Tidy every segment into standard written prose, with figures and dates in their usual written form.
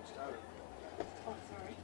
Oh, sorry.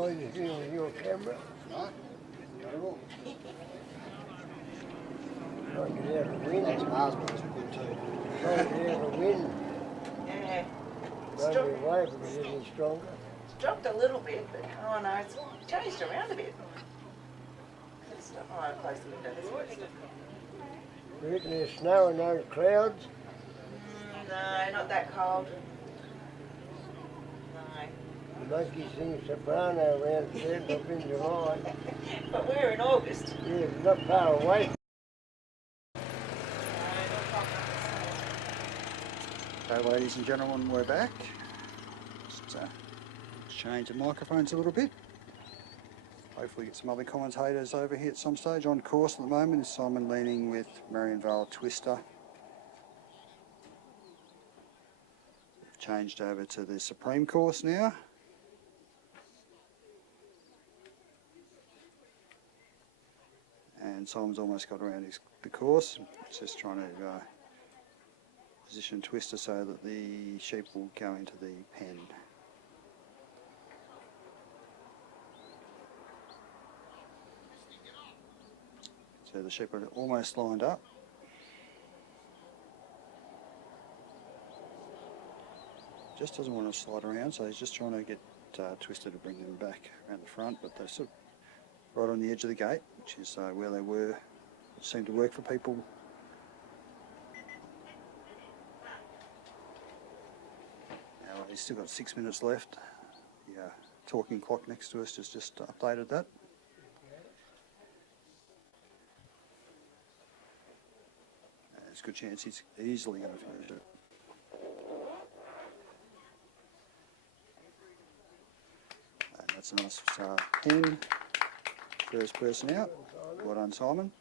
mind you using your camera? No, not at all. Try and get out of the wind. Those marshmallows were good too. Try and get out of the wind. Yeah. Won't be away from it any stronger. It's dropped a little bit, but oh no, it's changed around a bit. Oh, I'll close the window this way. You reckon there's snow in those clouds? No, not that cold. No. The monkeys sing soprano around here up in July. But we're in August. Yeah, it's not far away. Okay, ladies and gentlemen, we're back. Just change the microphones a little bit. Hopefully get some other commentators over here at some stage. On course at the moment is Simon Leaning with Marion Vale Twister. We've changed over to the Supreme course now. And Simon's almost got around the course. He's just trying to position Twister so that the sheep will go into the pen. So the sheep are almost lined up. Just doesn't want to slide around, so he's just trying to get Twister to bring them back around the front, but they're sort of right on the edge of the gate, which is where they were. It seemed to work for people. Now he's still got 6 minutes left. The talking clock next to us just updated that. There's a good chance he's easily going to finish it. And that's a nice pen. First person out. Well done, Simon.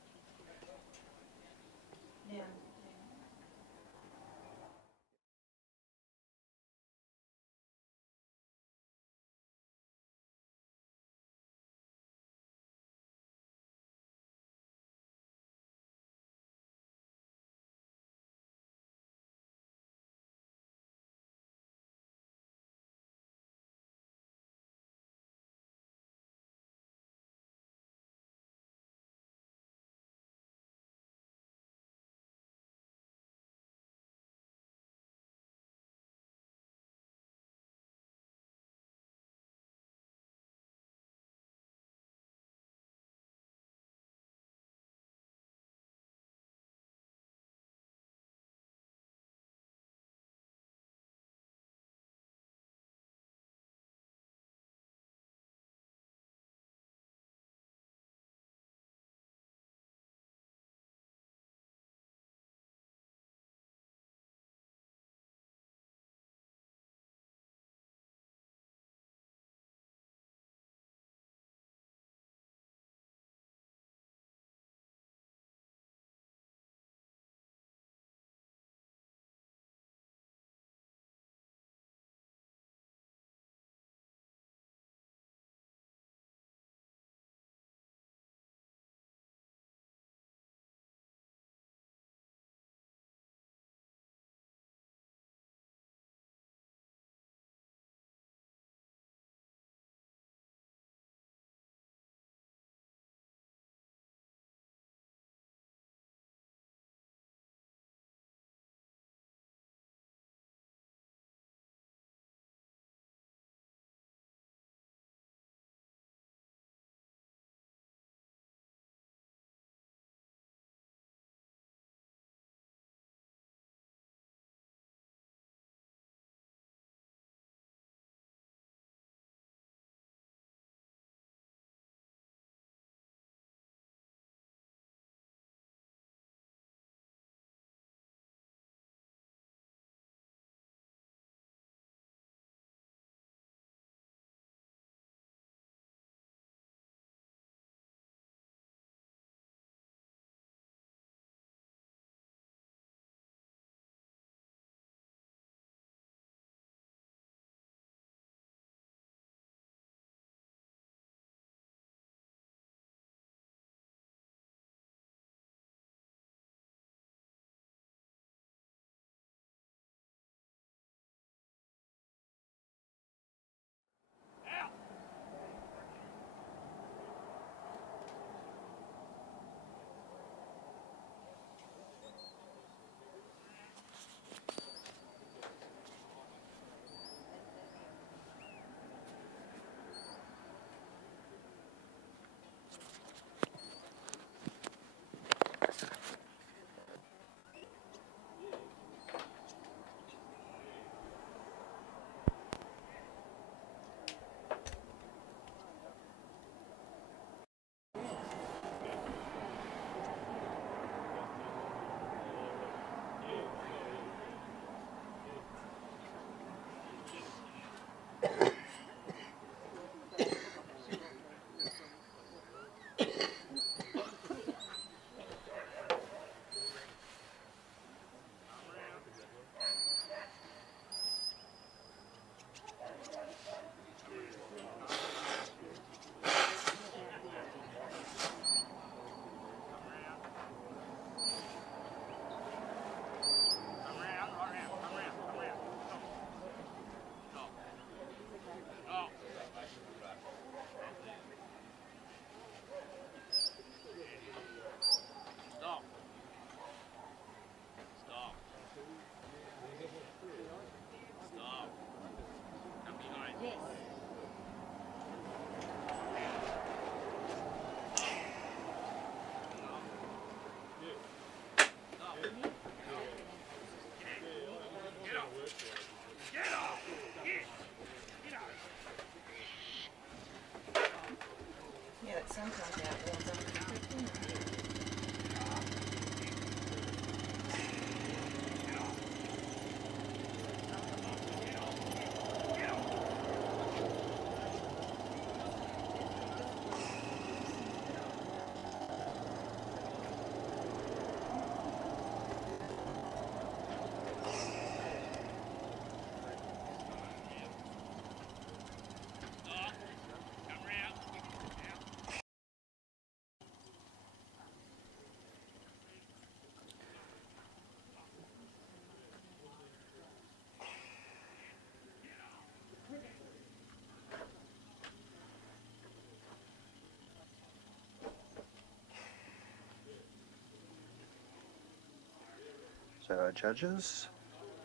So our judges.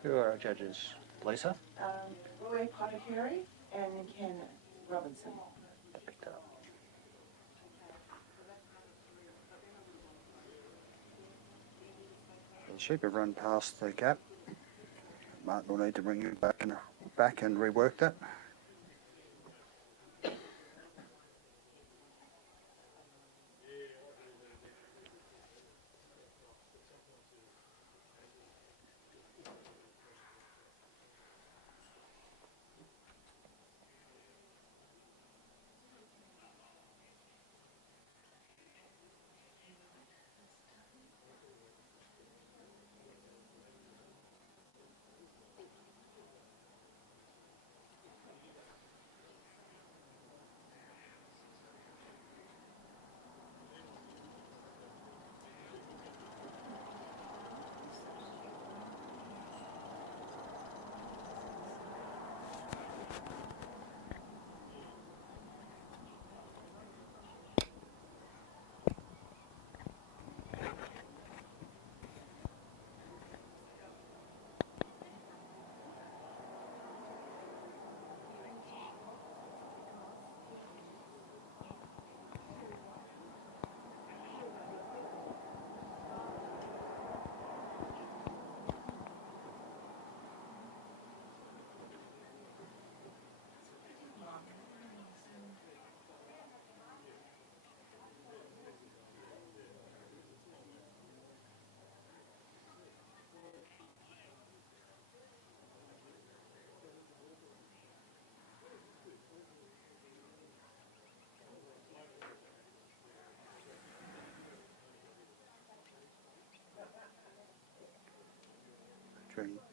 Who are our judges? Lisa? Roy Potterberry and Ken Robinson. I picked that up. The sheep have run past the gap. Martin will need to bring you back and rework that.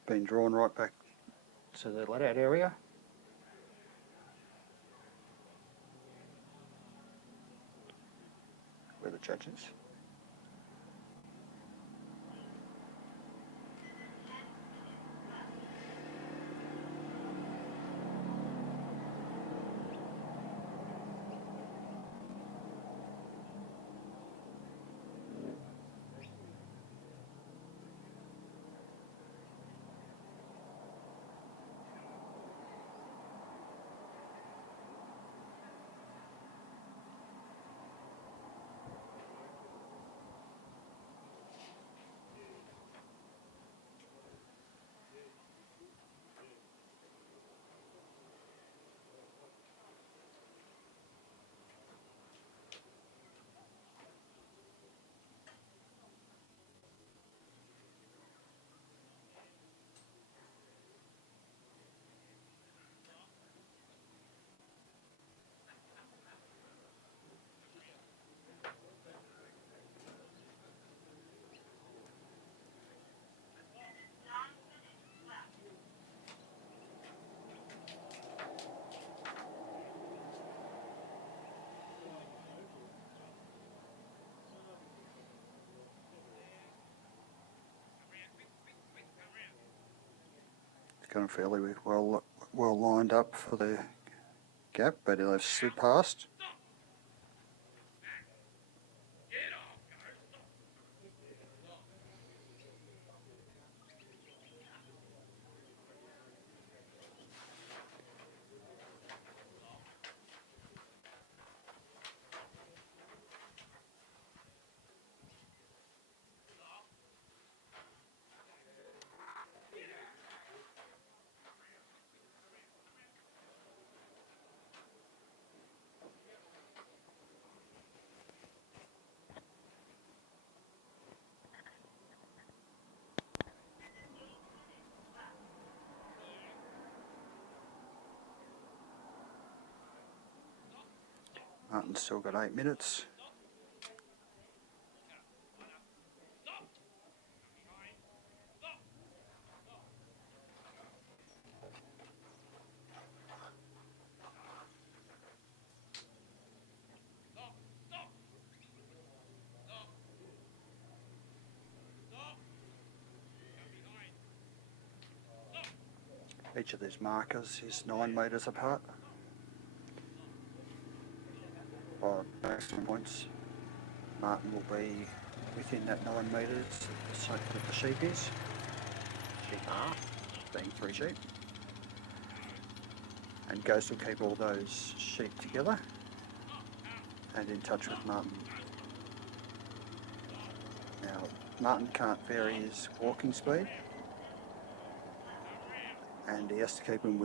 Been drawn right back to the layout area. Where the judges. Kind of fairly well lined up for the gap, but they've slid past. Martin's still got 8 minutes. Each of these markers is 9 metres apart. Or maximum points. Martin will be within that 9 metres, so that the sheep is. the half, being 3 sheep. And Ghost will keep all those sheep together and in touch with Martin. Now, Martin can't vary his walking speed, and he has to keep him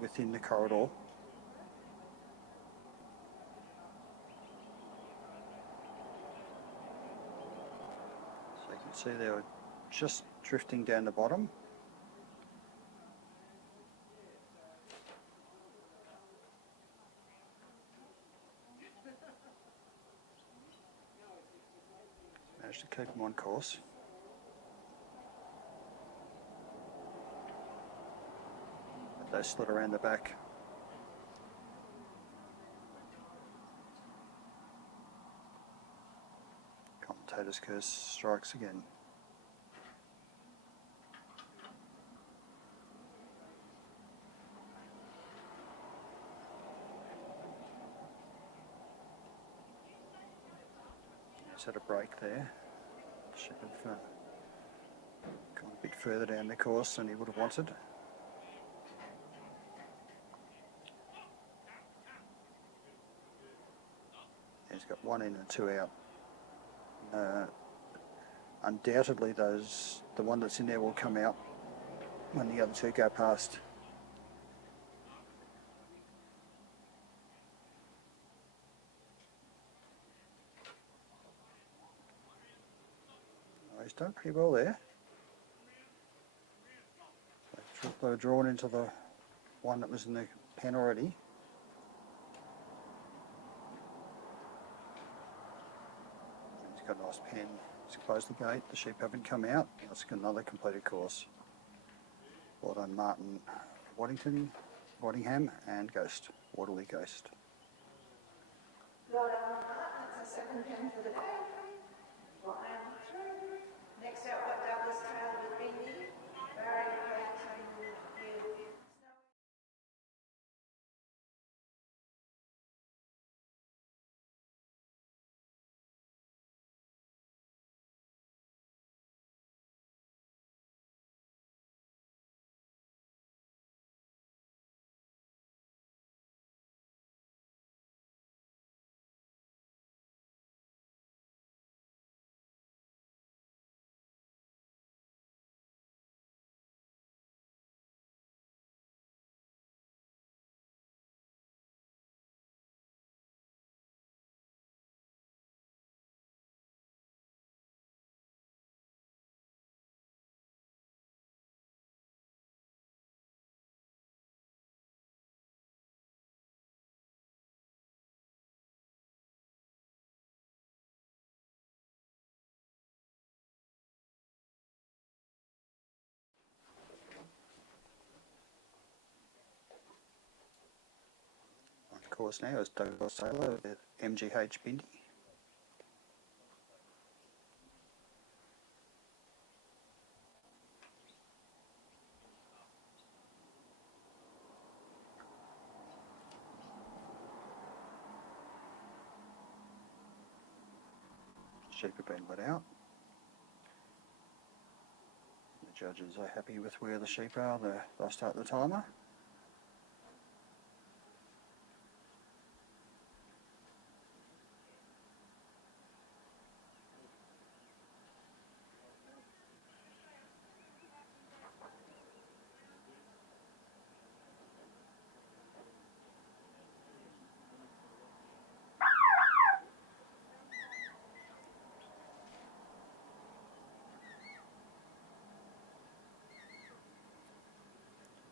within the corridor. So you can see they were just drifting down the bottom. Managed to keep them on course. But they slid around the back. Commentator's curse strikes again. Just had a break there. Should have gone a bit further down the course than he would have wanted. He's got 1 in and 2 out. Undoubtedly the one that's in there will come out when the other 2 go past. Oh, he's done pretty well there. They were drawn into the one that was in the pen already. He's got a nice pen. He's closed the gate. The sheep haven't come out. That's another completed course. Well done, Martin Waddingham and Ghost, Waterley Ghost. Well done, Martin. That's the second pen for the day. Flying through. Next out, what Douglas Taylor with Bindi. Barry Clayton with Snowy. On course now is Douglas Taylor with MGH Bindi. Sheep have been let out. The judges are happy with where the sheep are. They'll start the timer.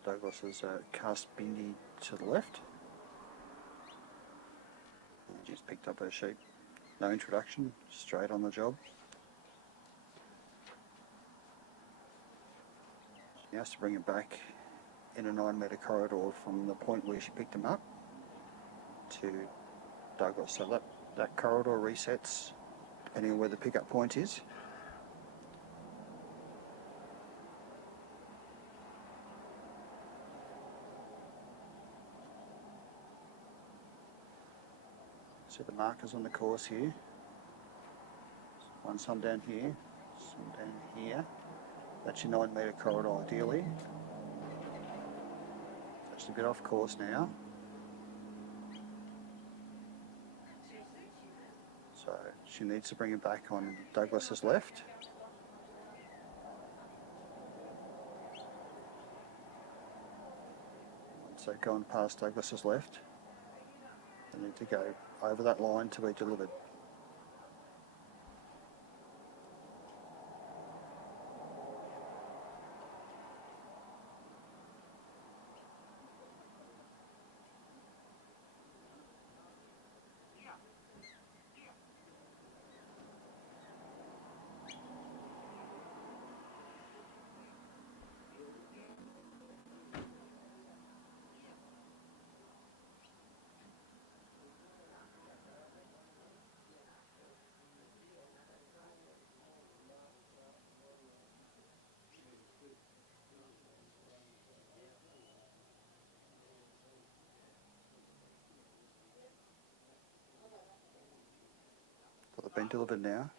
Douglas has cast Bindi to the left. She's picked up her sheep. No introduction, straight on the job. She has to bring it back in a 9-metre corridor from the point where she picked him up to Douglas. So that corridor resets depending on where the pickup point is. See the markers on the course here. Some down here, some down here. That's your 9 metre corridor ideally. Just a bit off course now. So she needs to bring it back on Douglas's left. So going past Douglas's left, they need to go over that line to be delivered. So they've been delivered now.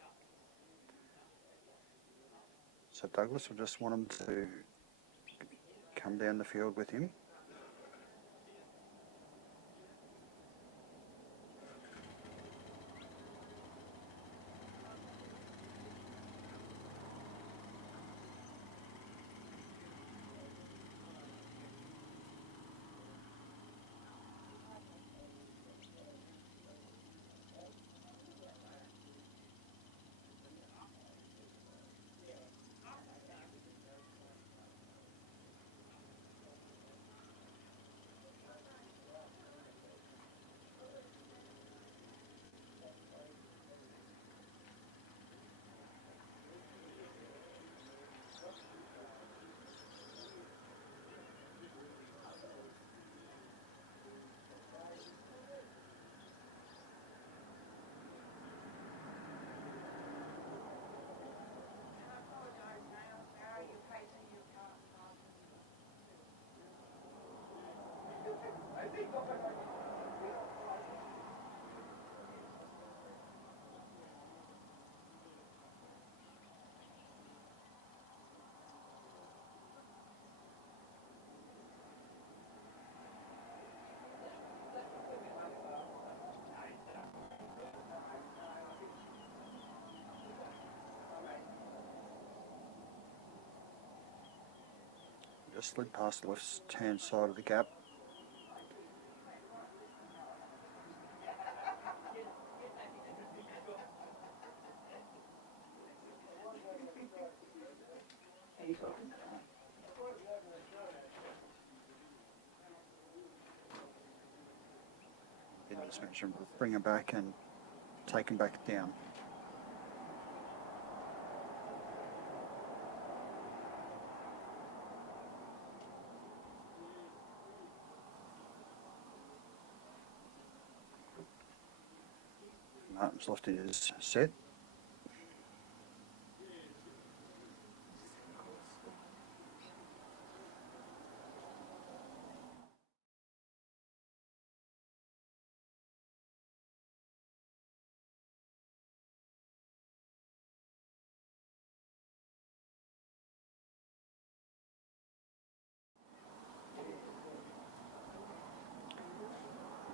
So Douglas will just want him to come down the field with him. Just slid past the left hand side of the gap. In this mention, bring him back and take him back down. Martin's left is set.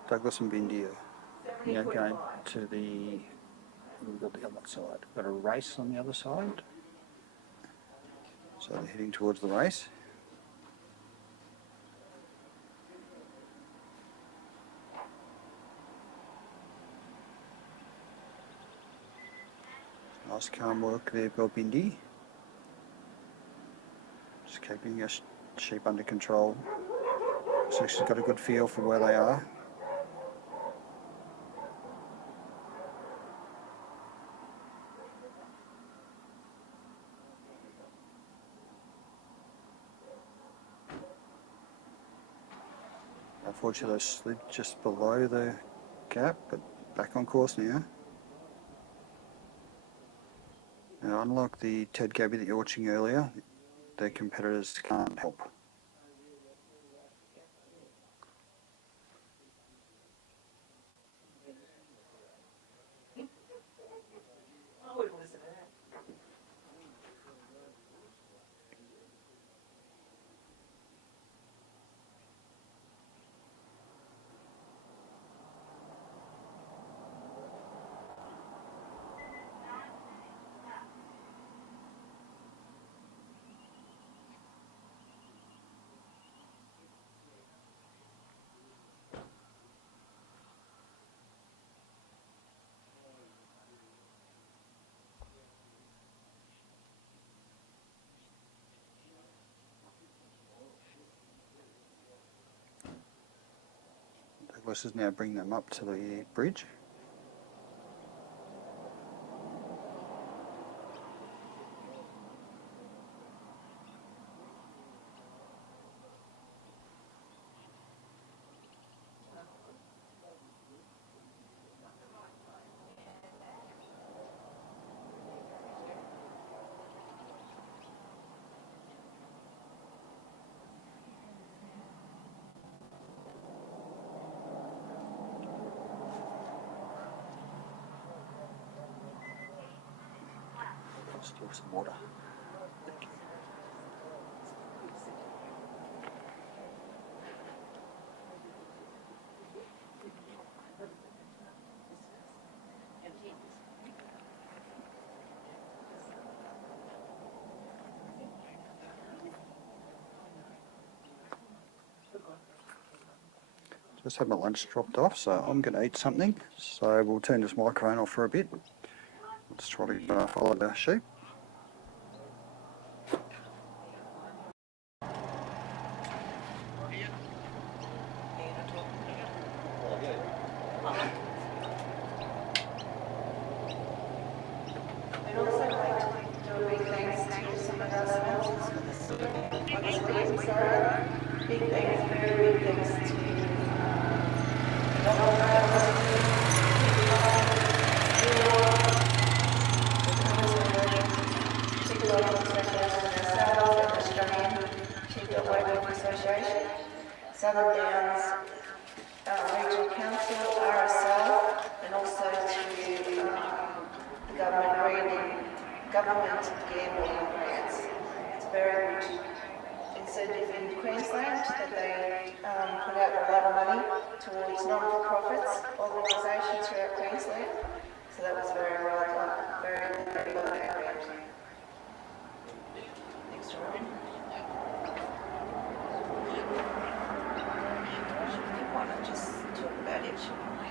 Douglas and Bindi are now going to we've got the other side. We've got a race on the other side. So they're heading towards the race. Nice calm work there by Bindi. Just keeping your sheep under control. So she's got a good feel for where they are. Unfortunately, they slid just below the gap, but back on course now. Now, unlike the Ted Gabby that you were watching earlier, their competitors can't help. Douglas is now bringing them up to the bridge. Still some water. Thank you. Just had my lunch dropped off, so I'm going to eat something. So we'll turn this microphone off for a bit. Let's try to follow the sheep. I'd also like to do a big thanks to some of our sponsors for this. Big thanks, very big thanks to Association, Southern Downs Regional Council, RSL, and also to the government gambling grants. It's a very good incentive in Queensland that they put out a lot of money towards not-for-profits organisations throughout Queensland. So that was very well done, very well background. Next one. Why not just talk about it, shouldn't we?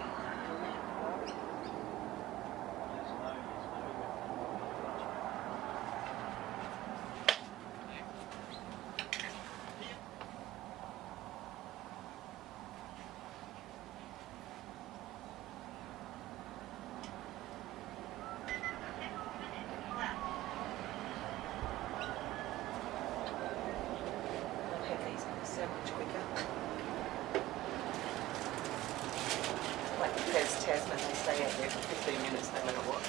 I'll have these so much quicker. Like because Tasman, they stay out there for 15 minutes no matter what.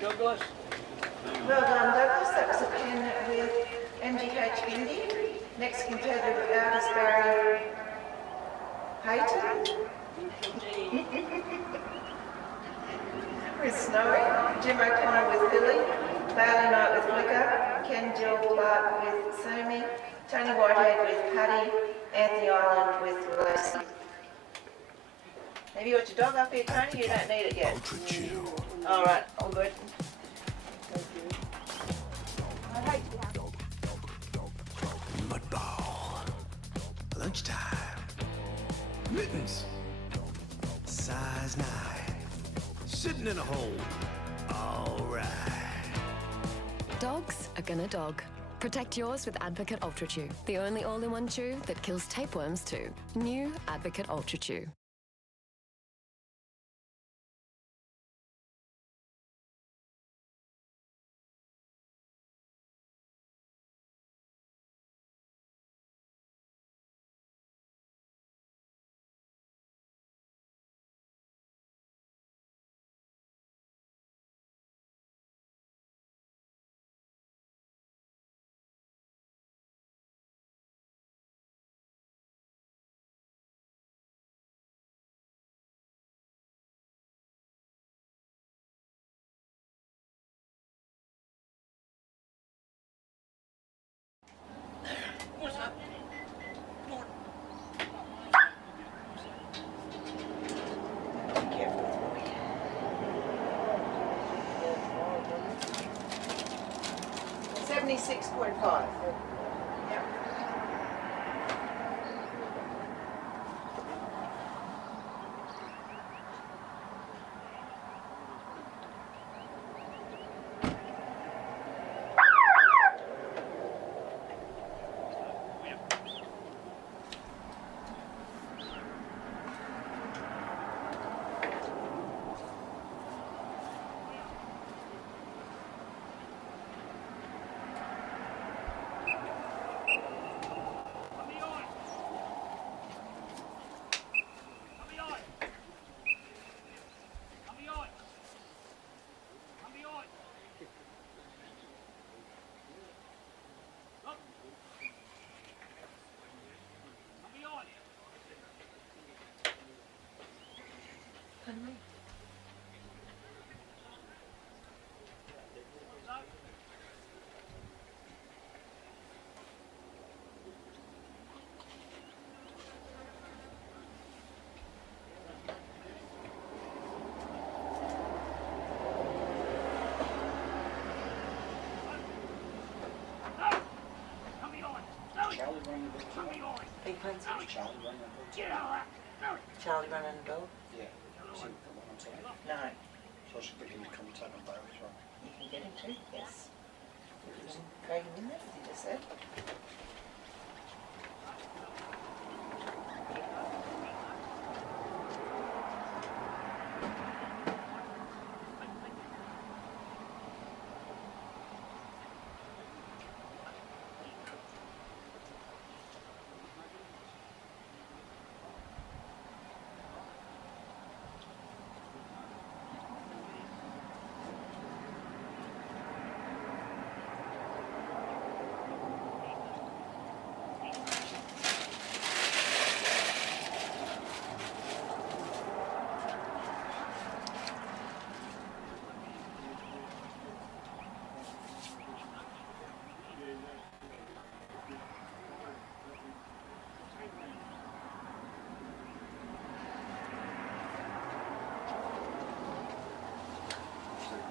Douglas? Well done, Douglas. That was a pen with MGH Bindi. Next competitor without is Barry Hayton. With Snowy. Jim O'Connor with Billy. Bailey Knight with Flicker. Ken Jill Clark with Sumi. Tony Whitehead with Paddy. Anthony Island with Lacey. Have you got your dog up here, Tony? You don't need it yet. All right, all good. Thank you. I'd hate to have Mudball. Lunchtime. Mittens. Size 9. Sitting in a hole. All right. Dogs are gonna dog. Protect yours with Advocate Ultra Chew, the only all-in-one chew that kills tapeworms too. New Advocate Ultra Chew. be careful with what we do. 76.5. Yep. Prince? Charlie running a dog. Charlie running a dog? Yeah. See the one on top. No. So I should get him to commentate on both as well. You can get him too, yes. You can drag him in there, as you just said.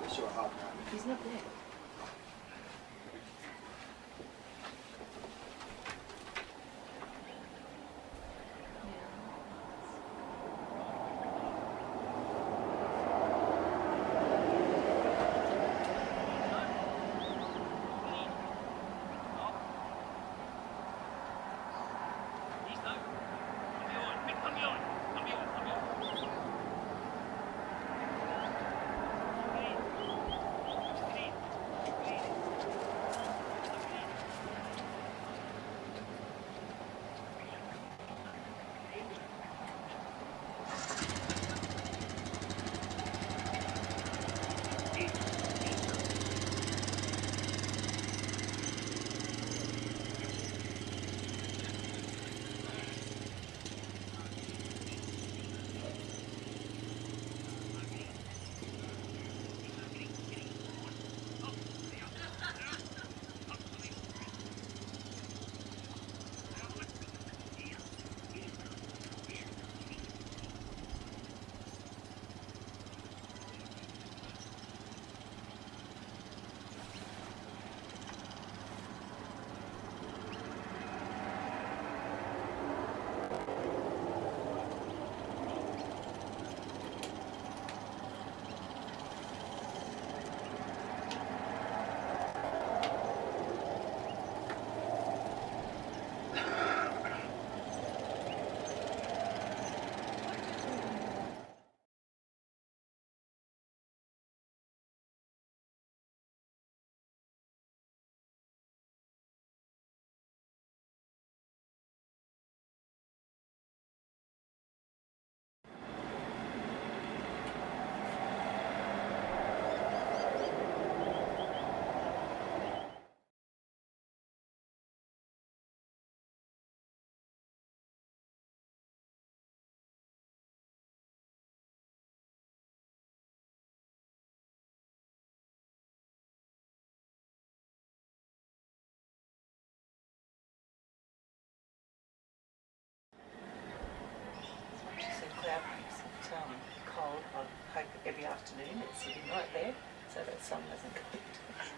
So a hard man. He's not there. Cold, I hope every afternoon it's sitting right there so that sun doesn't go into it.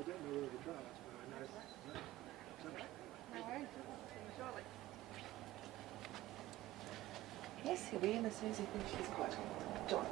I don't know where the trial is, but I know Yes, he'll be in as soon as he thinks he's got John.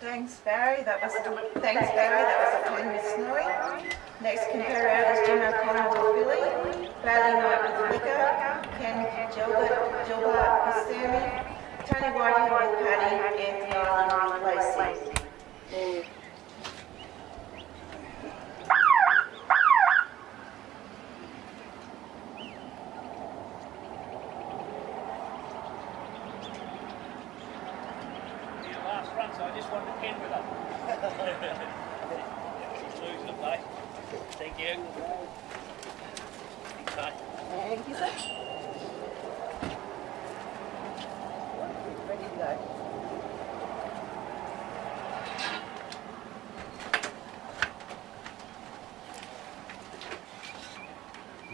Thanks Barry, that was a pen with Snowy. Next compare out is Jim O'Connor with Billy, Bailey Knight with Liquor, Ken Gilbert with Sammy, Tony Whitehead with Paddy, Anthony Island with Lacey. So I just wanted to pin with her. She's losing the play. Thank you. Thank you, sir. Ready to go.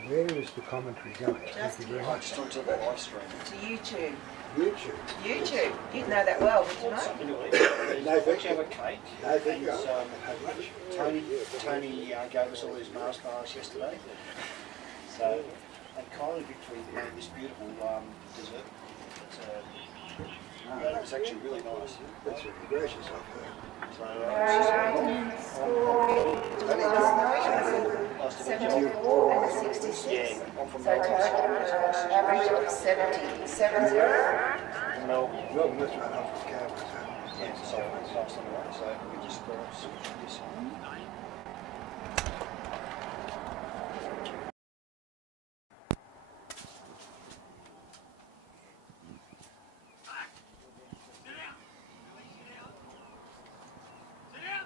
where is the commentary going? Just Thank you very I much. just onto the live stream. To YouTube. YouTube. YouTube. You'd know that well, would you know? Something to eat. No, thank Have you. a cake. No, thank you. And, Tony gave us all his Mars bars yesterday. So, and kindly Victory made this beautiful dessert. It was actually really nice. That's very gracious of her. So, nice to meet you. 74 and 66. Yeah, I'm from So total average of 70. Melbourne. Well, that's right, I'm from Canberra, so. Yeah, so it's nice on the way. So we just switch this on. Sit down.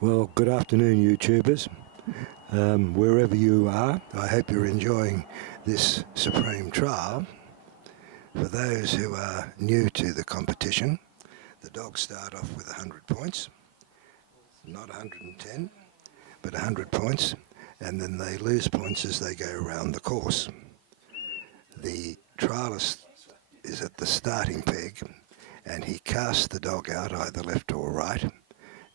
Well, good afternoon, YouTubers. Wherever you are, I hope you're enjoying this Supreme Trial. For those who are new to the competition, the dogs start off with 100 points, not 110, but 100 points, and then they lose points as they go around the course. The trialist is at the starting peg, and he casts the dog out either left or right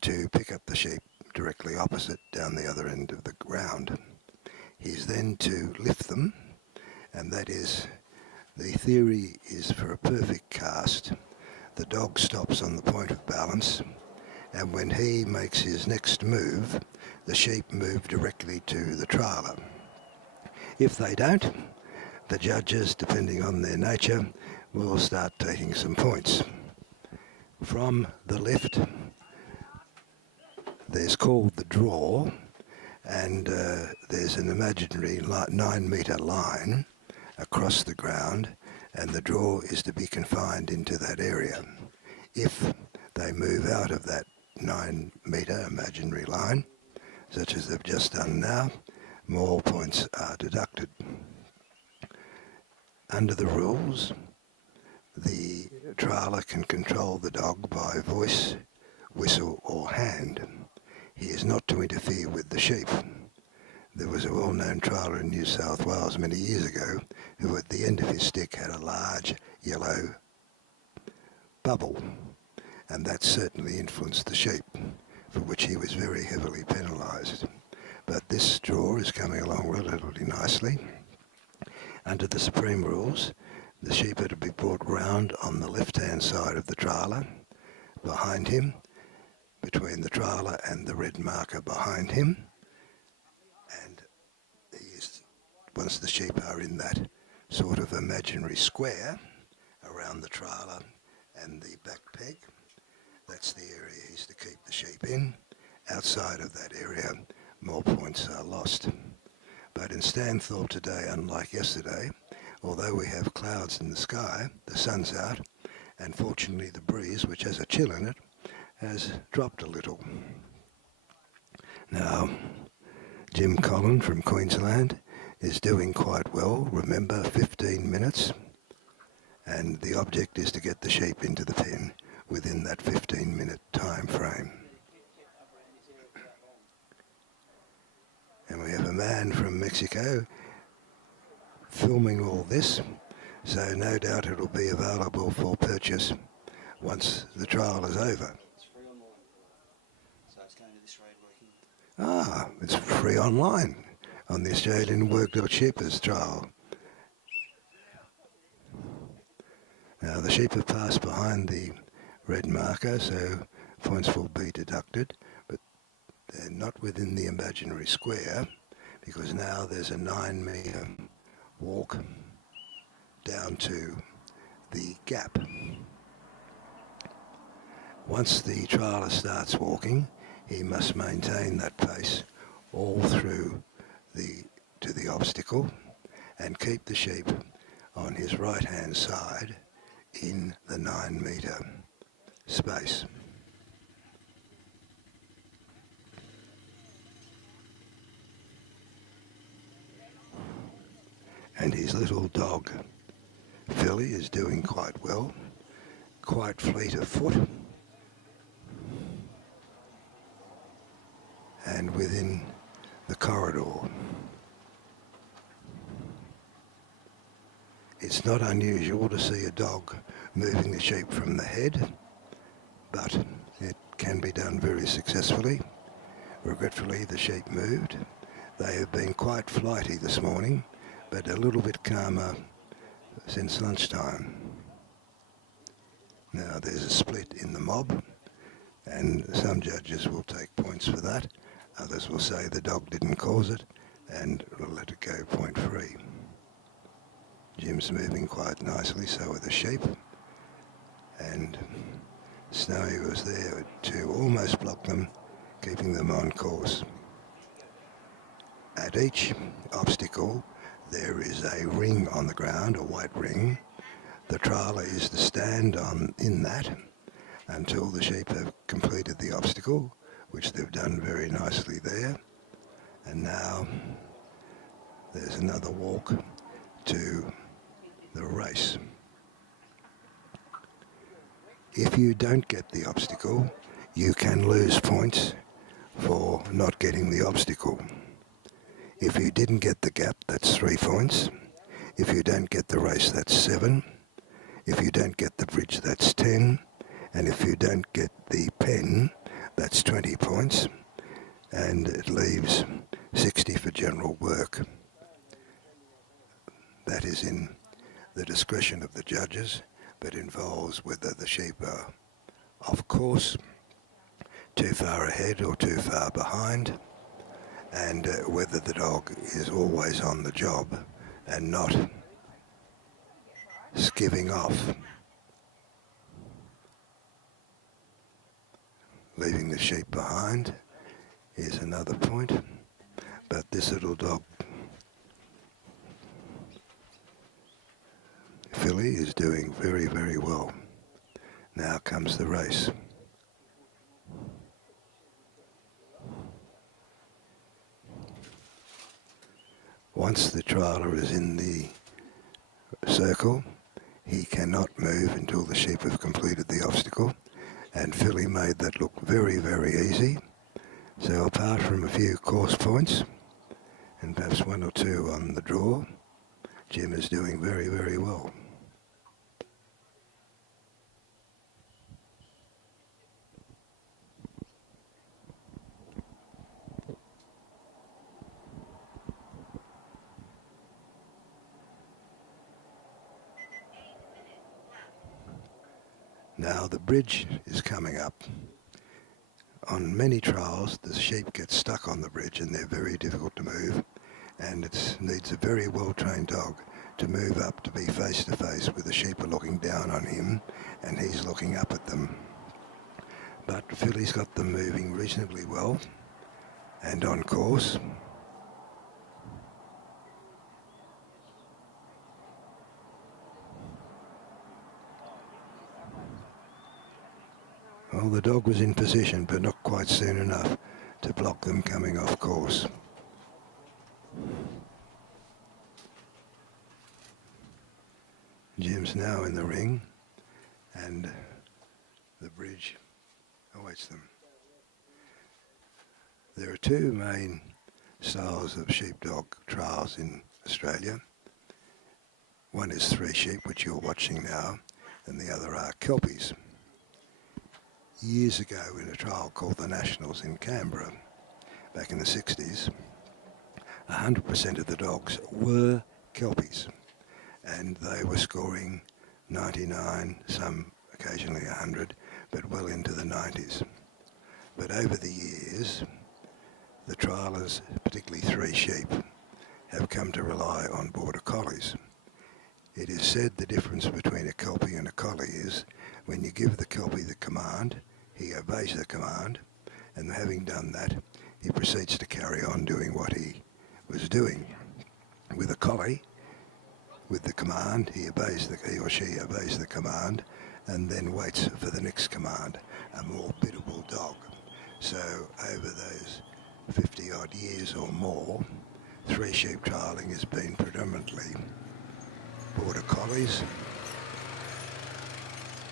to pick up the sheep directly opposite down the other end of the ground. He's then to lift them, and that is, the theory is for a perfect cast. The dog stops on the point of balance, and when he makes his next move, the sheep move directly to the trailer. If they don't, the judges, depending on their nature, will start taking some points. From the left, there's called the draw, and there's an imaginary 9-metre line across the ground, and the draw is to be confined into that area. If they move out of that 9-metre imaginary line, such as they've just done now, more points are deducted. Under the rules, the trailer can control the dog by voice, whistle or hand. He is not to interfere with the sheep. There was a well-known trailer in New South Wales many years ago who at the end of his stick had a large yellow bubble, and that certainly influenced the sheep, for which he was very heavily penalised. But this draw is coming along relatively nicely. Under the Supreme Rules, the sheep are to be brought round on the left-hand side of the trailer, behind him, between the trailer and the red marker behind him, and once the sheep are in that sort of imaginary square around the trailer and the back peg, that's the area he's to keep the sheep in. Outside of that area, more points are lost. But in Stanthorpe today, unlike yesterday, although we have clouds in the sky, the sun's out, and fortunately the breeze, which has a chill in it, has dropped a little. Now, Jim Collin from Queensland is doing quite well. Remember, 15 minutes, and the object is to get the sheep into the pen within that 15-minute time frame. And we have a man from Mexico filming all this, so no doubt it'll be available for purchase once the trial is over. It's free online. So it's going to this road working. Ah, it's free online on the Australian Worked Sheepers trial. Now the sheep have passed behind the red marker, so points will be deducted, but they're not within the imaginary square, because now there's a 9-metre walk down to the gap. Once the trailer starts walking, he must maintain that pace all through to the obstacle and keep the sheep on his right hand side in the 9-metre space. And his little dog Philly is doing quite well, quite fleet of foot, and within the corridor. It's not unusual to see a dog moving the sheep from the head, but it can be done very successfully. Regretfully, the sheep moved. They have been quite flighty this morning, but a little bit calmer since lunchtime. Now there's a split in the mob, and some judges will take points for that. Others will say the dog didn't cause it and will let it go point free. Jim's moving quite nicely, so are the sheep, and Snowy was there to almost block them, keeping them on course. At each obstacle there is a ring on the ground, a white ring. The trailer is to stand in that until the sheep have completed the obstacle, which they've done very nicely there. And now there's another walk to the race. If you don't get the obstacle, you can lose points for not getting the obstacle. If you didn't get the gap, that's 3 points. If you don't get the race, that's 7. If you don't get the bridge, that's 10. And if you don't get the pen, that's 20 points. And it leaves 60 for general work. That is in the discretion of the judges, but involves whether the sheep are off course, too far ahead or too far behind, and whether the dog is always on the job and not skiving off, leaving the sheep behind is another point. But this little dog filly is doing very, very well. Now comes the race. Once the trialer is in the circle, he cannot move until the sheep have completed the obstacle, and filly made that look very, very easy. So apart from a few course points and perhaps 1 or 2 on the draw, Jim is doing very, very well. Now the bridge is coming up. On many trials, the sheep get stuck on the bridge and they're very difficult to move, and it needs a very well-trained dog to move up to be face to face with the sheep are looking down on him and he's looking up at them. But filly's got them moving reasonably well and on course. Well, the dog was in position, but not quite soon enough to block them coming off course. Jim's now in the ring, and the bridge awaits them. There are 2 main styles of sheepdog trials in Australia. One is 3 sheep, which you're watching now, and the other are Kelpies. Years ago, in a trial called the Nationals in Canberra, back in the 60s, 100% of the dogs were Kelpies, and they were scoring 99, some occasionally 100, but well into the 90s. But over the years, the triallers, particularly 3 sheep, have come to rely on border collies. It is said the difference between a Kelpie and a collie is when you give the Kelpie the command, he obeys the command, and having done that, he proceeds to carry on doing what he was doing. With a collie, with the command, he or she obeys the command and then waits for the next command, a more biddable dog. So over those 50 odd years or more, 3 sheep trialling has been predominantly border collies,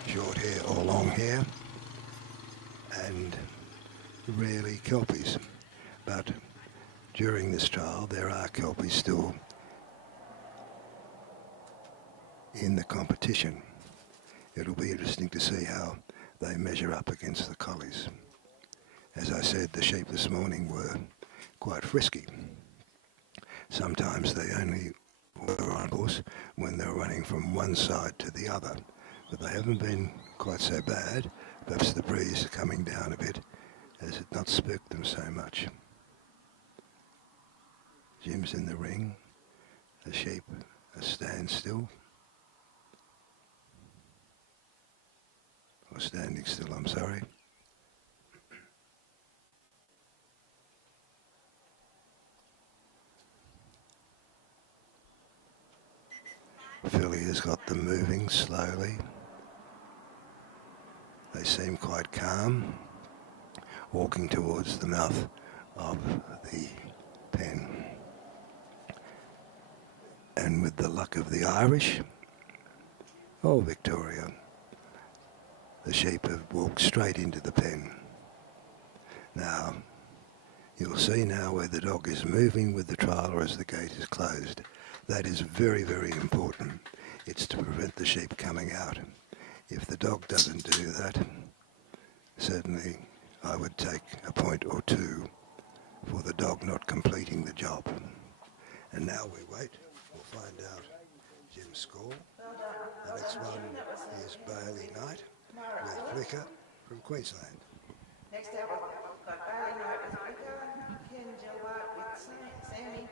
short hair or long hair, and rarely Kelpies. But during this trial there are Kelpies still in the competition. It'll be interesting to see how they measure up against the collies. As I said, the sheep this morning were quite frisky. Sometimes they only were on course when they were running from one side to the other, but they haven't been quite so bad. Perhaps the breeze coming down a bit has it not spooked them so much. Jim's in the ring, the sheep are standstill, or standing still, I'm sorry. Filly has got them moving slowly. They seem quite calm. walking towards the mouth of the pen. And with the luck of the Irish, or Victoria, the sheep have walked straight into the pen. Now, you'll see now where the dog is moving with the trailer as the gate is closed. That is very, very important. It's to prevent the sheep coming out. If the dog doesn't do that, certainly I would take a point or two for the dog not completing the job. And now we wait. We'll find out Jim's score. The next one is Bailey Knight with Flicker from Queensland. Next out, we've got Bailey Knight with Flicker, Ken Gillard with Sammy.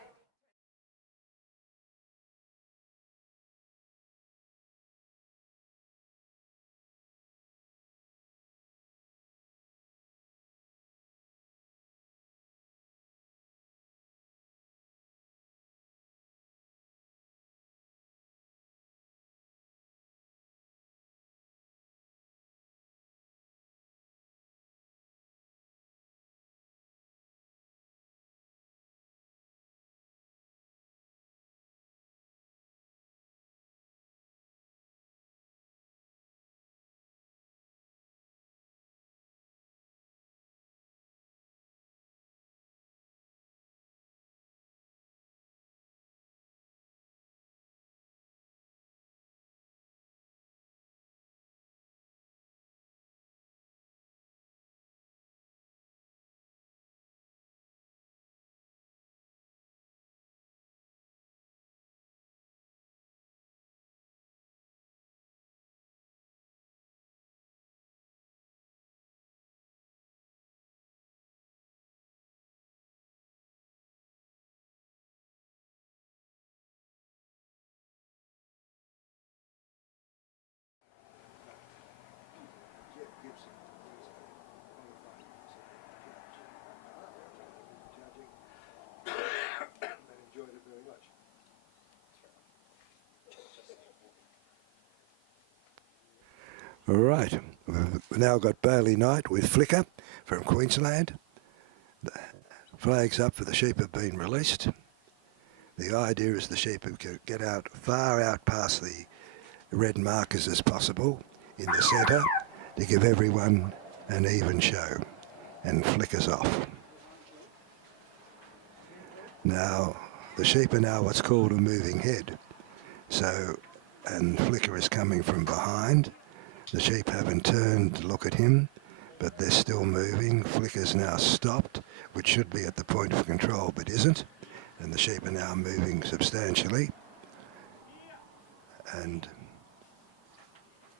All right, we've now got Bailey Knight with Flicker from Queensland. The flags up for the sheep have been released. The idea is the sheep can get out far out past the red markers as possible in the centre to give everyone an even show, and Flicker's off. Now, the sheep are now what's called a moving head. So, and Flicker is coming from behind. The sheep haven't turned to look at him, but they're still moving. Flicker's now stopped, which should be at the point of control, but isn't. And the sheep are now moving substantially and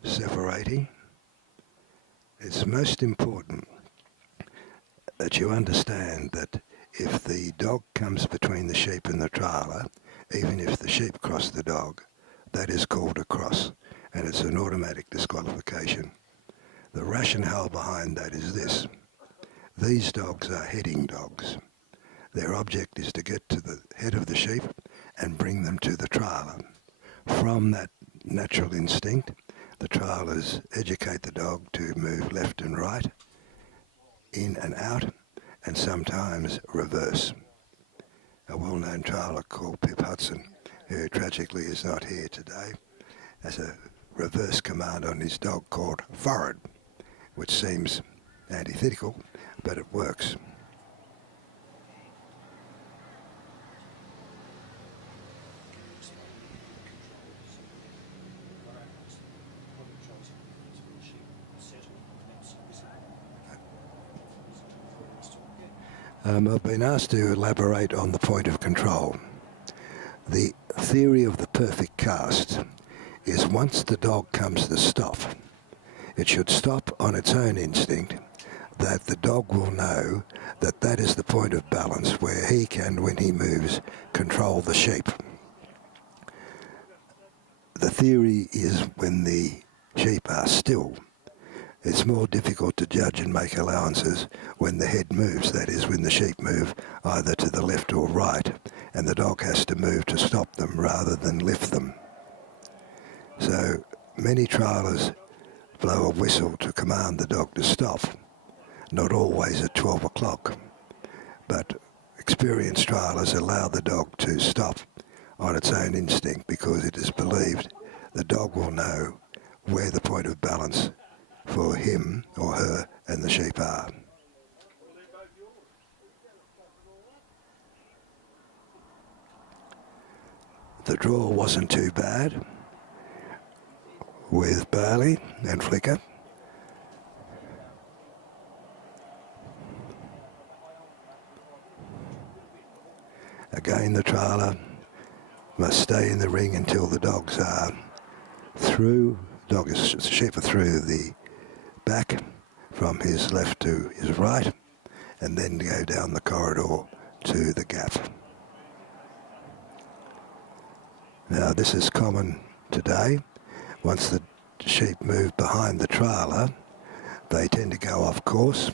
separating. It's most important that you understand that if the dog comes between the sheep and the trailer, even if the sheep cross the dog, that is called a cross, and it's an automatic disqualification. The rationale behind that is this. These dogs are heading dogs. Their object is to get to the head of the sheep and bring them to the trailer. From that natural instinct, the trailers educate the dog to move left and right, in and out, and sometimes reverse. A well-known trailer called Pip Hudson, who tragically is not here today, has a reverse command on his dog called forward, which seems antithetical, but it works. I've been asked to elaborate on the point of control. The theory of the perfect cast is once the dog comes to stop, it should stop on its own instinct, that the dog will know that that is the point of balance where he can, when he moves, control the sheep. The theory is when the sheep are still, it's more difficult to judge and make allowances when the head moves, that is when the sheep move either to the left or right, and the dog has to move to stop them rather than lift them. So many trailers blow a whistle to command the dog to stop. not always at 12 o'clock, but experienced trialers allow the dog to stop on its own instinct because it is believed the dog will know where the point of balance for him or her and the sheep are. The draw wasn't too bad with Bailey and Flicker. Again, the trailer must stay in the ring until the dogs are through. Sheep are through the back from his left to his right, and then go down the corridor to the gap. Now, this is common today. Once the sheep move behind the trailer, they tend to go off course,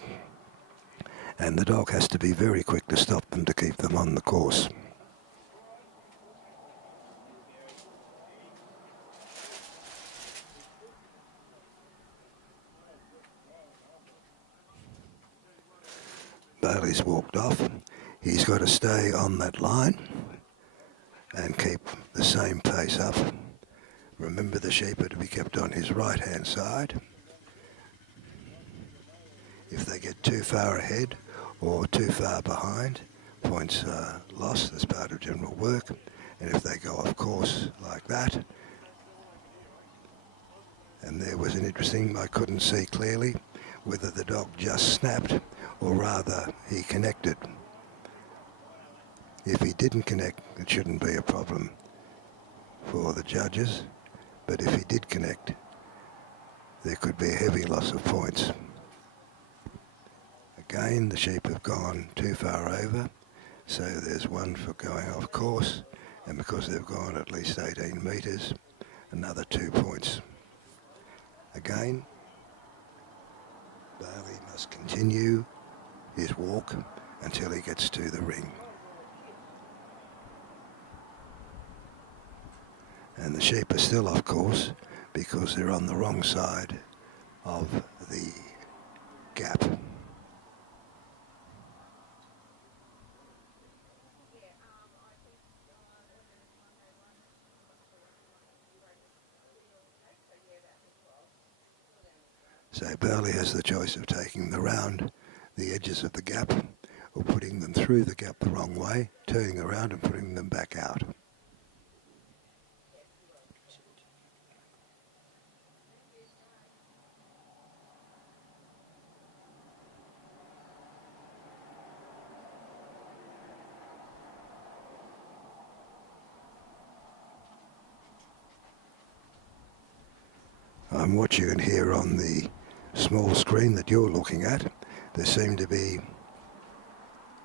and the dog has to be very quick to stop them to keep them on the course. Bailey's walked off. He's got to stay on that line and keep the same pace up. Remember, the sheep are to be kept on his right hand side. If they get too far ahead or too far behind, points are lost as part of general work. And if they go off course like that, and there was an interesting, I couldn't see clearly whether the dog just snapped or rather he connected. If he didn't connect, it shouldn't be a problem for the judges, but if he did connect, there could be a heavy loss of points. Again, the sheep have gone too far over, so there's one for going off course, and because they've gone at least 18 metres, another 2 points. Again, Bailey must continue his walk until he gets to the ring. And the sheep are still off course because they're on the wrong side of the gap. So Bailey has the choice of taking the edges of the gap, or putting them through the gap the wrong way, turning around and putting them back out. I'm watching here on the small screen that you're looking at. There seem to be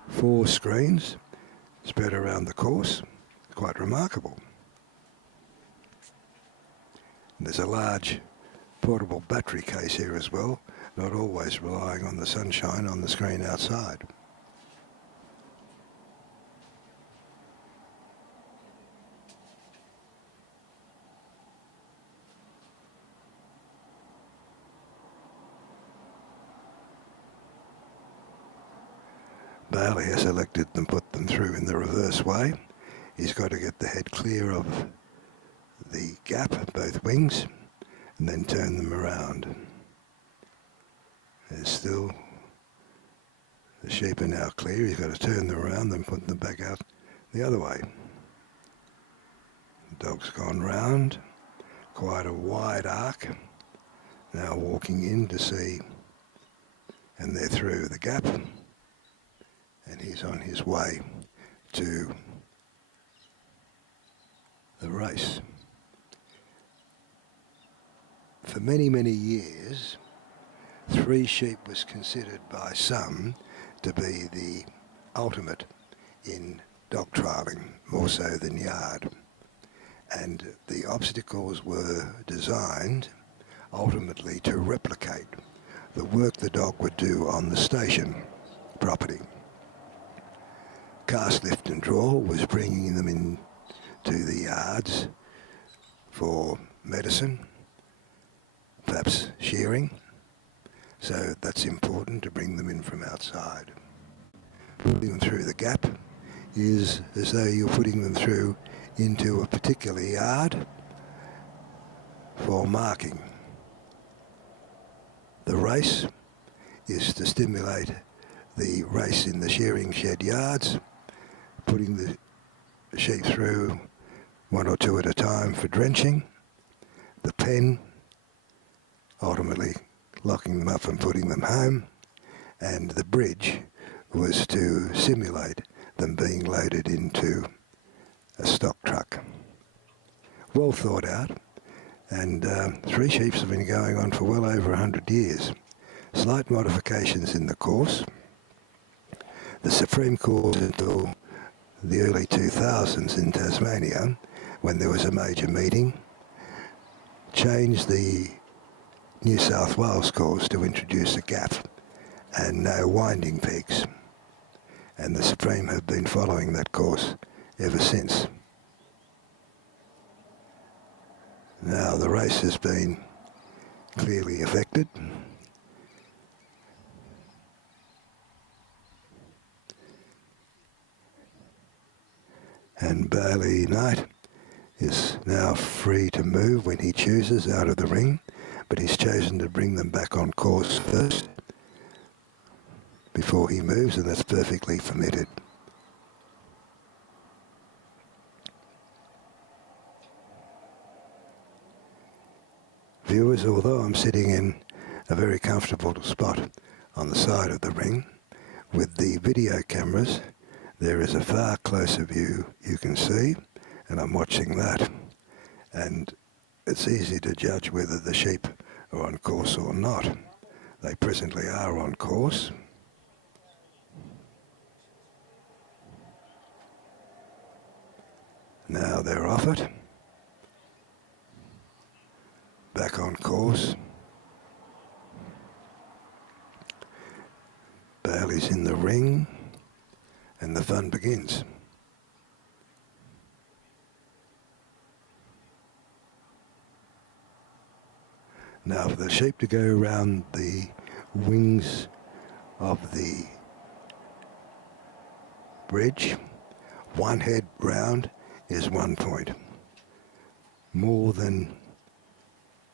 4 screens spread around the course. Quite remarkable. There's a large portable battery case here as well, not always relying on the sunshine on the screen outside. Bailey has elected to put them through in the reverse way. He's got to get the head clear of the gap, both wings, and then turn them around. There's still, the sheep are now clear. He's got to turn them around, then put them back out the other way. The dog's gone round, quite a wide arc. Now walking in to see, and they're through the gap. And he's on his way to the race. For many, many years, 3 sheep was considered by some to be the ultimate in dog trialling, more so than yard. And the obstacles were designed ultimately to replicate the work the dog would do on the station property. Cast, lift and draw was bringing them in to the yards for medicine, perhaps shearing, so that's important to bring them in from outside. Putting them through the gap is as though you're putting them through into a particular yard for marking. The race is to stimulate the race in the shearing shed yards, putting the sheep through one or two at a time for drenching. The pen, ultimately locking them up and putting them home, and the bridge was to simulate them being loaded into a stock truck. Well thought out, and 3 sheep have been going on for well over 100 years. Slight modifications in the course. The Supreme Court until the early 2000s in Tasmania, when there was a major meeting, changed the New South Wales course to introduce a gap and no winding peaks. And the Supreme have been following that course ever since. Now the race has been clearly affected. And Bailey Knight is now free to move when he chooses out of the ring, but he's chosen to bring them back on course first before he moves, and that's perfectly permitted. Viewers, although I'm sitting in a very comfortable spot on the side of the ring, with the video cameras, there is a far closer view you can see, and I'm watching that. And it's easy to judge whether the sheep are on course or not. They presently are on course. Now they're off it. Back on course. Bailey's in the ring, and the fun begins. Now for the sheep to go around the wings of the bridge, one head round is 1 point. More than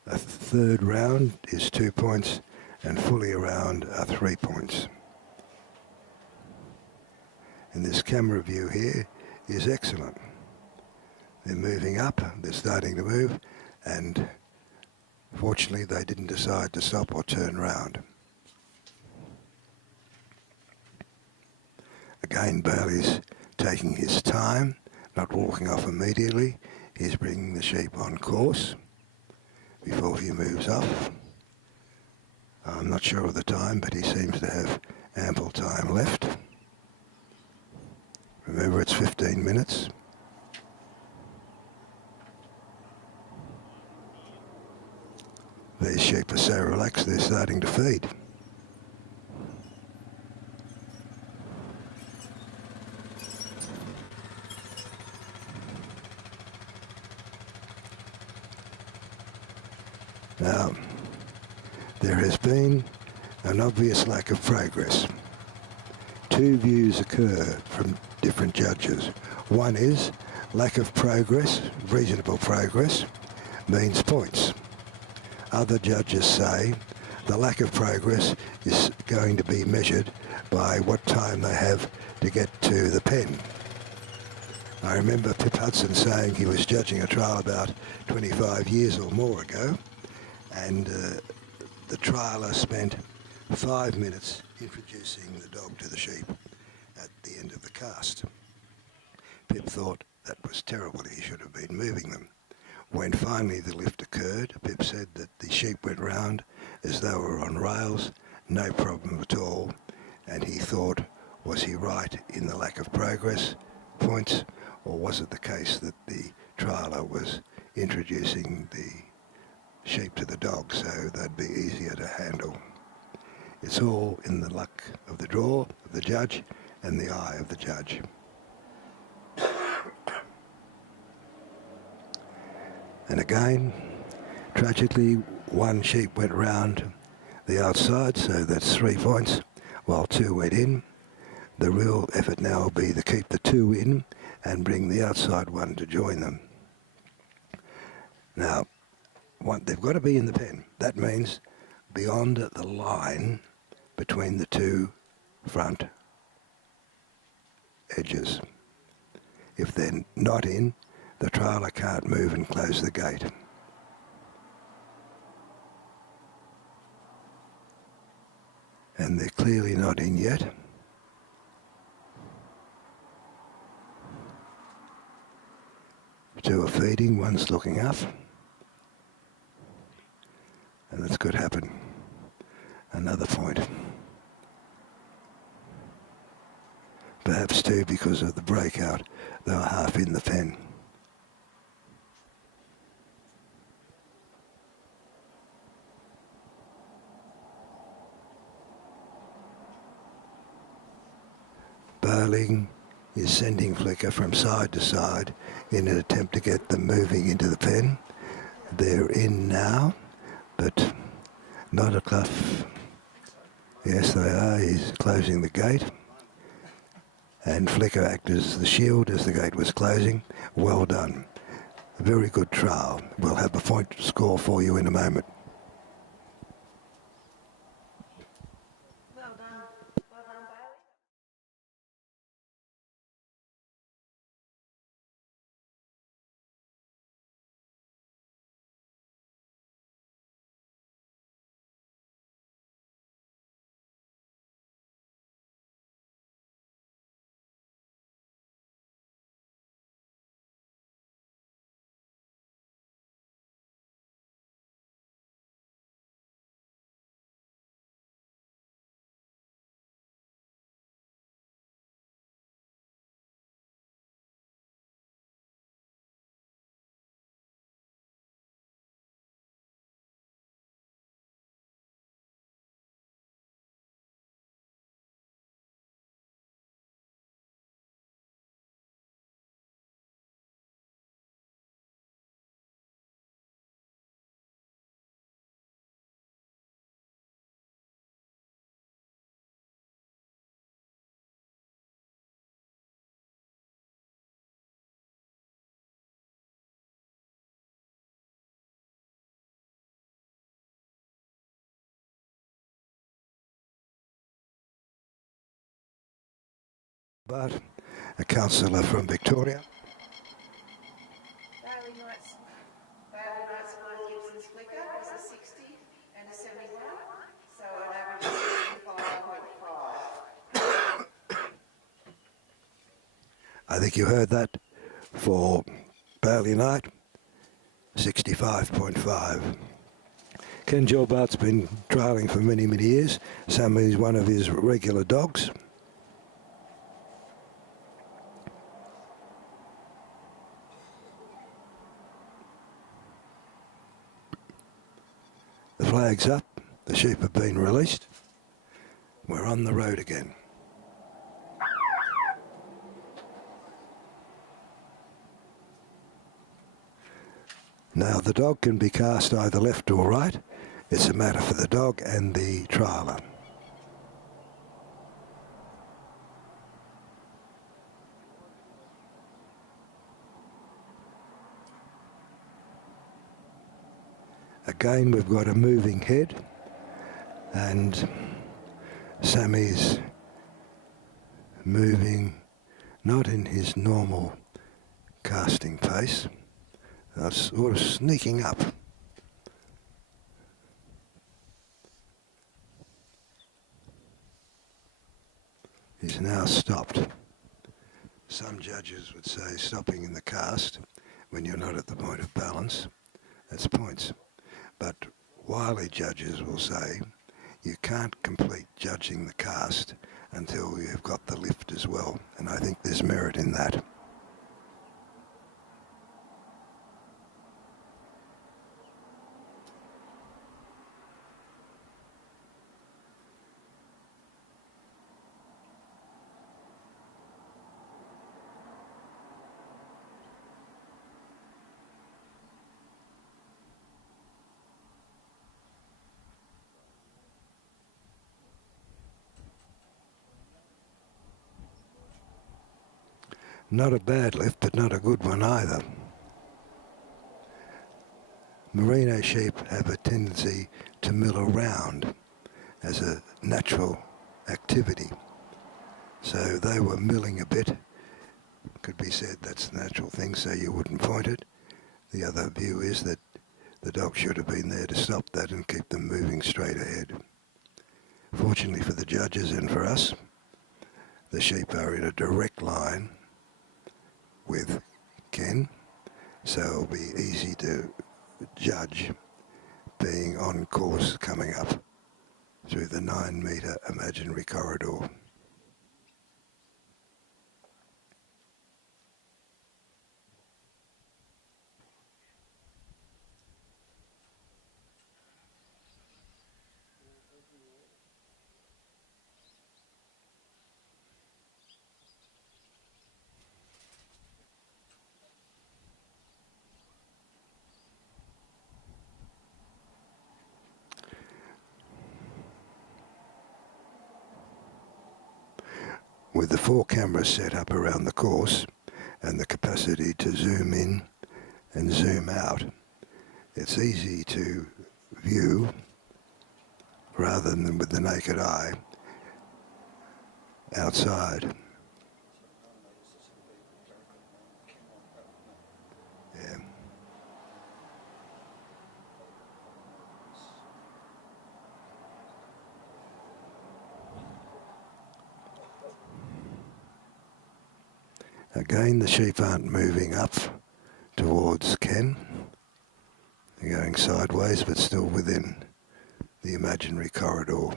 a third round is 2 points, and fully around are 3 points. And this camera view here is excellent. They're moving up, they're starting to move, and fortunately they didn't decide to stop or turn round. Again, Bailey's taking his time, not walking off immediately. He's bringing the sheep on course before he moves off. I'm not sure of the time, but he seems to have ample time left. Remember, it's 15 minutes. These sheep are so relaxed, they're starting to feed. Now, there has been an obvious lack of progress. 2 views occur from different judges. One is lack of progress, reasonable progress, means points. Other judges say the lack of progress is going to be measured by what time they have to get to the pen. I remember Pip Hudson saying he was judging a trial about 25 years or more ago, and the trialer spent 5 minutes introducing the dog to the sheep at the end of the cast. Pip thought that was terrible, he should have been moving them. When finally the lift occurred, Pip said that the sheep went round as though we were on rails, no problem at all, and he thought, was he right in the lack of progress points, or was it the case that the trialer was introducing the sheep to the dog so they'd be easier to handle? It's all in the luck of the draw of the judge and the eye of the judge. And again, tragically, one sheep went round the outside, so that's 3 points, while 2 went in. The real effort now will be to keep the 2 in and bring the outside one to join them. Now, they've got to be in the pen. That means beyond the line between the 2 front edges. If they're not in, the trailer can't move and close the gate. And they're clearly not in yet. Two are feeding, one's looking up. And this could happen. Another point. Perhaps 2 because of the breakout. They were half in the pen. Bowling is sending Flicker from side to side in an attempt to get them moving into the pen. They're in now, but not a cluff. Yes, they are. He's closing the gate. And Flicker acted as the shield as the gate was closing. Well done. A very good trial. We'll have a point score for you in a moment. Well done. Well done, Bailey. But a counsellor from Victoria. Bailey Knight's scored Gibson's Flicker was a 60 and a 71, so an average of 65.5. I think you heard that for Bailey Knight, 65.5. Ken Gilbart's been trialling for many, many years. Sam is one of his regular dogs. The flag's up, the sheep have been released. We're on the road again. Now the dog can be cast either left or right. It's a matter for the dog and the trialer. Again, we've got a moving head, and Sammy's moving not in his normal casting pace, sort of sneaking up. He's now stopped. Some judges would say stopping in the cast when you're not at the point of balance, that's points. But wily judges will say you can't complete judging the cast until you've got the lift as well, and I think there's merit in that. Not a bad lift, but not a good one either. Merino sheep have a tendency to mill around as a natural activity. So they were milling a bit. Could be said that's the natural thing, so you wouldn't point it. The other view is that the dog should have been there to stop that and keep them moving straight ahead. Fortunately for the judges and for us, the sheep are in a direct line with Ken, so it'll be easy to judge being on course coming up through the 9-metre imaginary corridor. With the 4 cameras set up around the course and the capacity to zoom in and zoom out, it's easy to view rather than with the naked eye outside. Yeah. Again, the sheep aren't moving up towards Ken. They're going sideways, but still within the imaginary corridor.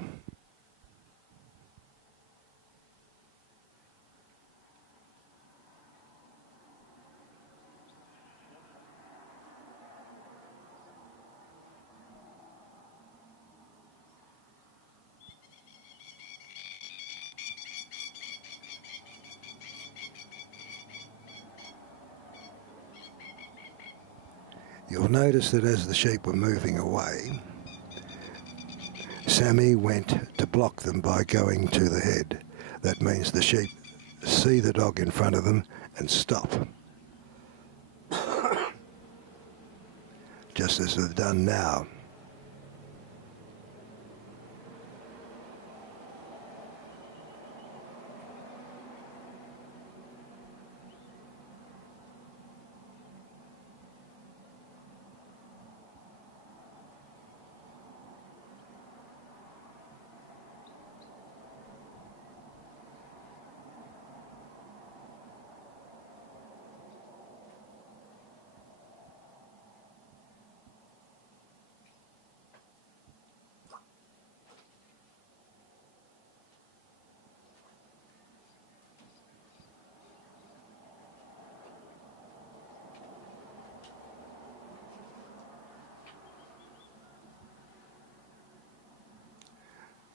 You'll notice that as the sheep were moving away, Sammy went to block them by going to the head. That means the sheep see the dog in front of them and stop. Just as they've done now.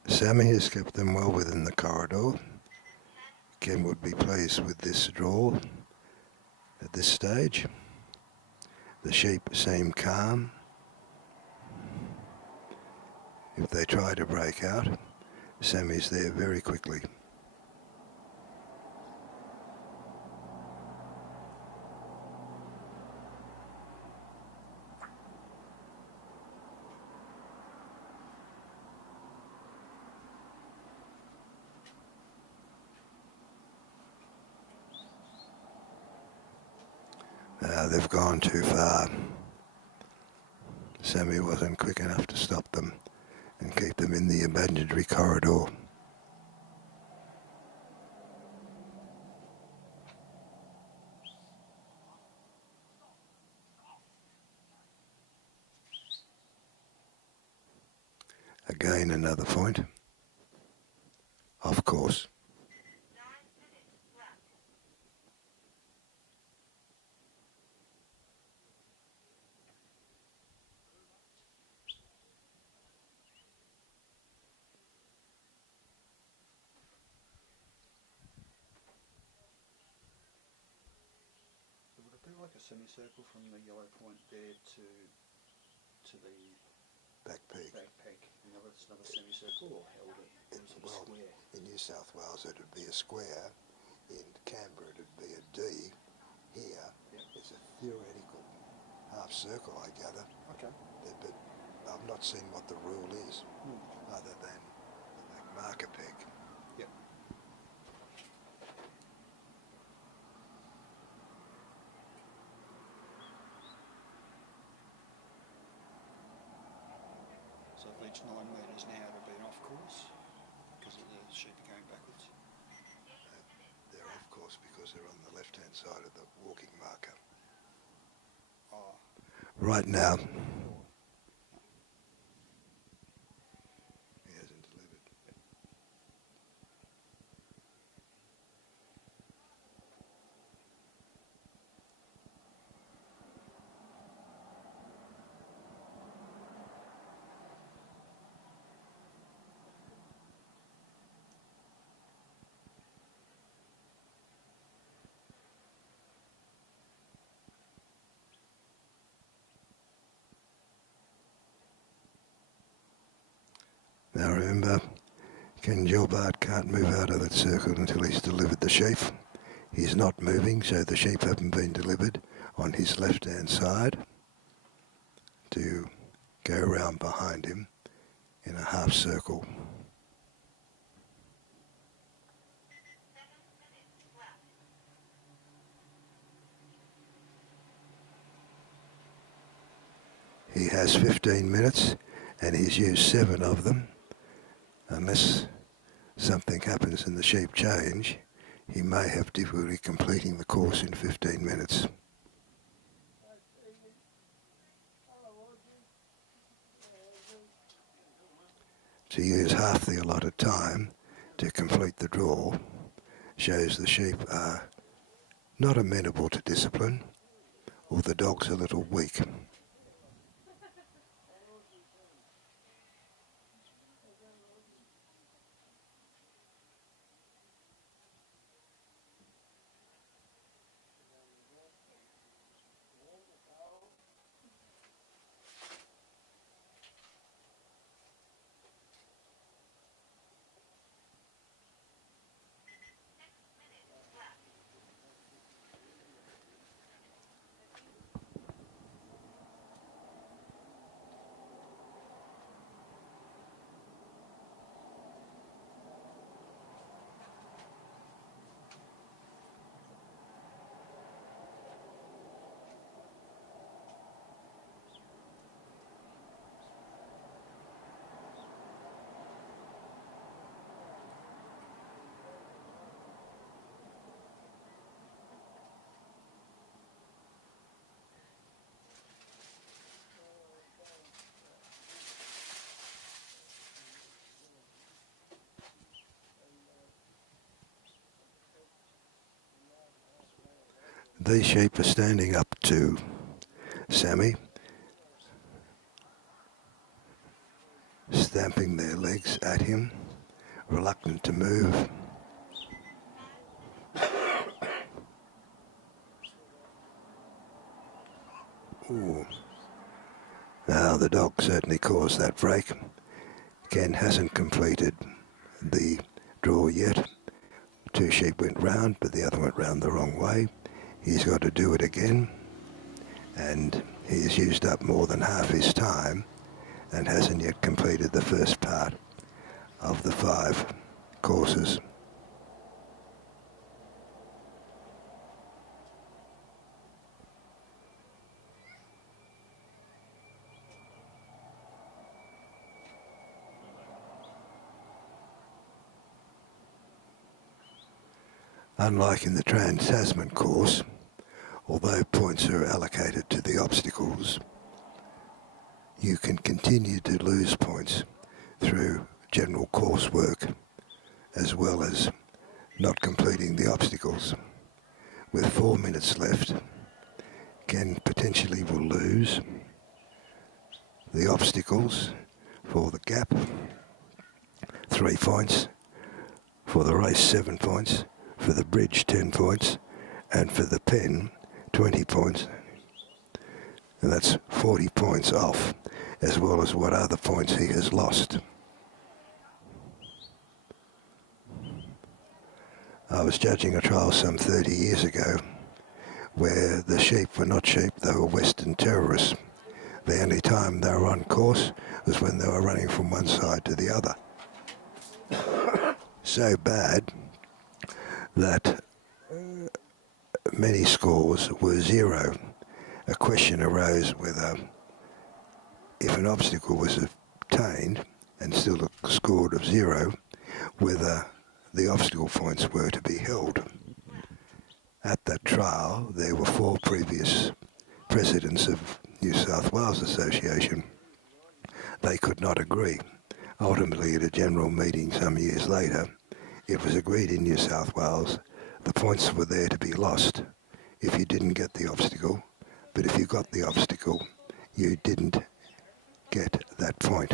Sammy has kept them well within the corridor. Ken would be pleased with this draw at this stage. The sheep seem calm. If they try to break out, Sammy's there very quickly. They've gone too far. Sammy wasn't quick enough to stop them and keep them in the imaginary corridor. Again, another point. Of course. Like a semicircle from the yellow point there to the Back peak. Another semicircle, or held it Well, square? in New South Wales it would be a square. In Canberra it would be a D. circle, I gather. Okay. But I've not seen what the rule is, other than the marker peg. Yep. So of each 9 metres now it'll be an off course because of the sheep are going backwards. They're off course because they're on the left-hand side of the walking marker. Oh, Right now, he hasn't delivered. Now remember, Ken Gilbert can't move out of that circle until he's delivered the sheep. He's not moving, so the sheep haven't been delivered on his left-hand side to go round behind him in a half circle. He has 15 minutes and he's used 7 of them. Unless something happens and the sheep change, he may have difficulty completing the course in 15 minutes. To use half the allotted time to complete the draw shows the sheep are not amenable to discipline, or the dog's a little weak. These sheep are standing up to Sammy, stamping their legs at him, reluctant to move. Ooh. Now the dog certainly caused that break. Ken hasn't completed the draw yet. 2 sheep went round, but the other went round the wrong way. He's got to do it again, and he's used up more than half his time and hasn't yet completed the first part of the 5 courses. Unlike in the Trans-Tasman course, although points are allocated to the obstacles, you can continue to lose points through general coursework as well as not completing the obstacles. With 4 minutes left, Ken potentially will lose the obstacles for the gap, 3 points, for the race 7 points, for the bridge 10 points, and for the pen 20 points. And that's 40 points off, as well as what other points he has lost. I was judging a trial some 30 years ago where the sheep were not sheep, they were Western terrorists. The only time they were on course was when they were running from one side to the other. So bad that many scores were zero. A question arose whether, if an obstacle was obtained and still scored of zero, whether the obstacle points were to be held. At that trial, there were 4 previous presidents of New South Wales Association. They could not agree. Ultimately, at a general meeting some years later, it was agreed in New South Wales the points were there to be lost if you didn't get the obstacle, but if you got the obstacle, you didn't get that point.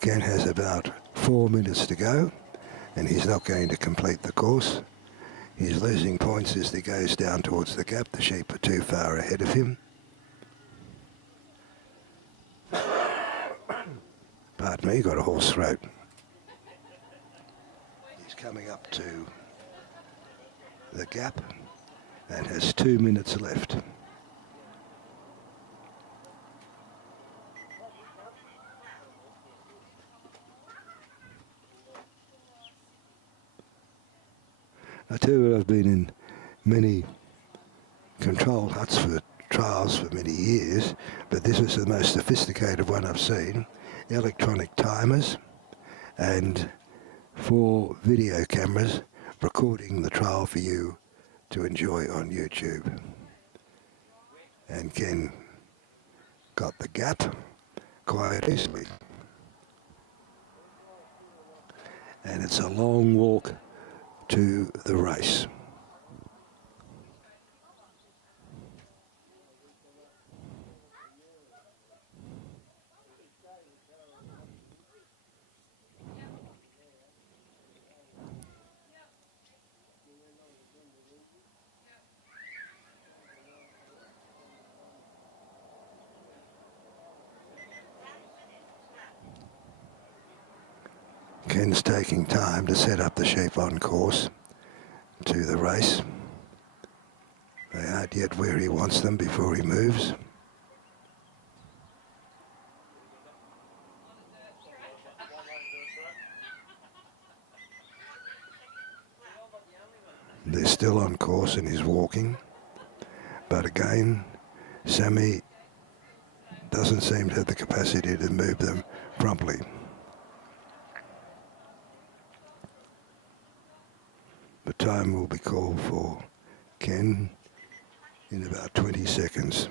Ken has about 4 minutes to go, and he's not going to complete the course. He's losing points as he goes down towards the gap. The sheep are too far ahead of him. Pardon me, got a hoarse throat. He's coming up to the gap and has 2 minutes left. I tell you, I've been in many control huts for trials for many years, but this was the most sophisticated one I've seen. Electronic timers and 4 video cameras recording the trial for you to enjoy on YouTube. And Ken got the gap quite easily. And it's a long walk to the race. Ken's taking time to set up the sheep on course to the race. They aren't yet where he wants them before he moves. They're still on course and he's walking. But again, Sammy doesn't seem to have the capacity to move them promptly. The time will be called for Ken in about 20 seconds.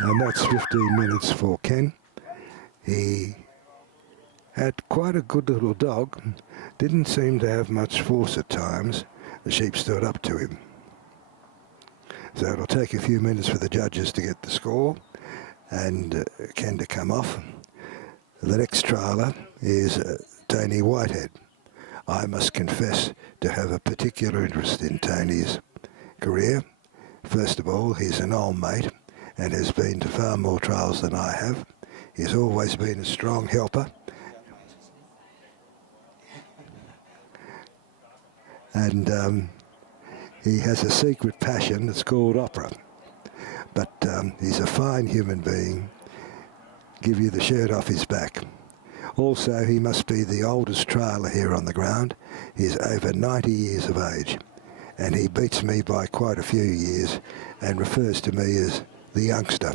And that's 15 minutes for Ken. He had quite a good little dog, didn't seem to have much force at times. The sheep stood up to him. So it'll take a few minutes for the judges to get the score and Ken to come off. The next trialer is Tony Whitehead. I must confess to have a particular interest in Tony's career. First of all, he's an old mate and has been to far more trials than I have. He's always been a strong helper. And he has a secret passion that's called opera. But he's a fine human being. Give you the shirt off his back. Also, he must be the oldest trialer here on the ground. He's over 90 years of age. And he beats me by quite a few years and refers to me as the youngster.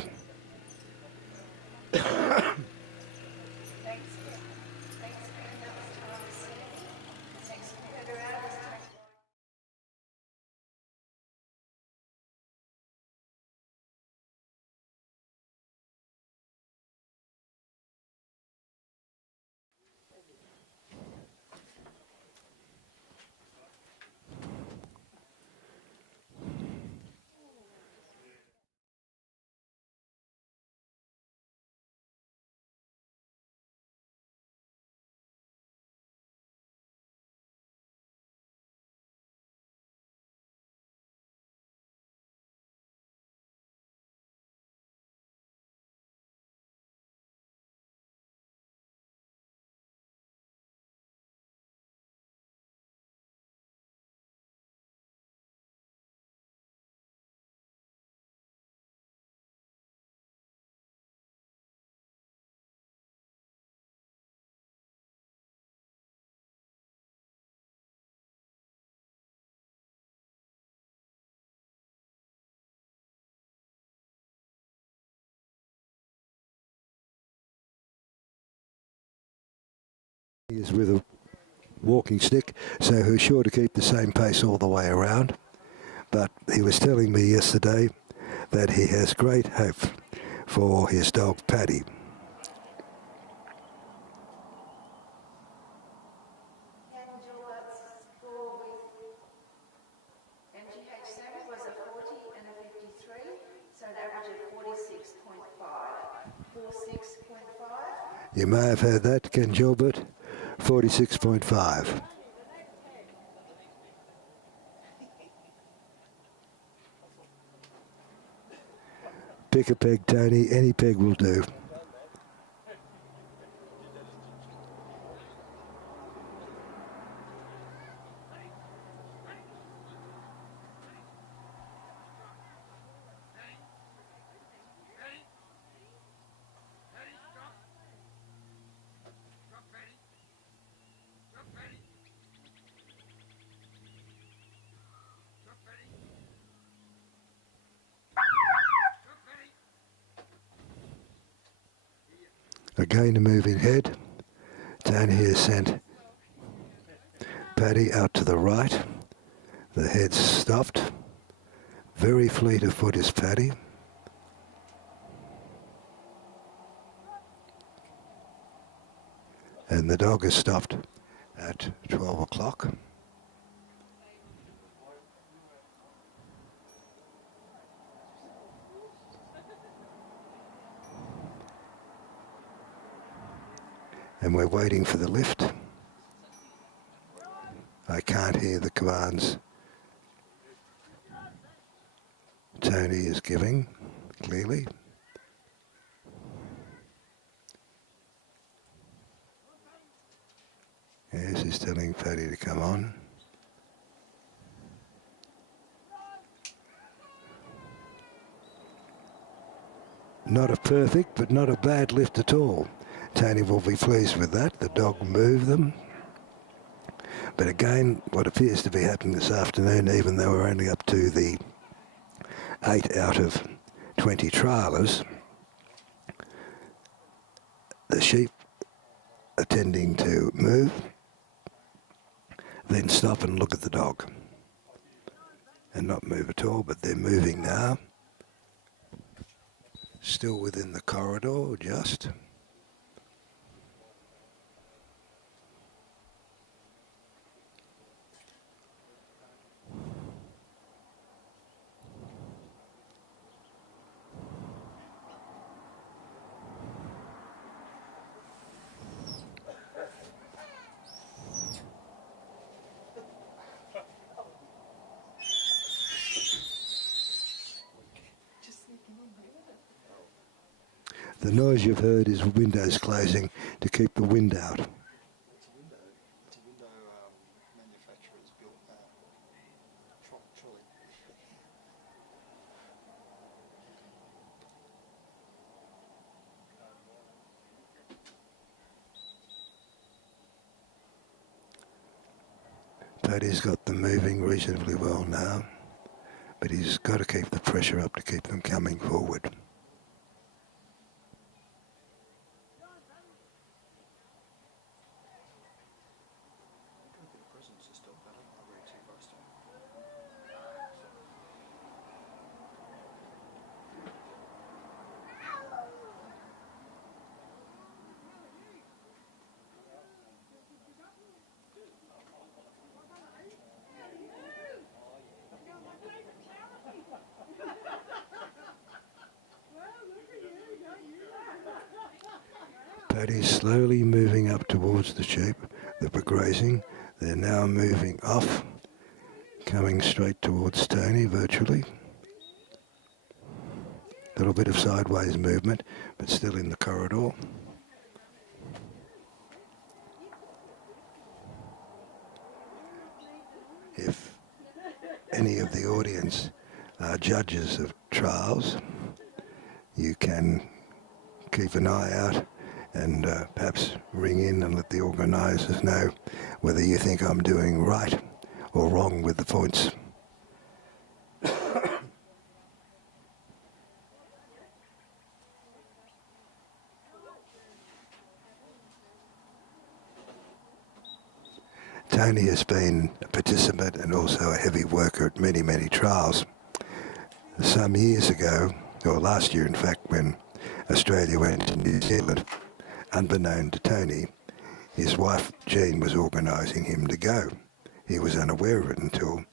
is with a walking stick, so he's sure to keep the same pace all the way around. But he was telling me yesterday that he has great hope for his dog Paddy. Angela's score with MGH Sammy was a 40 and a 53, so an average of 46.5. 46.5. You may have heard that, Ken Gilbert. 46.5. Pick a peg, Tony. Any peg will do. Again a moving head. Tony has sent Paddy out to the right. The head's stopped. Very fleet of foot is Paddy. And the dog is stopped at 12 o'clock. And we're waiting for the lift. I can't hear the commands Tony is giving clearly. Yes, he's telling Paddy to come on. Not a perfect, but not a bad lift at all. Tony will be pleased with that. The dog moved them. But again, what appears to be happening this afternoon, even though we're only up to the 8 out of 20 triallers, the sheep are tending to move, then stop and look at the dog. And not move at all, but they're moving now. Still within the corridor, just. The noise you've heard is windows closing to keep the wind out. It's a window manufacturer's built trolley. Paddy's got them moving reasonably well now, but he's got to keep the pressure up to keep them coming forward. Paddy's slowly moving up towards the sheep that were grazing. They're now moving off, coming straight towards Tony virtually. A little bit of sideways movement, but still in the corridor. If any of the audience are judges of trials, you can keep an eye out and perhaps ring in and let the organisers know whether you think I'm doing right or wrong with the points. Tony has been a participant and also a heavy worker at many, many trials. Some years ago, or last year in fact, when Australia went to New Zealand, unbeknown to Tony, his wife Jean was organising him to go. He was unaware of it until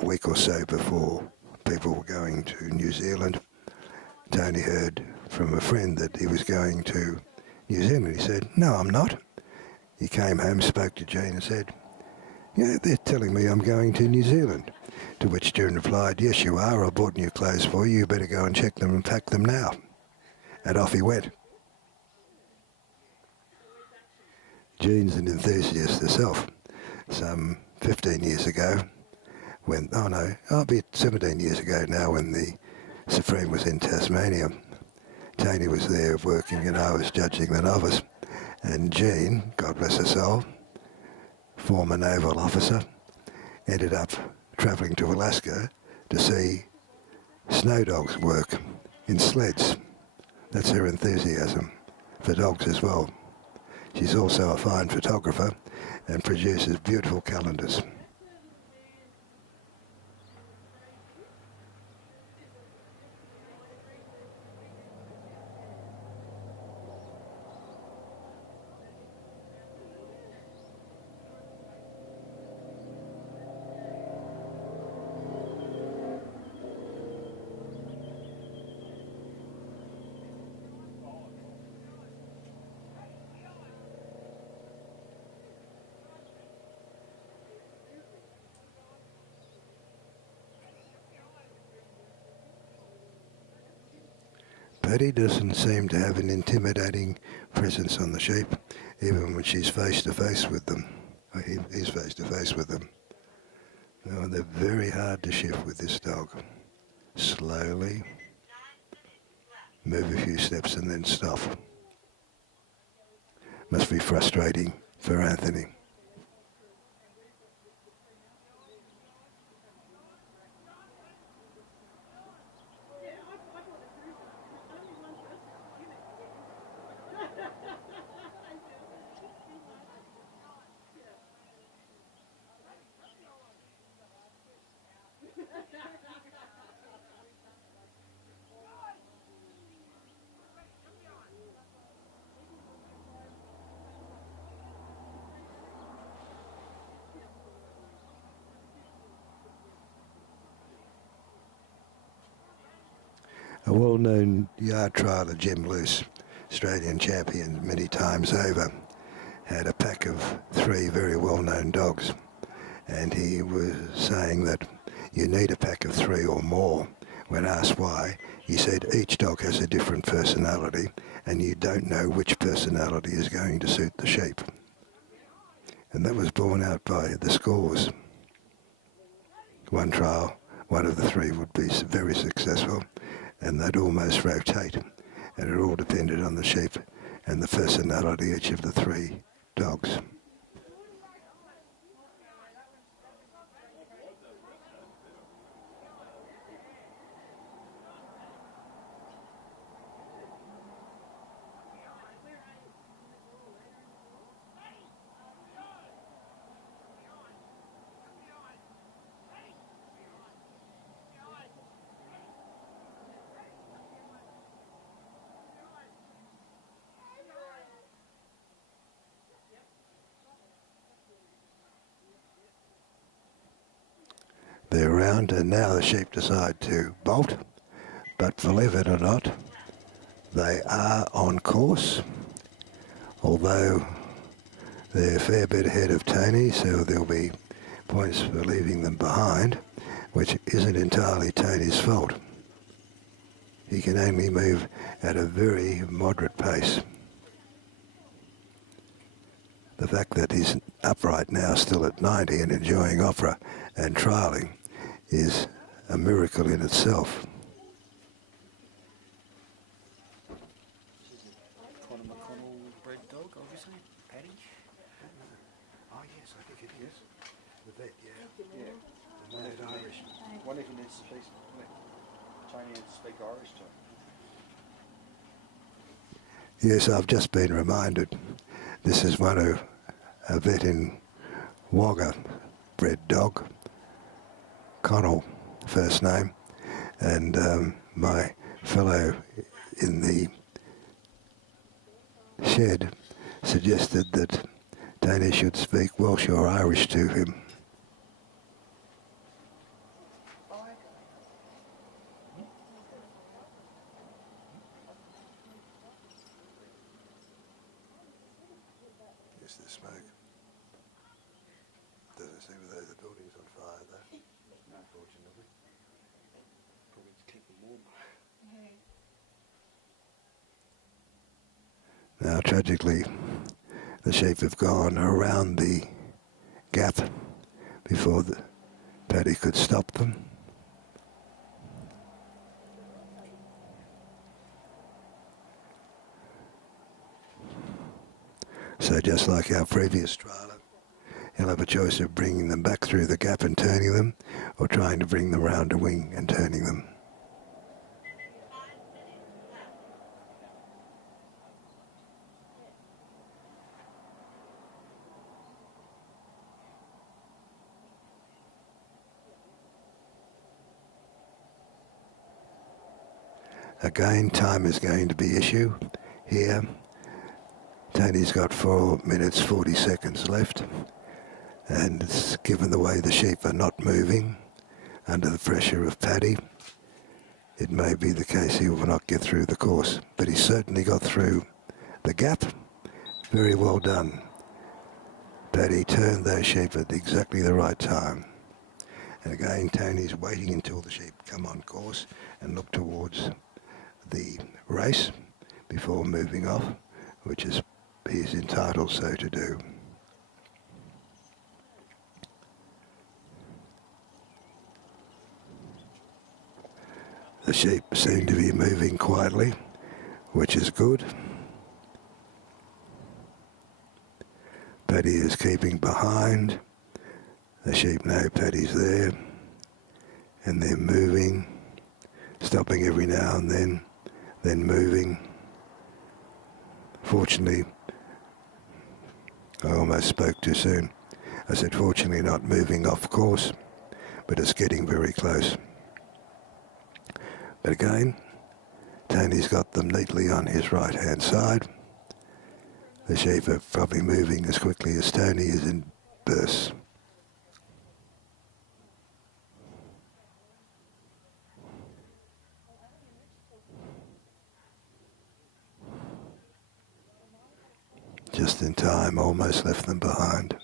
a week or so before people were going to New Zealand. Tony heard from a friend that he was going to New Zealand. He said, "No, I'm not." He came home, spoke to Jean and said, "Yeah, they're telling me I'm going to New Zealand." To which Jean replied, "Yes, you are. I bought new clothes for you. You better go and check them and pack them now." And off he went. Jean's an enthusiast herself. Some 15 years ago, when, I'll be 17 years ago now, when the Supreme was in Tasmania, Tony was there working and I was judging the novice. And Jean, God bless her soul, former naval officer, ended up travelling to Alaska to see snow dogs work in sleds. That's her enthusiasm for dogs as well. She's also a fine photographer and produces beautiful calendars. Patty doesn't seem to have an intimidating presence on the sheep, even when she's face to face with them. Or he's face to face with them. Oh, they're very hard to shift with this dog. Slowly, move a few steps and then stop. Must be frustrating for Anthony. A well-known yard trialer, Jim Luce, Australian champion many times over, had a pack of 3 very well-known dogs, and he was saying that you need a pack of 3 or more. When asked why, he said each dog has a different personality and you don't know which personality is going to suit the sheep. And that was borne out by the scores. One trial, one of the 3 would be very successful, and they'd almost rotate, and it all depended on the sheep and the personality each of the 3 dogs. They're around, and now the sheep decide to bolt, but believe it or not, they are on course, although they're a fair bit ahead of Tony, so there'll be points for leaving them behind, which isn't entirely Tony's fault. He can only move at a very moderate pace. The fact that he's upright now, still at 90 and enjoying opera and trialling, is a miracle in itself. Bred dog, obviously. Paddy. Oh yes, I think it is. The vet, Yeah. The mad Irish. Wonder if he needs to speak. Tony needs to speak Irish to him. Yes, I've just been reminded. This is one of a vet in Wagga bred dog, Connell first name, and my fellow in the shed suggested that Tony should speak Welsh or Irish to him. Here's the smoke. Doesn't seem as though the building's on fire though. No, unfortunately. Probably to keep them warm. Now, tragically, the sheep have gone around the gap before Paddy could stop them. So just like our previous trialer, he'll have a choice of bringing them back through the gap and turning them, or trying to bring them round a wing and turning them. Again, time is going to be issue here. Tony's got 4 minutes 40 seconds left, and it's given the way the sheep are not moving under the pressure of Paddy, it may be the case he will not get through the course, but he certainly got through the gap. Very well done. Paddy turned those sheep at exactly the right time. And again, Tony's waiting until the sheep come on course and look towards the race before moving off, which is he's entitled so to do. The sheep seem to be moving quietly, which is good. Paddy is keeping behind. The sheep know Paddy's there, and they're moving, stopping every now and then moving. Fortunately, I almost spoke too soon. I said fortunately not moving off course, but it's getting very close. But again, Tony's got them neatly on his right-hand side. The sheep are probably moving as quickly as Tony is in bursts. Just in time, almost left them behind.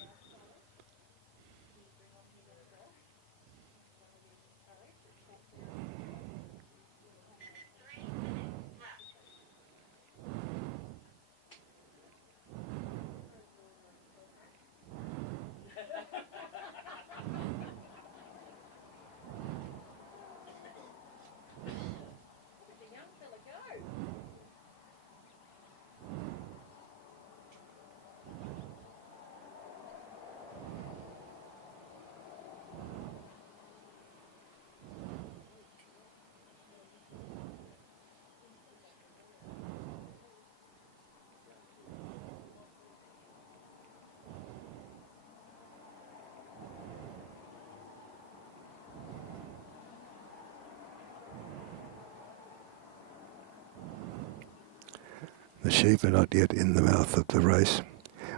The sheep are not yet in the mouth of the race,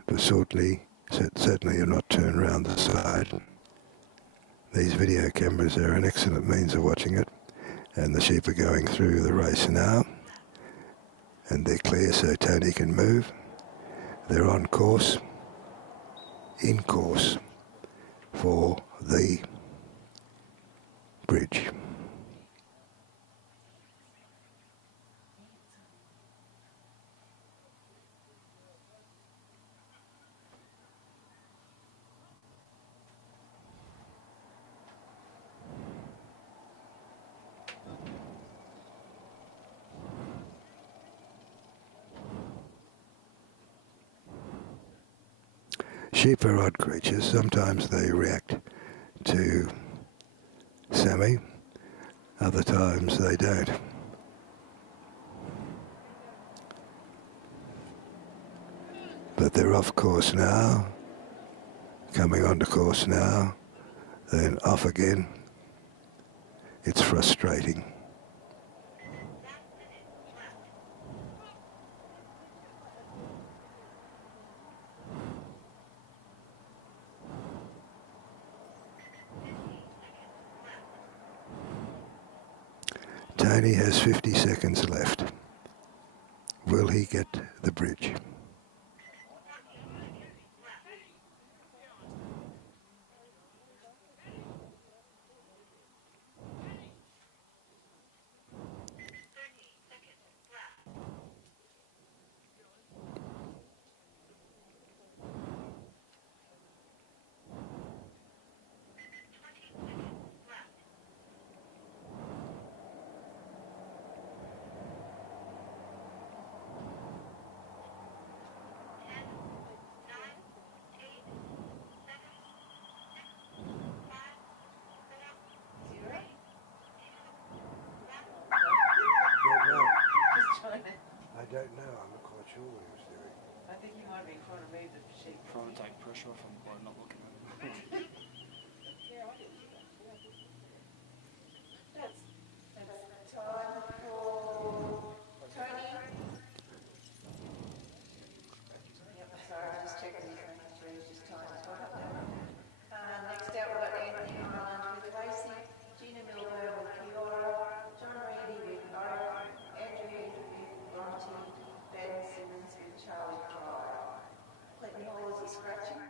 but certainly have not turned round the side. These video cameras are an excellent means of watching it, and the sheep are going through the race now, and they're clear so Tony can move. They're on course, in course, for the bridge. Sheep are odd creatures. Sometimes they react to Sammy, other times they don't. But they're off course now, Coming onto course now, then off again. It's frustrating. Tony has 50 seconds left. Will he get the bridge? I don't know. I'm not quite sure what he was doing. I think he might be trying to move the sheep. Trying to take pressure off him by not looking at him. That's time for Tony. Yep, sorry, I'm just checking his making sure he's just tying his foot up there. Next out we've got Anthony Ireland with Lacey, Gina Milburn with Kiora, John Reedy with Oak, Andrew Heath with Bronte, Ben Simmons with Charlie Fry. Clinton Hall is a scratching.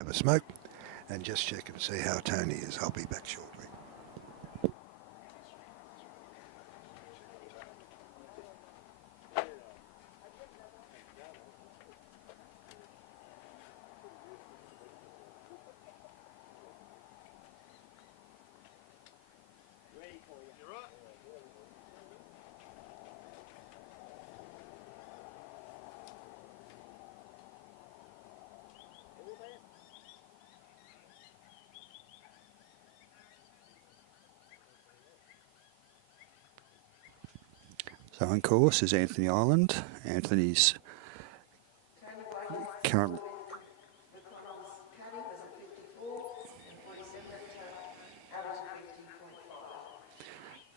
Have a smoke and just check and see how Tony is. I'll be back shortly. So on course is Anthony Ireland. Anthony's current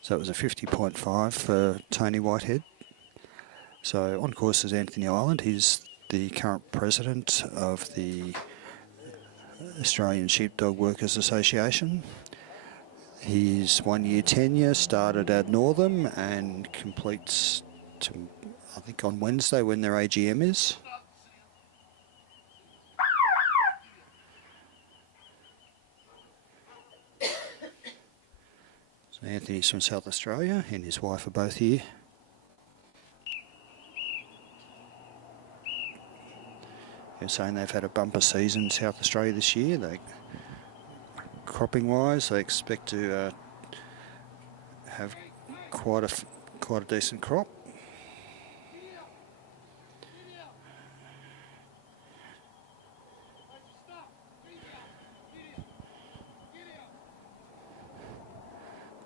so it was a 50.5 for Tony Whitehead. So on course is Anthony Ireland. He's the current president of the Australian Sheepdog Workers Association. His 1 year tenure started at Northam and completes to, I think, on Wednesday when their AGM is. So Anthony's from South Australia and his wife are both here. They're saying they've had a bumper season in South Australia this year. Cropping wise, they expect to have quite a decent crop.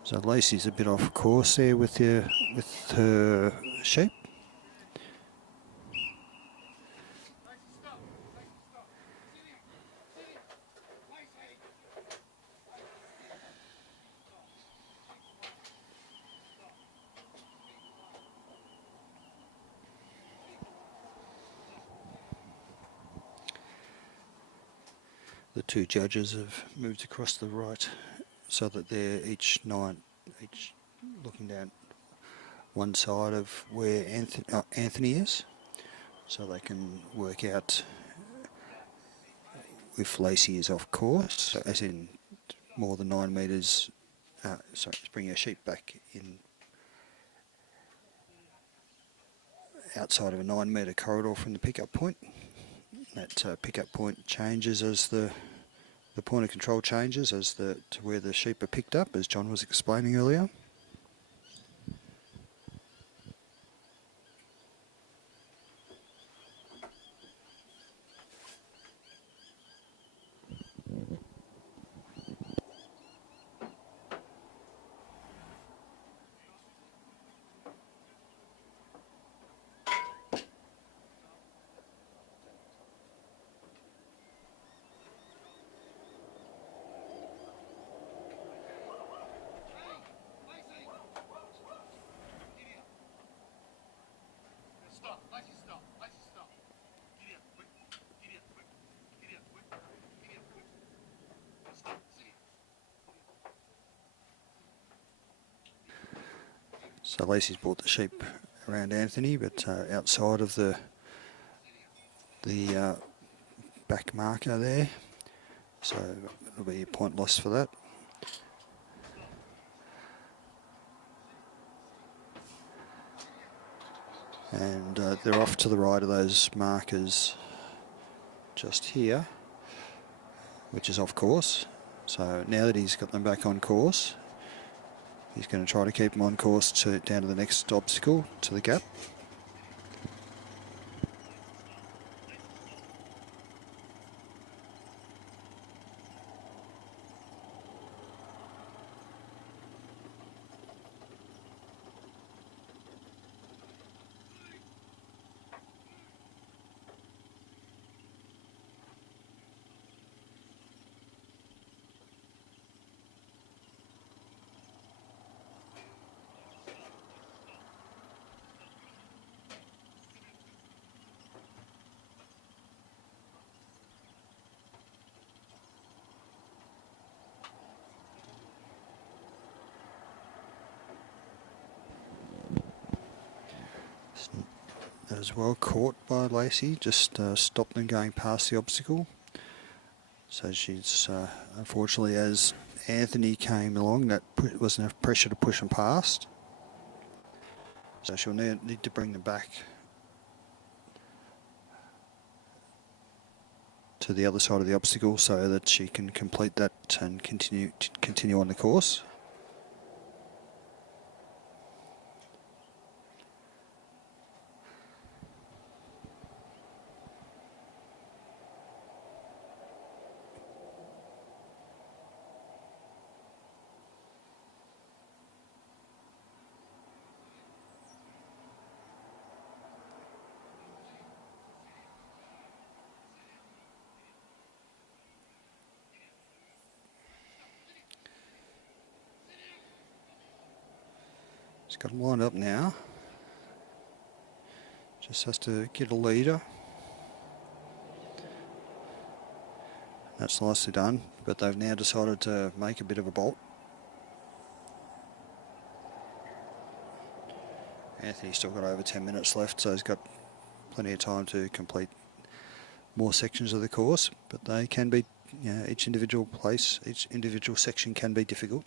So Lacey's a bit off course there with her sheep. The two judges have moved across the right so that they're each looking down one side of where Anthony is, so they can work out if Lacey is off course, as in more than 9 metres. Sorry, let's bring our sheep back in outside of a 9 metre corridor from the pickup point. That pickup point changes as the point of control changes as to where the sheep are picked up, as John was explaining earlier. So Lacey's brought the sheep around Anthony, but outside of the back marker there, so it'll be a point loss for that. And they're off to the right of those markers just here, which is off course. So now that he's got them back on course, he's going to try to keep them on course down to the next obstacle, to the gap. As well caught by Lacey, just stopped them going past the obstacle. So she's unfortunately, as Anthony came along, that was enough pressure to push them past. So she'll need to bring them back to the other side of the obstacle so that she can complete that and continue on the course. He's got them lined up now. Just has to get a leader. That's nicely done, but they've now decided to make a bit of a bolt. Anthony's still got over 10 minutes left, so he's got plenty of time to complete more sections of the course, but they can be, each individual section can be difficult.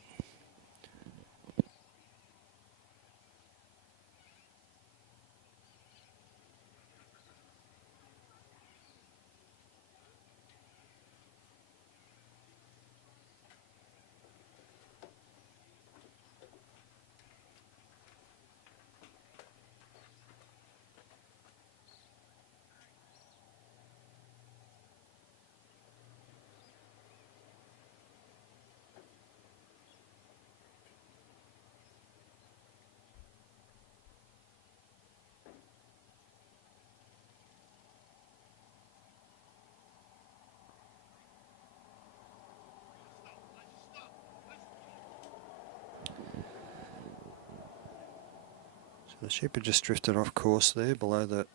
So the sheep had just drifted off course there below the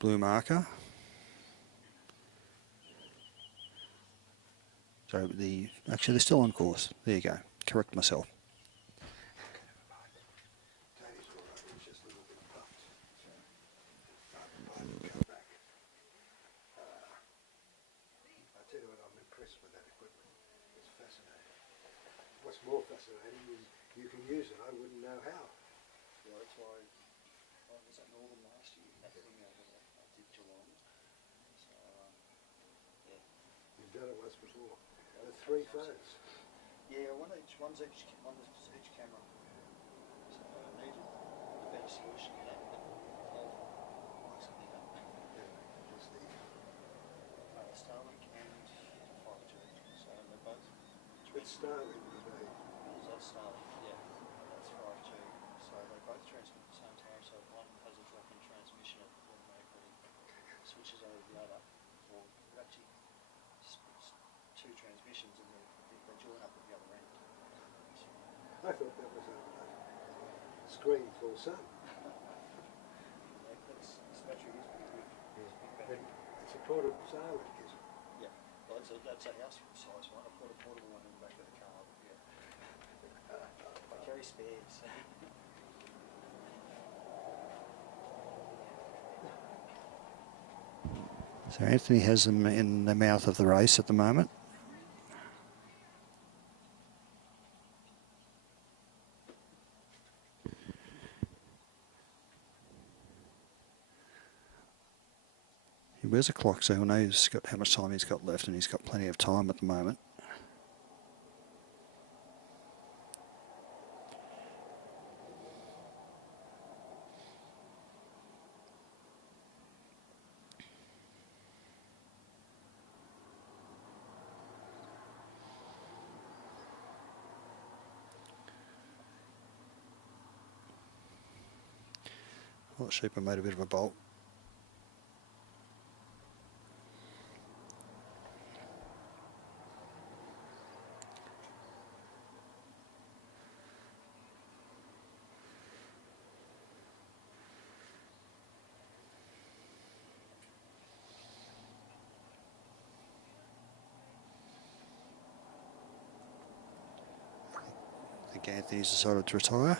blue marker. So actually they're still on course. There you go. Correct myself. I tell you what, I'm impressed with that equipment. It's fascinating. What's more fascinating is you can use it. I wouldn't know how. Well, that's why I was at Northern last year. That thing I did Geelong. So, yeah. You've done it once before. With 3 phones. Yeah, one's each camera. So I needed a better solution than that, but works can be done. Yeah, just the Starlink and 5G. So they're both. It's Starlink today. That's Starlink, yeah. That's 5G. So they both transmit at the same time. So one has a drop in transmission, it automatically switches over the other. Or it actually two transmissions and they join up at the other end. I thought that was a screen full sun. This battery is pretty good. It's a portable Starlink, is it? Yeah. Well, that's a house size one. I've got a portable one in the back of the car. But yeah. I carry spares. So Anthony has them in the mouth of the race at the moment. He wears a clock, so he'll know he's got how much time he's got left, and he's got plenty of time at the moment. Well, the sheep have made a bit of a bolt. I think Anthony's decided to retire.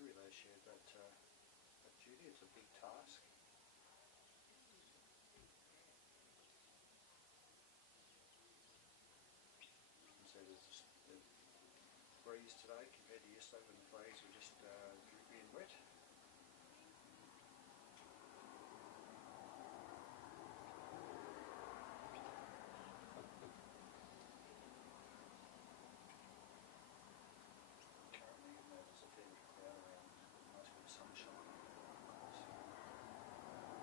through they shared that duty. It's a big task. And so there's just the breeze today compared to yesterday when the flags were just drippy and wet. Currently, even though there's a fair bit of cloud around, there's a nice bit of sunshine.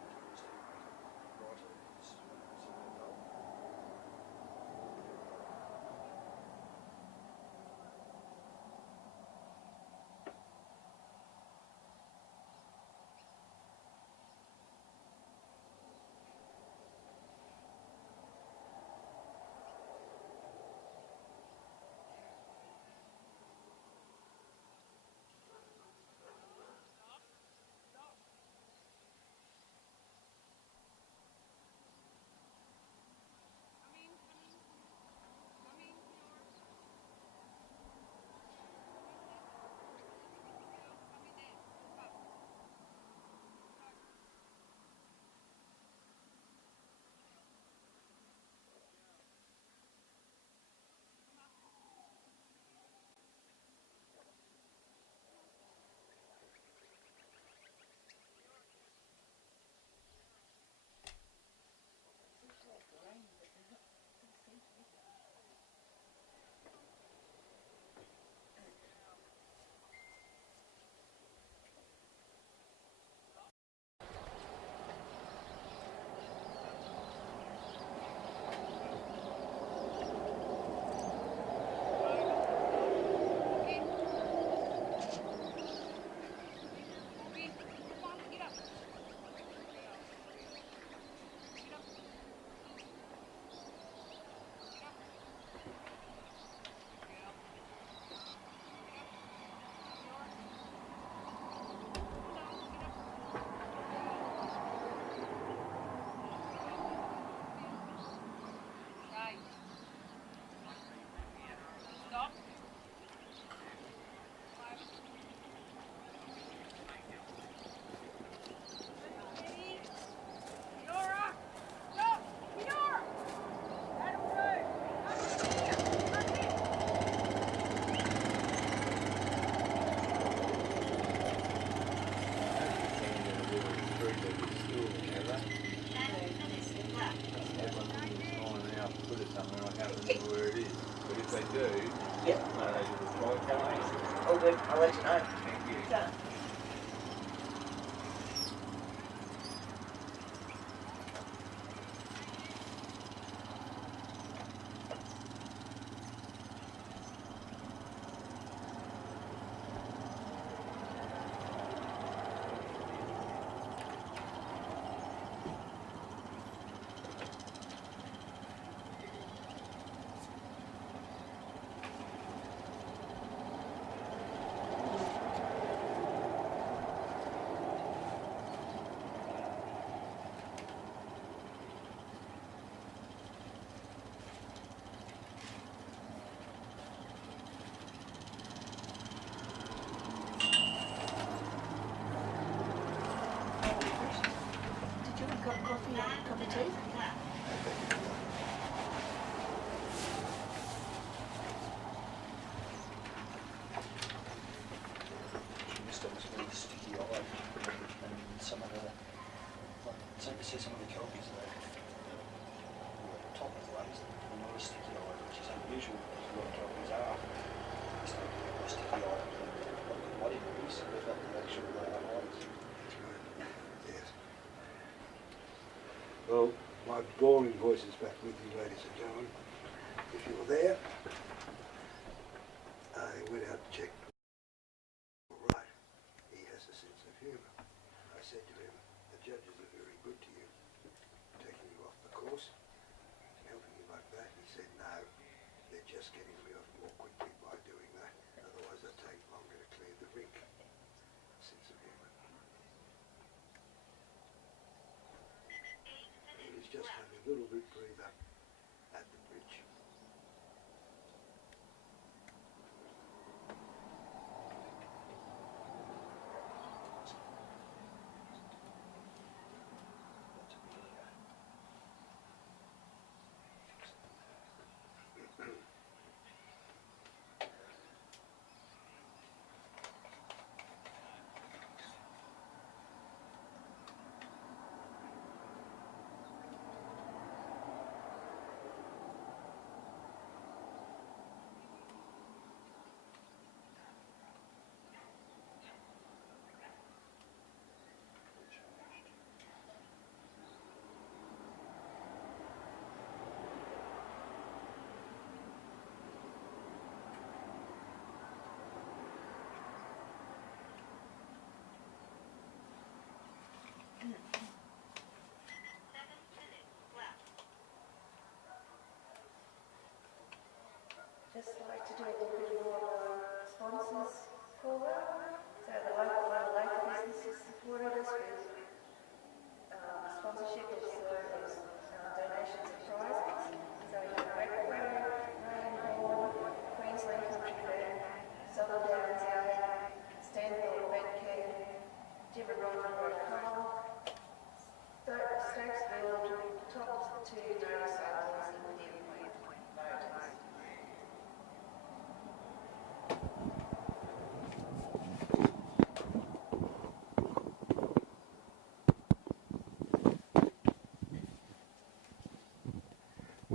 Towards the brighter it is when it's a bit dull. All good. I'll let you know. Done. Cup of tea? She missed it was really sticky eye, and some of the, like, see some of the kelpies there, the top of the ones, they're not a sticky eye, which is unusual because a lot of kelpies are. It's not a sticky eye, like the body breeze, they've got the actual eyes. Yes. Well, my boring voice is back with you, ladies and gentlemen. If you were there, I went out and checked. Right, he has a sense of humour. I said to him, the judges are very good to you, taking you off the course, helping you like that. He said, no, they're just getting me off more quickly by doing that. Otherwise it'd take longer to clear the rink. Sense of humour. He was just having a little bit breather at the bridge.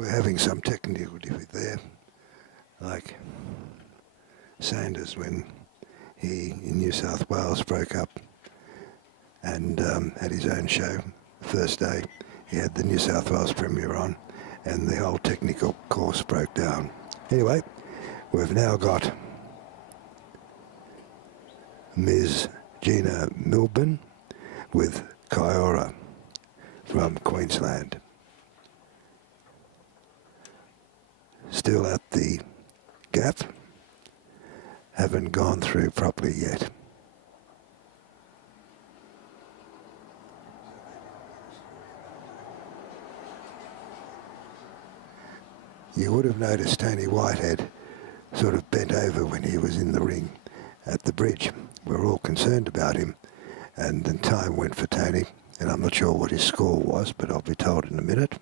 we're having some technical difficulty there, like Sanders when he in New South Wales broke up and had his own show. First day he had the New South Wales Premier on and the whole technical course broke down. Anyway, we've now got Ms. Gina Milburn with Kiora from Queensland. Still at the gap, haven't gone through properly yet. You would have noticed Tony Whitehead sort of bent over when he was in the ring at the bridge. We were all concerned about him, and then time went for Tony, and I'm not sure what his score was, but I'll be told in a minute.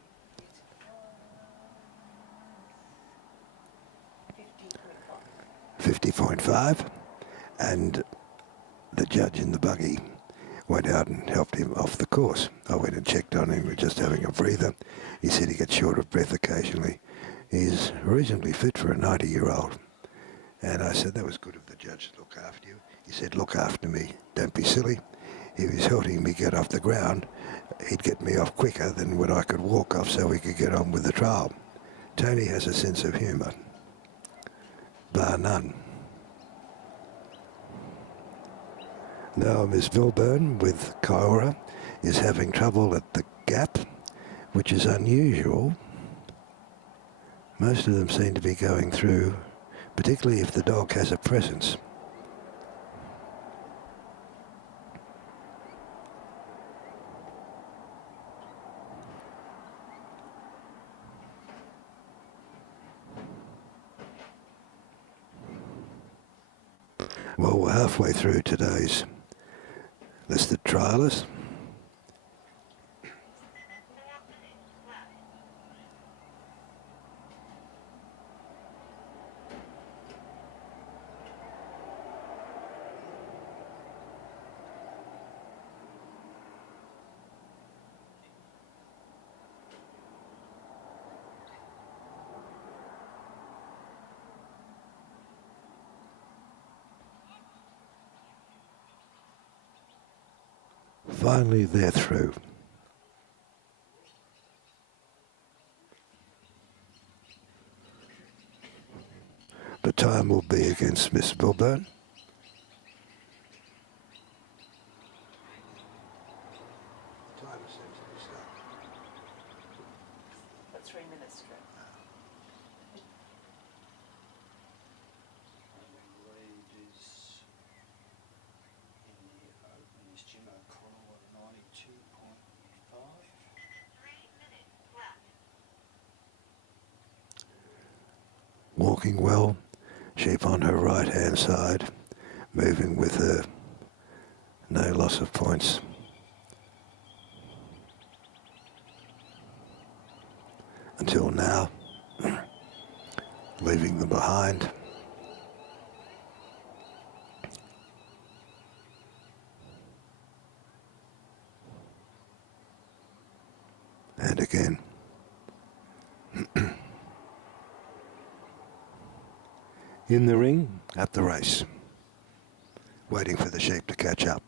50.5, and the judge in the buggy went out and helped him off the course. I went and checked on him, we were just having a breather. He said he gets short of breath occasionally. He's reasonably fit for a 90-year-old. And I said, that was good of the judge to look after you. He said, look after me, don't be silly. He was helping me get off the ground. He'd get me off quicker than when I could walk off so we could get on with the trial. Tony has a sense of humour, bar none. Now Ms. Milburn with Kiora is having trouble at the gap, which is unusual. Most of them seem to be going through, particularly if the dog has a presence. Well, we're halfway through today's listed trialers. Finally, they're through. The time will be against Miss Milburn. For 3 minutes straight. Walking well, sheep on her right hand side, moving with her, no loss of points. Until now, leaving them behind. And again. In the ring, at the race, waiting for the sheep to catch up.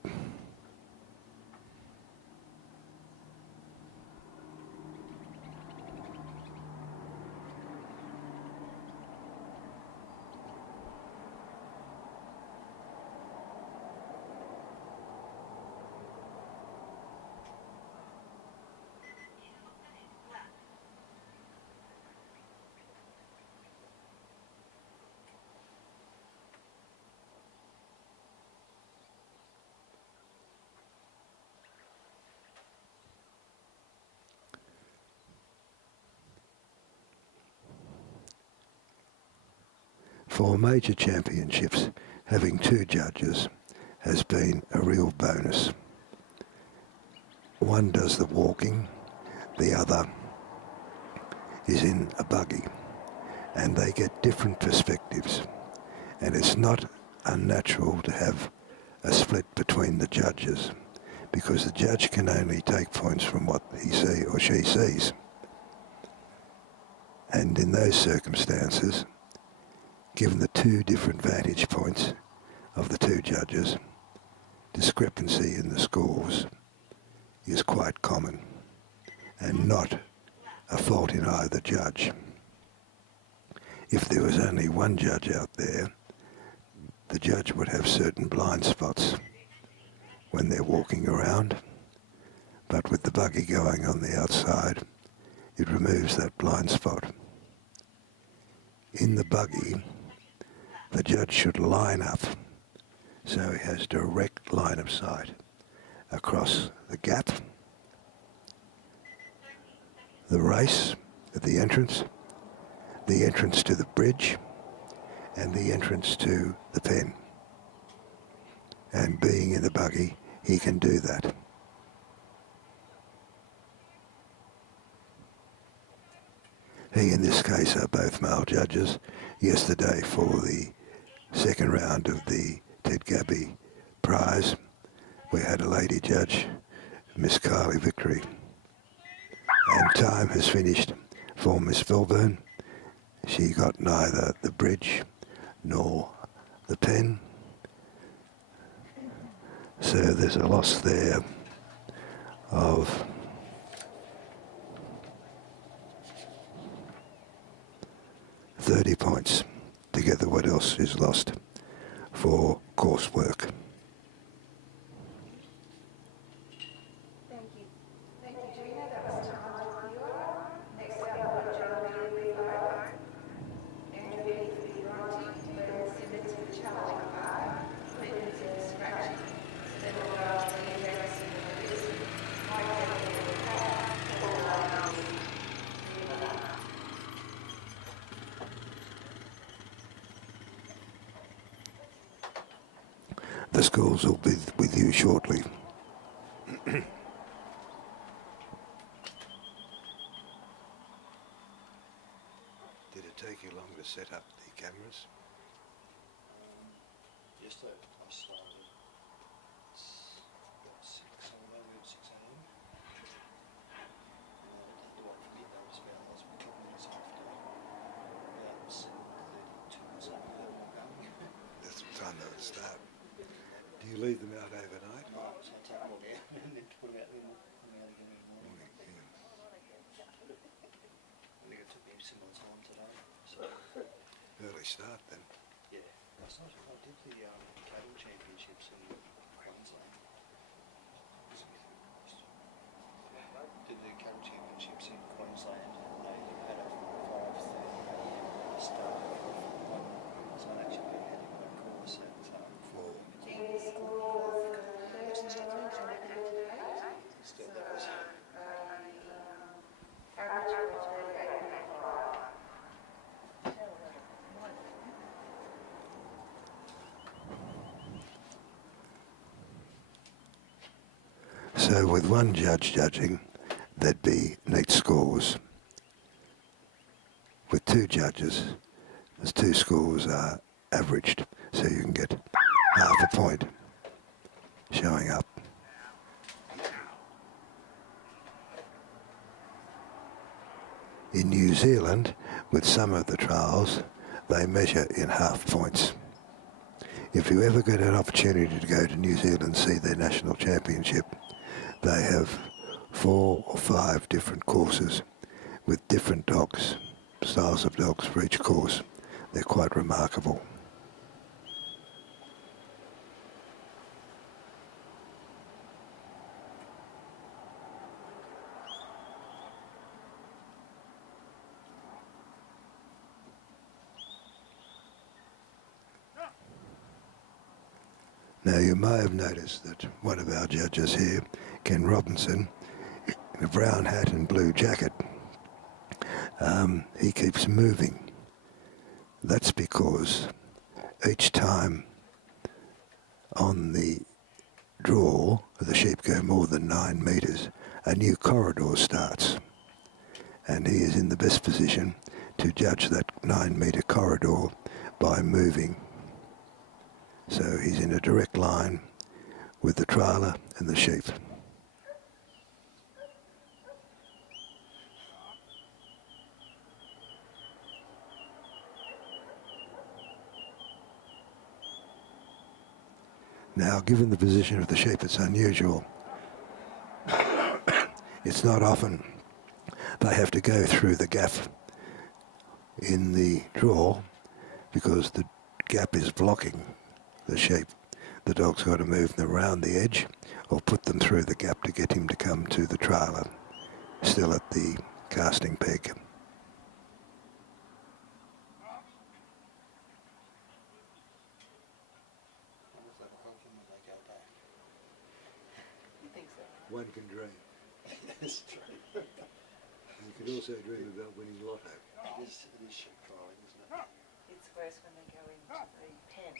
For major championships, having two judges has been a real bonus. One does the walking, the other is in a buggy, and they get different perspectives. And it's not unnatural to have a split between the judges, because the judge can only take points from what he or she sees. And in those circumstances, given the two different vantage points of the two judges, discrepancy in the scores is quite common and not a fault in either judge. If there was only one judge out there, the judge would have certain blind spots when they're walking around, but with the buggy going on the outside, it removes that blind spot. In the buggy, the judge should line up so he has direct line of sight across the gap, the race at the entrance to the bridge, and the entrance to the pen. And being in the buggy, he can do that. He, in this case, are both male judges. Yesterday, for the second round of the Ted Gabby prize, we had a lady judge, Miss Carly Victory. And time has finished for Miss Vilburn. She got neither the bridge nor the pen. So there's a loss there of £30 points. Together, what else is lost for coursework? Thank you. Thank you, Gina. That was time to viewer. Next up, we've got John Lee Five. Andrew Lee Ronti, Glenn Simmons with Charlie Five, Clinton in Scratch, then we'll go to Lee Harrison with this, Mike Kennedy with Pat, Paul Lowell with The schools will be with you shortly. Did it take you long to set up the cameras? Yesterday I started. It's about 6, I don't know, about 6 a.m. The one from midnight was about, I was a couple minutes after about 7:32 or something. That's the time they would start. Do you leave them out overnight? No, I was going to take them all down and then put them out again in the morning. I think it took me similar time today. So, Early start then. yeah. I did the cattle championships in Queensland. Did the cattle championships in Queensland. They had a 5:30 a.m. start. So I actually been out in my course at 4. Gina's score was 39 and 38. Still that was Average was 38.5. So with one judge judging, there'd be neat scores. With two judges, the two scores are averaged, so you can get half a point showing up. In New Zealand, with some of the trials, they measure in half points. If you ever get an opportunity to go to New Zealand and see their national championship, they have 4 or 5 different courses with different dogs, styles of dogs for each course. They're quite remarkable. Now you may have noticed that one of our judges here, Ken Robinson, in a brown hat and blue jacket, he keeps moving. That's because each time on the draw, the sheep go more than 9 metres, a new corridor starts. And he is in the best position to judge that 9-metre corridor by moving. So he's in a direct line with the trailer and the sheep. Now, given the position of the sheep, it's unusual. It's not often they have to go through the gap in the draw because the gap is blocking the sheep. The dog's got to move them around the edge or put them through the gap to get him to come to the trailer, still at the casting peg. One can dream. That's true. And you can also dream about winning lotto. It is sheep trialing, isn't it? It's worse when they go into the pen,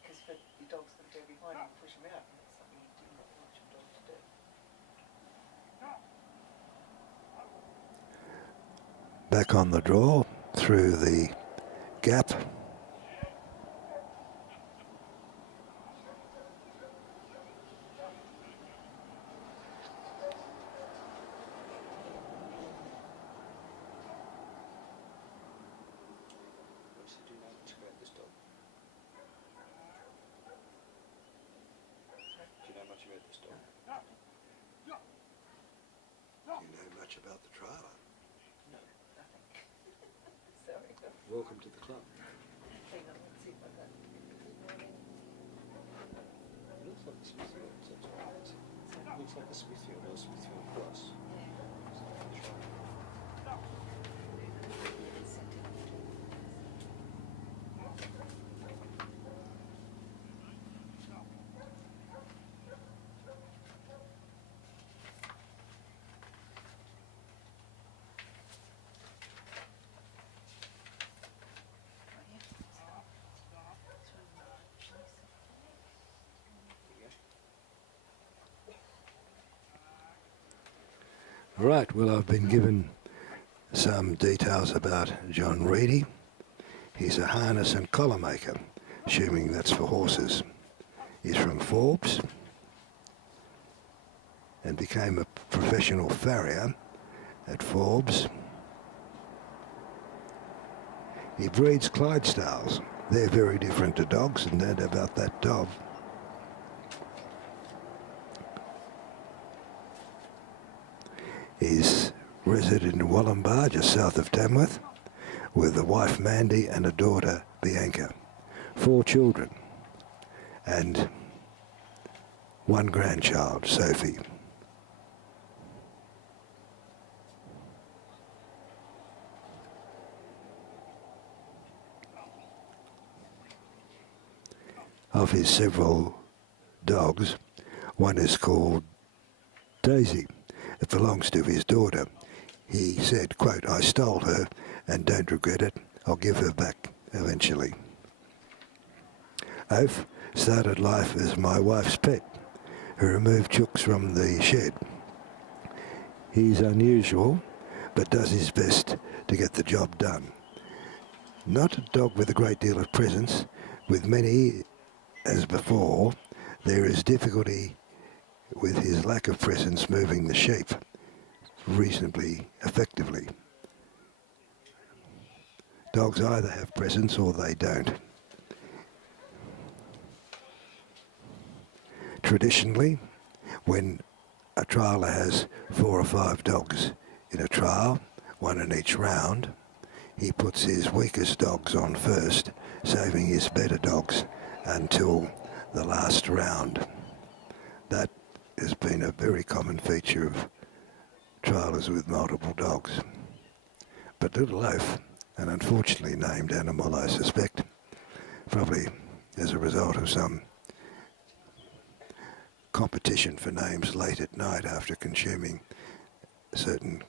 because your dog's got to go behind and push them out, and that's something you do not want your dog to do. Back on the draw, through the gap. Do you know much about this dog? Do you know much about this dog? Do you know much about the trailer? No. Nothing. Sorry. Welcome to the club. Hang on, let's see what that It looks like a Smithfield, that's what it is. It looks like a Smithfield or a Smithfield Plus. Right, well, I've been given some details about John Reedy. He's a harness and collar maker, assuming that's for horses. He's from Forbes and became a professional farrier at Forbes. He breeds Clydesdales. They're very different to dogs, and no doubt about that dog. He's resident in Wallumbah, just south of Tamworth, with a wife Mandy and a daughter Bianca. 4 children and 1 grandchild, Sophie. Of his several dogs, one is called Daisy. It belongs to his daughter. He said, quote, "I stole her and don't regret it. I'll give her back eventually." Oaf started life as my wife's pet, who removed chooks from the shed. He's unusual, but does his best to get the job done. Not a dog with a great deal of presence. With many, as before, there is difficulty with his lack of presence moving the sheep reasonably effectively. Dogs either have presence or they don't. Traditionally, when a trialer has 4 or 5 dogs in a trial, 1 in each round, he puts his weakest dogs on first, saving his better dogs until the last round. That has been a very common feature of trialers with multiple dogs. But Little Oaf, an unfortunately named animal, I suspect, probably as a result of some competition for names late at night after consuming a certain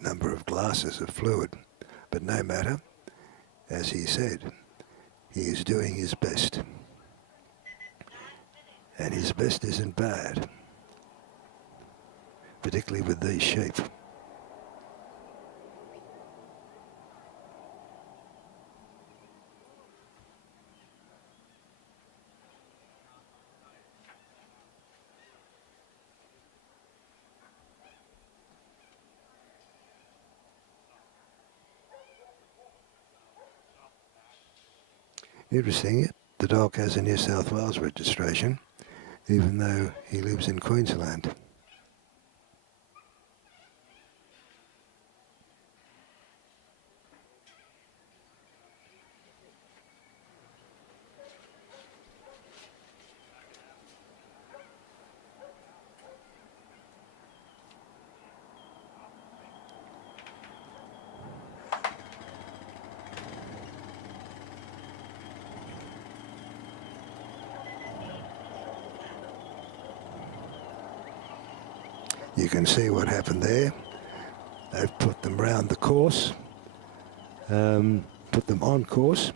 number of glasses of fluid. But no matter, as he said, he is doing his best. And his best isn't bad, particularly with these sheep. Interesting, the dog has a New South Wales registration, even though he lives in Queensland. You can see what happened there. They've put them round the course, put them on course,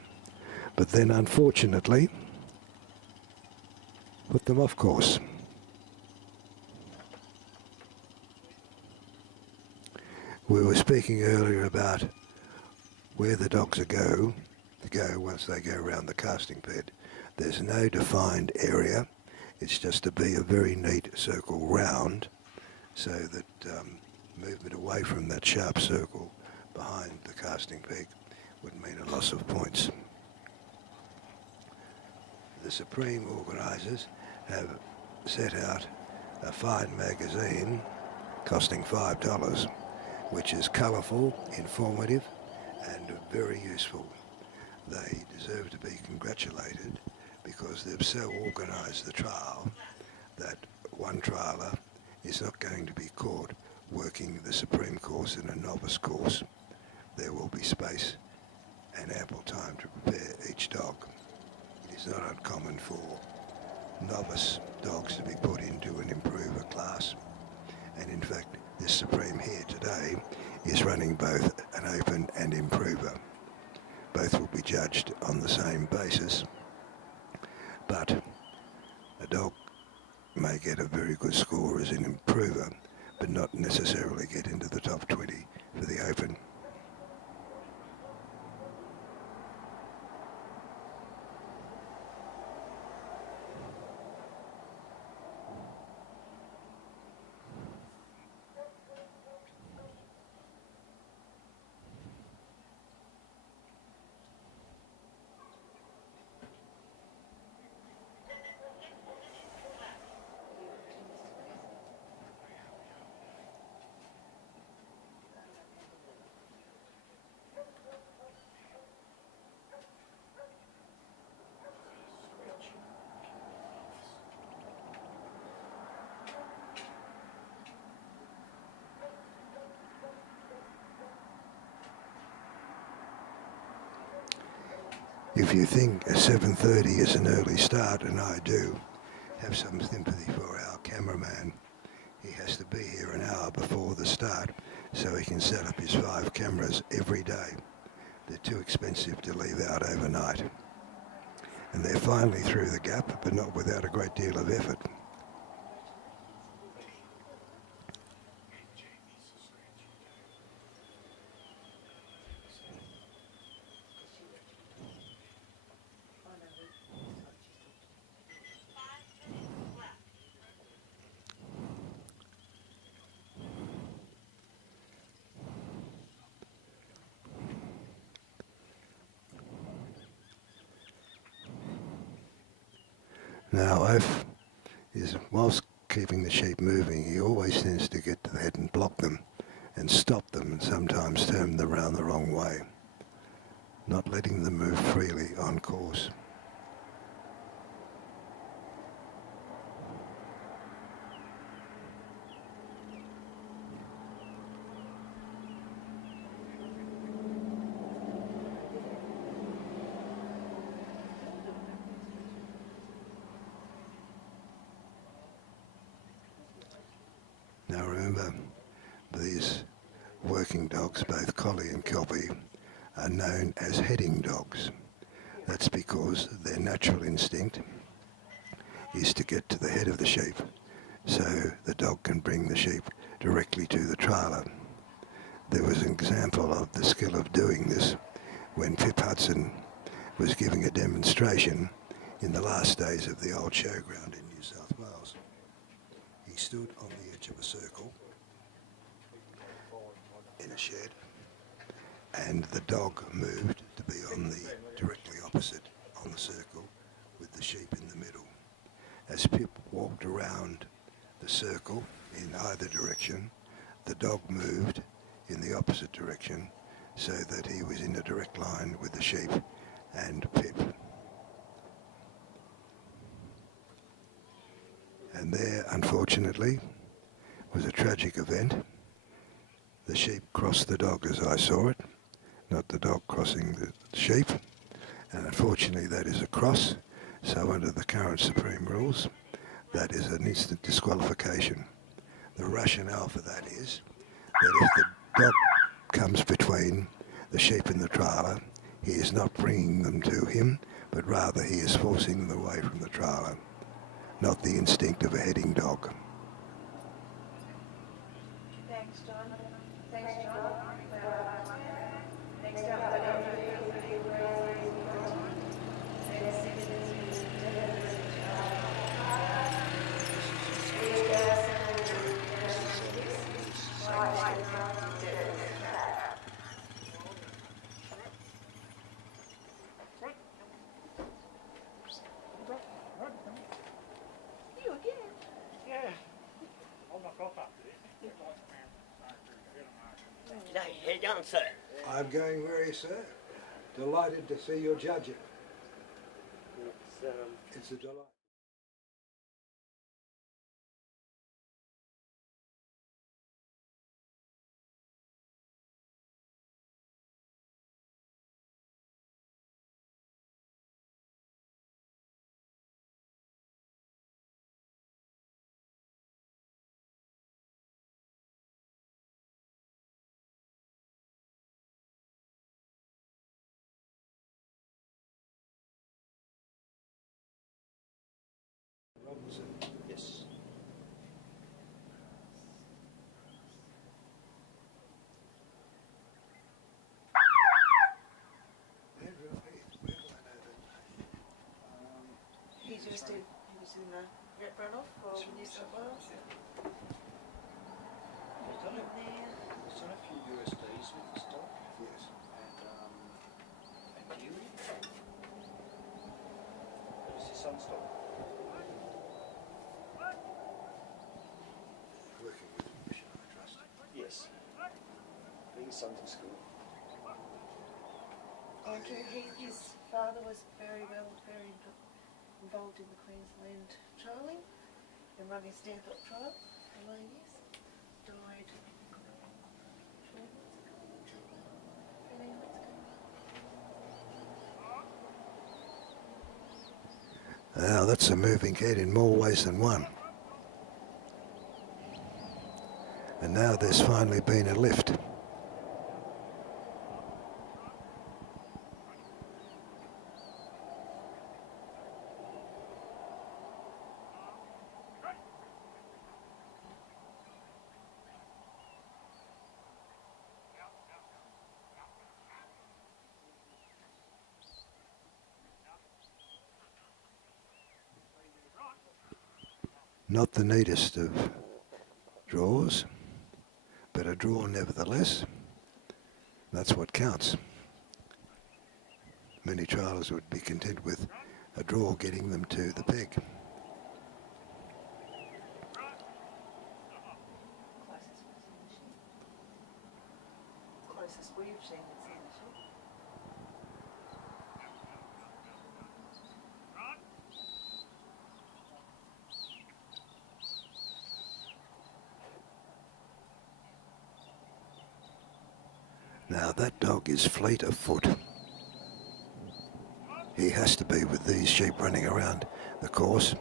but then unfortunately put them off course. We were speaking earlier about where the dogs to go once they go around the casting bed. There's no defined area. It's just to be a very neat circle round, so that movement away from that sharp circle behind the casting peg would mean a loss of points. The Supreme organisers have set out a fine magazine costing $5, which is colourful, informative and very useful. They deserve to be congratulated because they've so organised the trial that one trialer is not going to be caught working the Supreme course and a novice course. There will be space and ample time to prepare each dog. It is not uncommon for novice dogs to be put into an improver class, and in fact this Supreme here today is running both an open and improver. Both will be judged on the same basis, but a dog may get a very good score as an improver, but not necessarily get into the top 20 for the Open. If you think 7:30 is an early start, and I do, have some sympathy for our cameraman. He has to be here an hour before the start so he can set up his 5 cameras every day. They're too expensive to leave out overnight. And they're finally through the gap, but not without a great deal of effort. Now, Oaf is, whilst keeping the sheep moving, he always tends to get to the head and block them and stop them and sometimes turn them around the wrong way, not letting them move freely on course. Now remember, these working dogs, both collie and kelpie, are known as heading dogs. That's because their natural instinct is to get to the head of the sheep so the dog can bring the sheep directly to the trailer. There was an example of the skill of doing this when Pip Hudson was giving a demonstration in the last days of the old showground in New South Wales. He stood on the edge of a circle in a shed, and the dog moved to be on the directly opposite on the circle with the sheep in the middle. As Pip walked around the circle in either direction, the dog moved in the opposite direction so that he was in a direct line with the sheep and Pip. And there, unfortunately, was a tragic event. The sheep crossed the dog as I saw it, not the dog crossing the sheep. And unfortunately that is a cross, so under the current Supreme rules, that is an instant disqualification. The rationale for that is that if the dog comes between the sheep and the trailer, he is not bringing them to him, but rather he is forcing them away from the trailer, not the instinct of a heading dog. Thanks, John. Thanks, John. Next up, we've got you again. Yeah. G'day, how you going, sir? I'm going very, sir. Delighted to see your judging. It's a delight. Robinson. Yes. He was in the rep runoff for New South Wales. He's done a few USDs with this dog. Yes. And Kiwi. That is his son's dog. Working with permission, I trust. Yes. I think his son's in school. Andrew, his father was very involved in the Queensland trialling and running a stand-up trial for 9 years. Died 18 months ago. Now that's a moving head in more ways than one. And now there's finally been a lift. Not the neatest of draws, but a draw nevertheless. That's what counts. Many trialers would be content with a draw getting them to the peg. Closest we've seen it's in the show. Now that dog is fleet of foot. He has to be with these sheep running around the course.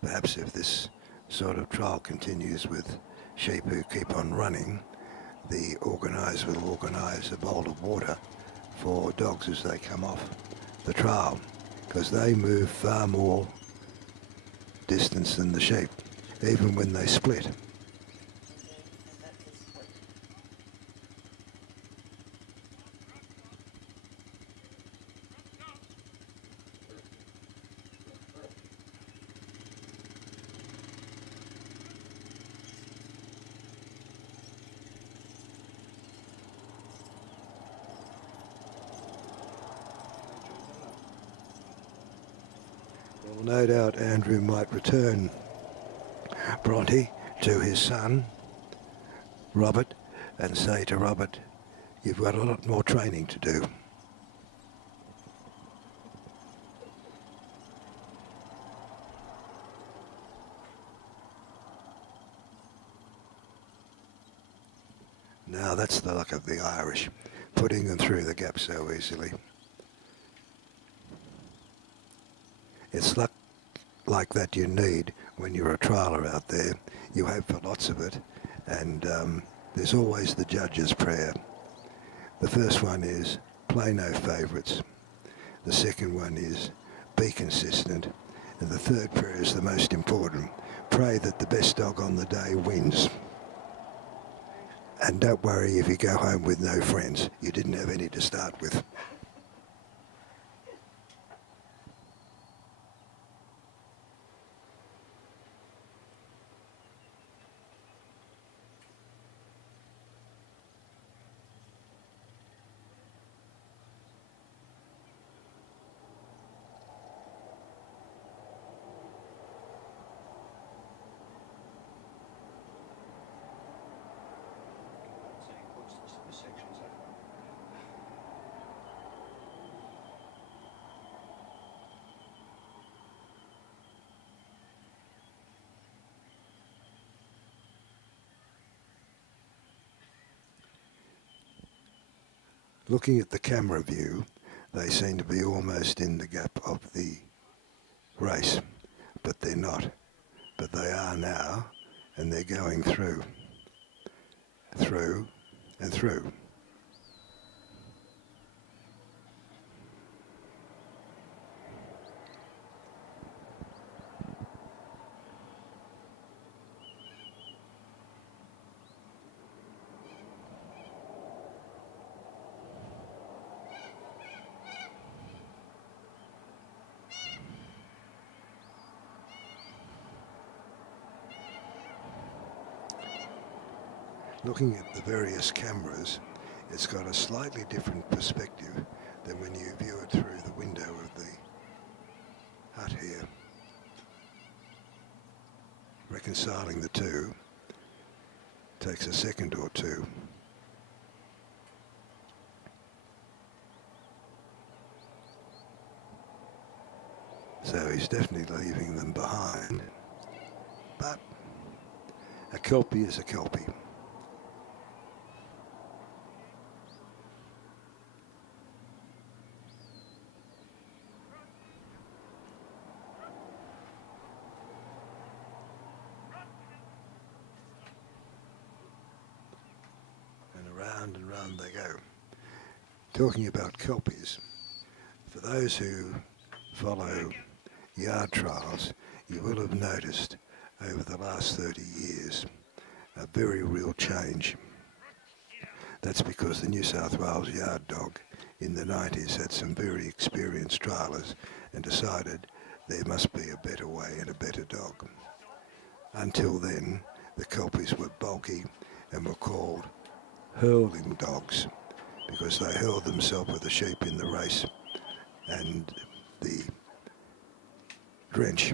Perhaps if this sort of trial continues with sheep who keep on running, the organisers will organise a bowl of water for dogs as they come off the trial, because they move far more distance than the sheep, even when they split. Well, no doubt Andrew might return Bronte to his son, Robert, and say to Robert, you've got a lot more training to do. Now that's the luck of the Irish, putting them through the gap so easily. It's luck like that you need when you're a trialer out there. You hope for lots of it, and there's always the judge's prayer. The first one is play no favourites. The second one is be consistent. And the third prayer is the most important. Pray that the best dog on the day wins. And don't worry if you go home with no friends. You didn't have any to start with. Looking at the camera view, they seem to be almost in the gap of the race, but they're not. But they are now, and they're going through, and through. Looking at the various cameras, it's got a slightly different perspective than when you view it through the window of the hut here. Reconciling the two takes a second or two. So he's definitely leaving them behind. But a Kelpie is a Kelpie. And round they go. Talking about Kelpies, for those who follow yard trials, you will have noticed over the last 30 years a very real change. That's because the New South Wales yard dog in the 90s had some very experienced trialers and decided there must be a better way and a better dog. Until then, the Kelpies were bulky and were called hurling dogs because they hurled themselves with the sheep in the race and the drench.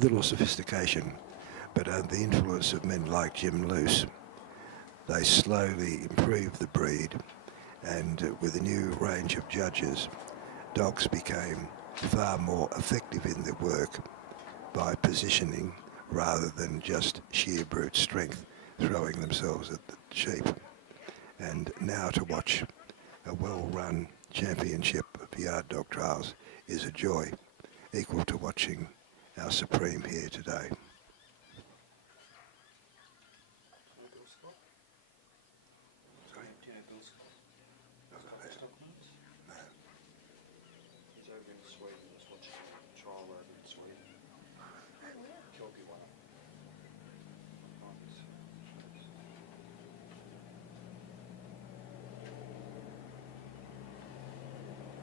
Little sophistication, but under the influence of men like Jim Luce, they slowly improved the breed, and with a new range of judges, dogs became far more effective in their work by positioning rather than just sheer brute strength, throwing themselves at the sheep. And now to watch a well-run championship of yard dog trials is a joy, equal to watching our Supreme here today. Sorry? Do you know Bill's documents? No. He's over in Sweden, just watching a trial over in Sweden. Kelpie one.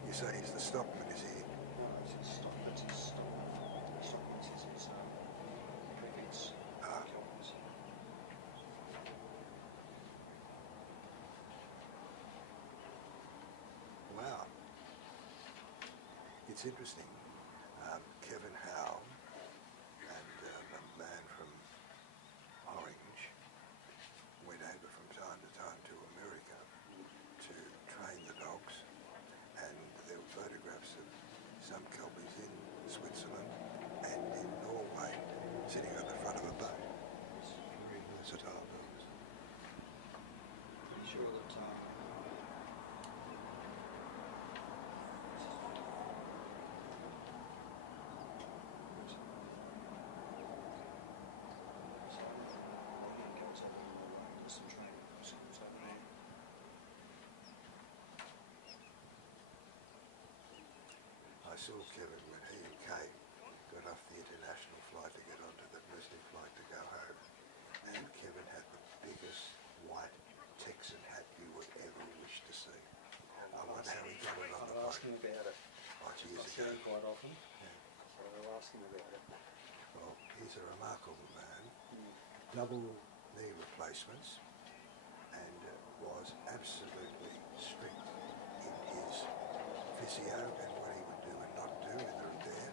You say he's the stockman, is he? No, it's his stock. That's his stock. Stockman's his previous Kelpies. Wow. it's interesting. Kevin Howe and a man from Orange went over from time to time to America to train the dogs, and there were photographs of some kelpies in Switzerland and in Norway sitting on the front of a boat. Very versatile dogs. Pretty sure that I saw Kevin when he and Kate got off the international flight to get onto the Brisbane flight to go home, and Kevin had the biggest white Texan hat you would ever wish to see. I wonder how he got it on the I'll boat. ask him about it. Much I years see ago. him quite often. So I'll ask him about it. Well, he's a remarkable man. Double knee replacements, and was absolutely strict in his physio and what he would do and not do in the repair,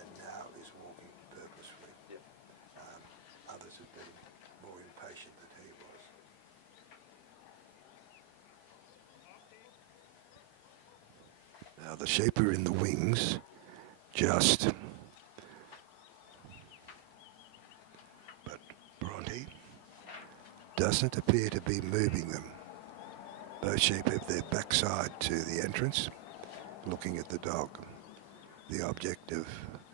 and now is walking purposefully. Yep. Others have been more impatient than he was. Now the sheep are in the wings, just, but Bronte doesn't appear to be moving them. Both sheep have their backside to the entrance, looking at the dog. The object of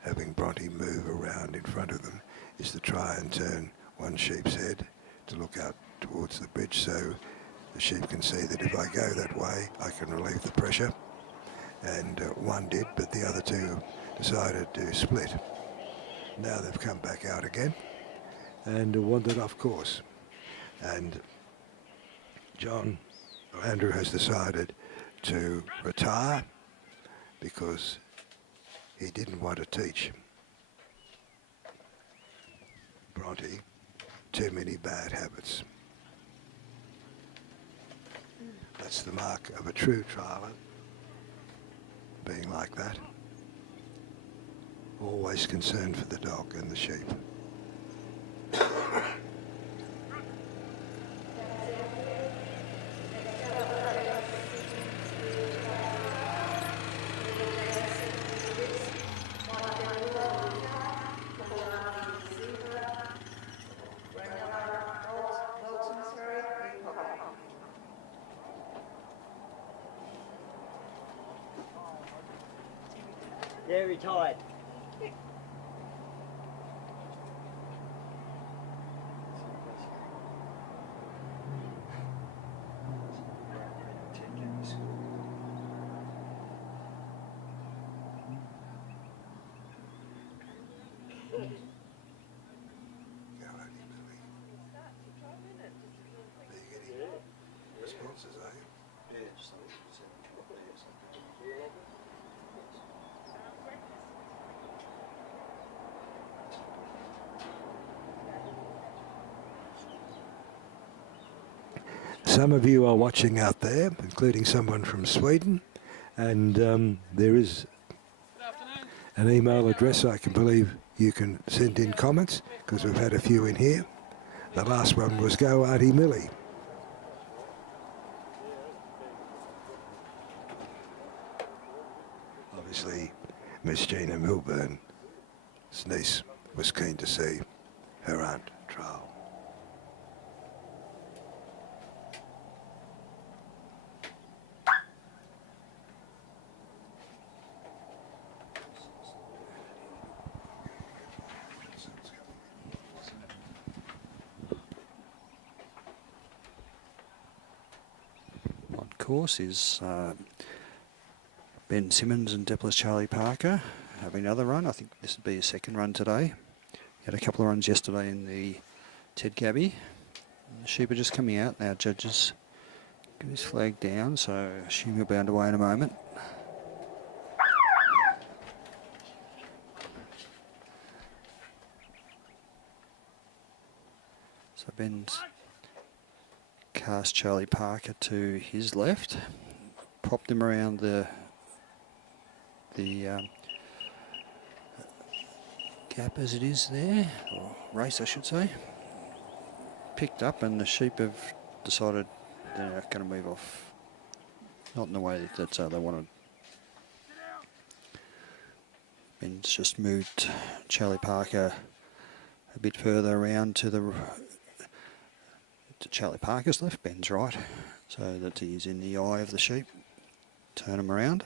having Bronte move around in front of them is to try and turn one sheep's head to look out towards the bridge, so the sheep can see that if I go that way I can relieve the pressure. And one did, but the other two decided to split. Now they've come back out again and wandered off course. And Andrew has decided to retire because he didn't want to teach Bronte too many bad habits. That's the mark of a true trialer, being like that. Always concerned for the dog and the sheep. They're retired. Are you getting responses, are you? Yeah, just like you said. Some of you are watching out there, including someone from Sweden, and there is an email address I can believe you can send in comments, because we've had a few in here. The last one was Go Auntie Millie. Obviously, Miss Gina Milburn's niece was keen to see her aunt trial. On course is Ben Simmons and Depla's Charlie Parker having another run. I think this would be his second run today. He had a couple of runs yesterday in the Ted Gabby. The sheep are just coming out now. Judges get his flag down, so I assume he'll be underway in a moment. So Ben's cast Charlie Parker to his left, propped him around the the gap as it is there, or race I should say, picked up, and the sheep have decided they're not going to move off, not in the way that they wanted. Ben's just moved Charlie Parker a bit further around to Charlie Parker's left, Ben's right, so that he's in the eye of the sheep. Turn him around.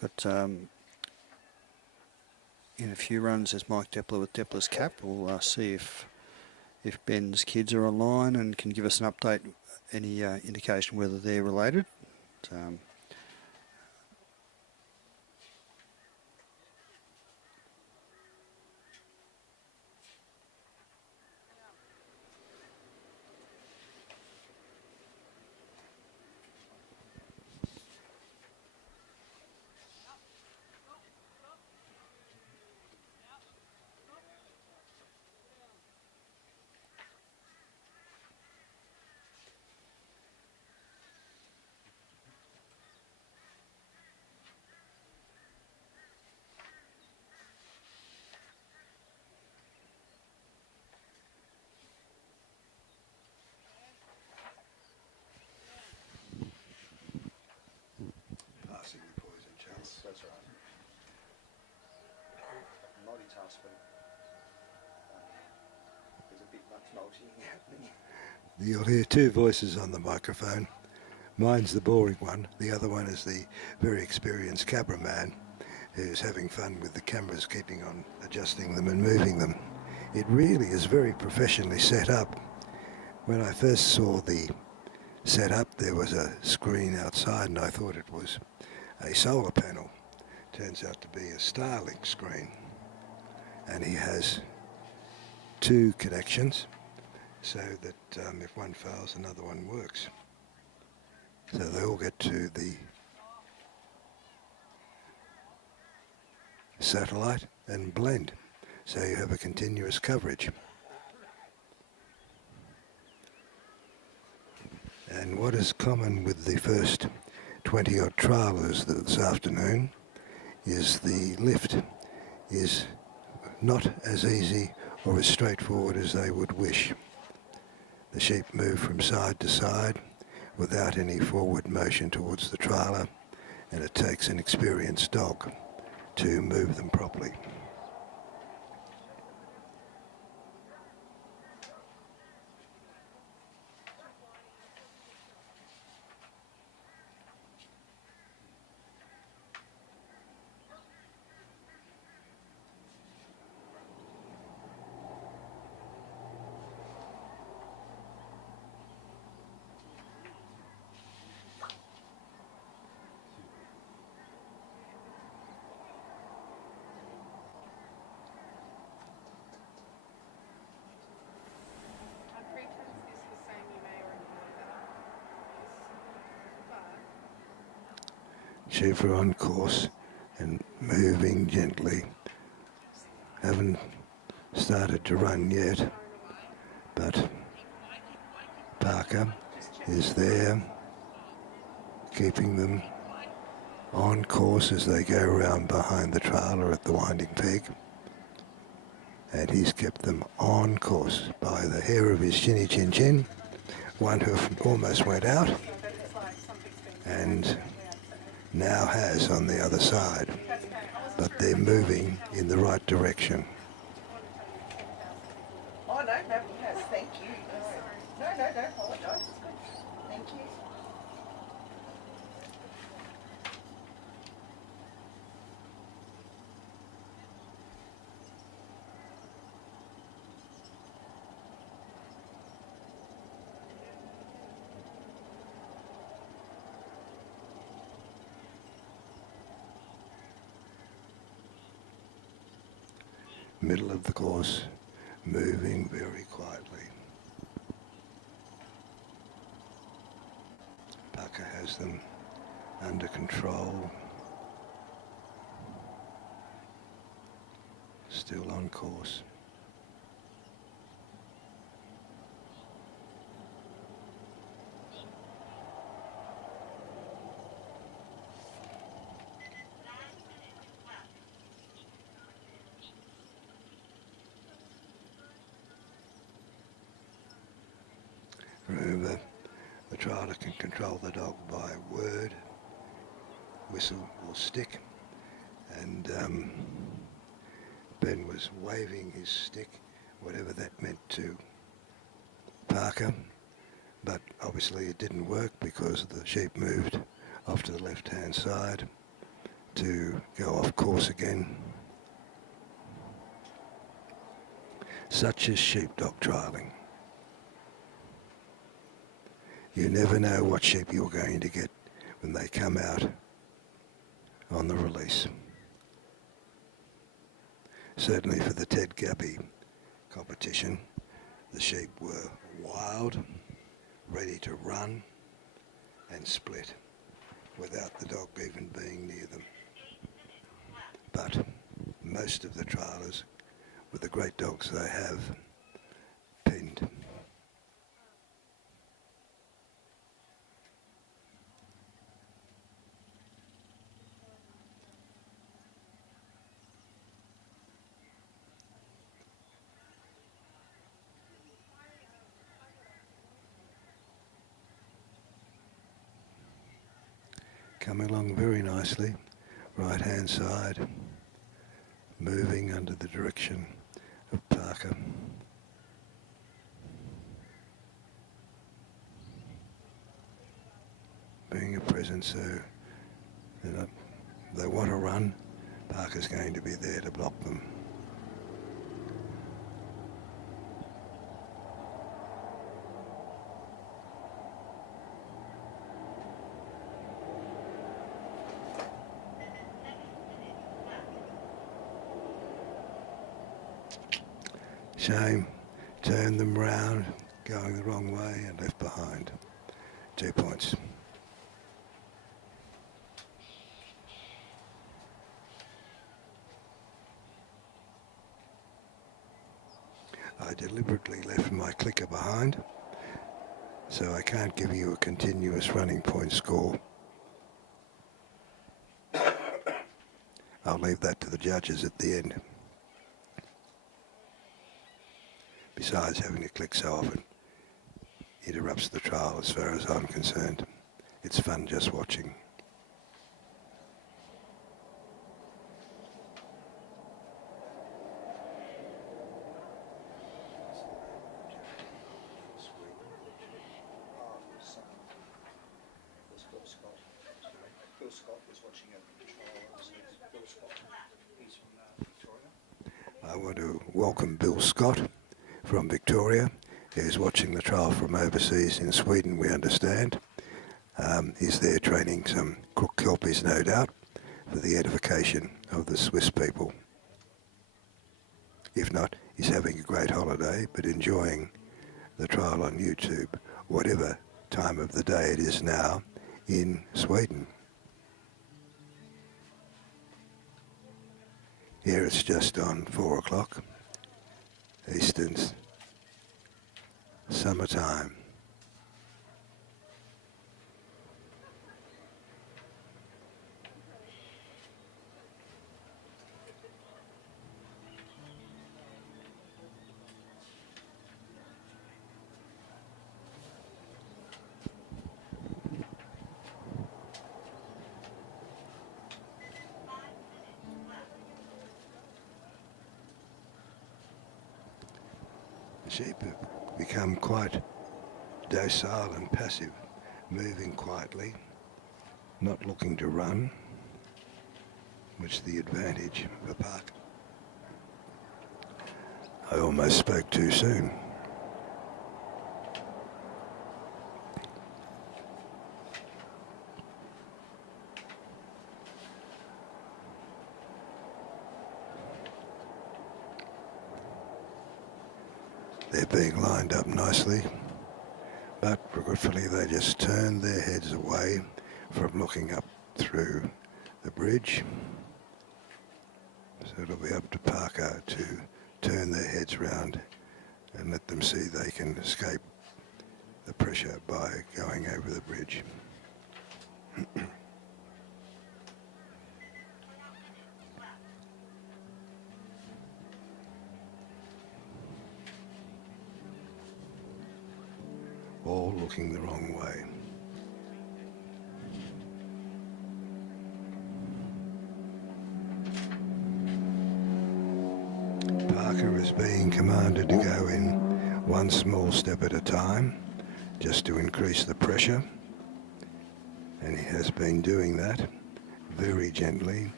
But in a few runs, there's Mike Depler with Depler's cap. We'll see if Ben's kids are online and can give us an update, any indication whether they're related. Passing the poison chance. That's right. Multitask, but there's a bit much multi happening. You'll hear two voices on the microphone. Mine's the boring one. The other one is the very experienced cameraman who's having fun with the cameras, keeping on adjusting them and moving them. It really is very professionally set up. When I first saw the setup, there was a screen outside and I thought it was a solar panel. Turns out to be a Starlink screen. And he has two connections so that if one fails, another one works. So they all get to the satellite and blend. So you have a continuous coverage. And what is common with the first 20-odd trialers this afternoon is the lift is not as easy or as straightforward as they would wish. The sheep move from side to side without any forward motion towards the trailer, and it takes an experienced dog to move them properly. Sheep are on course and moving gently. Haven't started to run yet, but Parker is there, keeping them on course as they go around behind the trailer at the winding peg. And he's kept them on course by the hair of his chinny chin chin. One hoof almost went out and now has on the other side, but they're moving in the right direction. Oh, no, nobody has. Thank you. No, don't apologise. It's good. Thank you. middle of the course, moving very quietly. Parker has them under control, still on course. Remember, the trialer can control the dog by word, whistle or stick, and Ben was waving his stick, whatever that meant to Parker, but obviously it didn't work because the sheep moved off to the left-hand side to go off course again. Such is sheepdog trialling. You never know what sheep you're going to get when they come out on the release. Certainly for the Ted Gabby competition, the sheep were wild, ready to run and split without the dog even being near them. But most of the trialers, with the great dogs they have, pinned. Coming along very nicely, right hand side, moving under the direction of Parker. Being a presence, so they want to run, Parker's going to be there to block them. Shame, turned them round, going the wrong way and left behind. 2 points. I deliberately left my clicker behind, so I can't give you a continuous running point score. I'll leave that to the judges at the end. Besides, having to click so often interrupts the trial as far as I'm concerned. It's fun just watching. Bill Scott was watching a trial. Bill Scott, he's from Victoria. I want to welcome Bill Scott from Victoria, who's watching the trial from overseas in Sweden, we understand. He's there training some crook kelpies, no doubt, for the edification of the Swiss people. If not, he's having a great holiday, but enjoying the trial on YouTube, whatever time of the day it is now in Sweden. Here it's just on 4 o'clock, Eastern's summertime. The sheep have become quite docile and passive, moving quietly, not looking to run, which is the advantage of a park. I almost spoke too soon. They're being lined up nicely, but regretfully they just turn their heads away from looking up through the bridge. So it'll be up to Parker to turn their heads round and let them see they can escape the pressure by going over the bridge. All looking the wrong way. Parker is being commanded to go in one small step at a time, just to increase the pressure, and he has been doing that very gently,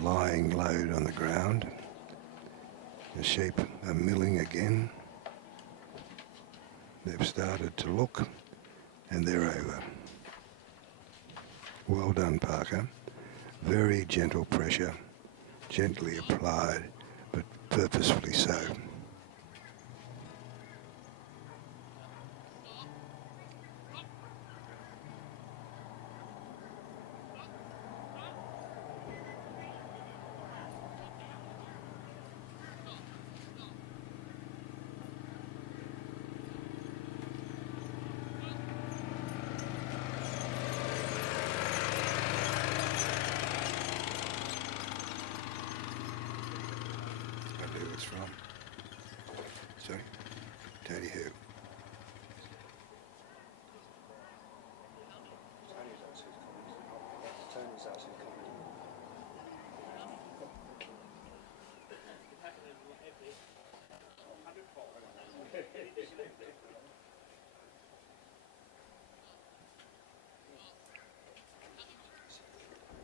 lying low on the ground. The sheep are milling again. They've started to look, and they're over. Well done, Parker. Very gentle pressure, gently applied, but purposefully so. Who it's from? Sorry? Tony who? Tony's actually commenting.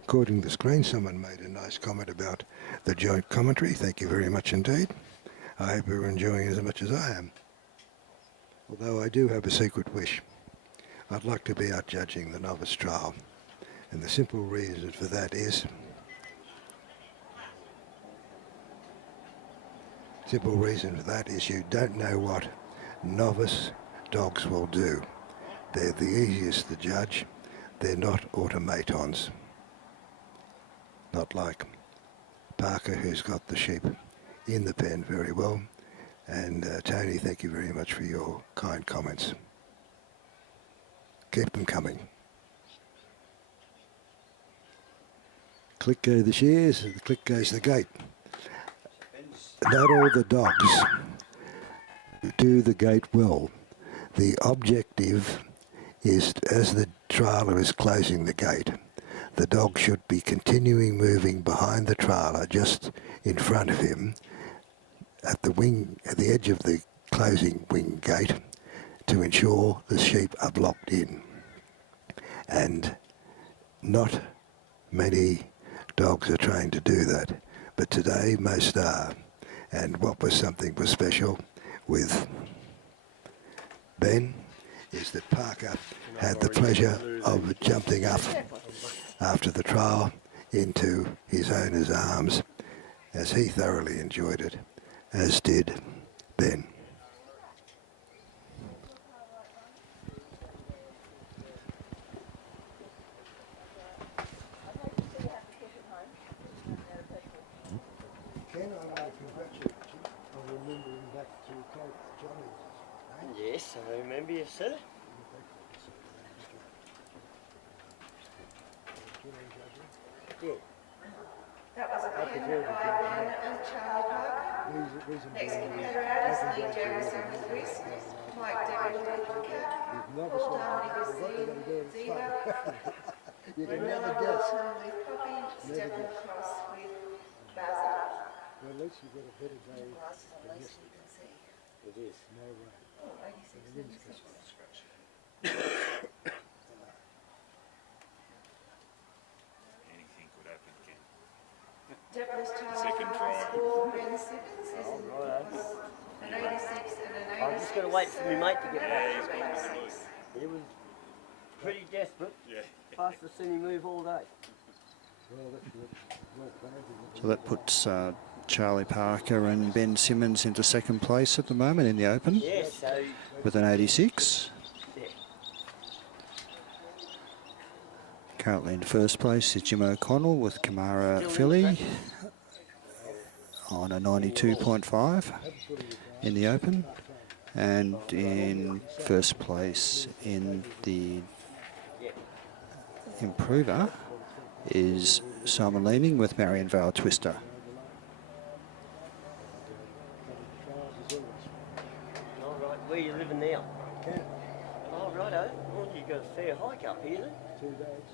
According to the screen, someone made a nice comment about the joint commentary. Thank you very much indeed. I hope you're enjoying it as much as I am. Although I do have a secret wish. I'd like to be out judging the novice trial. And the simple reason for that is you don't know what novice dogs will do. They're the easiest to judge. They're not automatons. Not like Parker, who's got the sheep in the pen very well. And Tony, thank you very much for your kind comments. Keep them coming. Click go the shears, click goes the gate. Not all the dogs do the gate well. The objective is, as the trailer is closing the gate, the dog should be continuing moving behind the trailer just in front of him at the edge of the closing wing gate to ensure the sheep are blocked in. And not many dogs are trained to do that, but today most are. And what was special with Ben is that Parker had the pleasure of jumping up after the trial into his owner's arms, as he thoroughly enjoyed it, as did Ben. Ken, I want to congratulate you on remembering back to Johnny's. Yes, I remember you, sir. Yeah. That was a pen by Ben and Charlie Park. Next competitor out is Nick Jefferson with Whisk, Mike David with Cap, Paul Darmody with Ziva, Renella Wilton with Poppy, Stephen Cross with Baza. Well, at least you've got a better day Glasses at than least you yesterday. can see. It is. No way. Oh, 86, 86. Anything could happen, Ken. Deborah's Second try. score, Ben Simmons is Oh, righto. an 86 and an 86. I'm just going to wait for my mate to get Yeah, back. he's got to move. He was pretty desperate. Yeah. Fast to see me move all day. Well, that's good. Well played. So that puts Charlie Parker and Ben Simmons into second place at the moment in the Open Yeah, so with an 86. yeah. Currently in first place is Jim O'Connell with Kamara Still in Philly practice. on a 92.5 in the Open. And in first place in the Improver is Simon Leaning with Marion Vale Twister. All right, where you living now? Oh, righto. Well, you got a fair hike up here then. 2 days.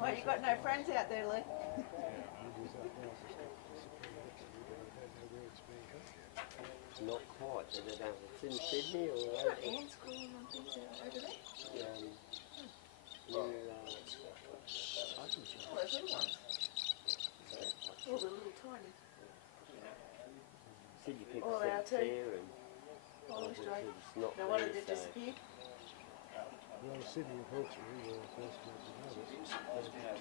Well, you got no friends out there, Lee? Not quite. So they don't. It's in Sydney or You've got Ian schooling on things over there? near, Oh, those little ones. Oh, the little tiny. Sydney people All said our it's too. there and Oh, others straight. said it's not No wonder there, they've so disappeared. Well, Sydney and Hawkesbury were the first places noticed.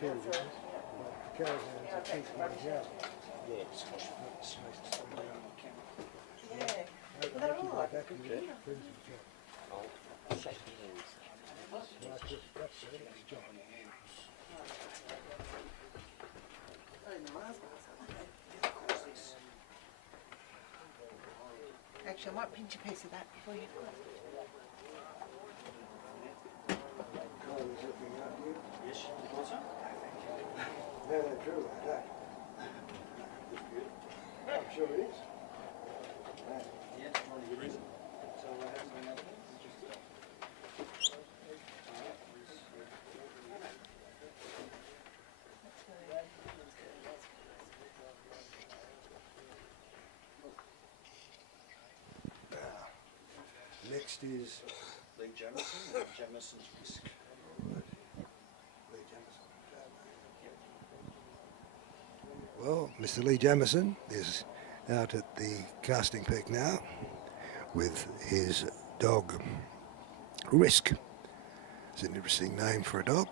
2 years. But the caravans are keep coming out. yeah. Yeah. Well, they're all like Back in the good. Queensland job. I'll shake hands. That's Alex John. Actually, I might pinch a piece of that before you close. No, they're true like that. I'm sure it is. Next is Lee Jamison, Jamison's Risk. Lee Jamison. Well, Mr. Lee Jamison is out at the casting peak now with his dog Risk. It's an interesting name for a dog.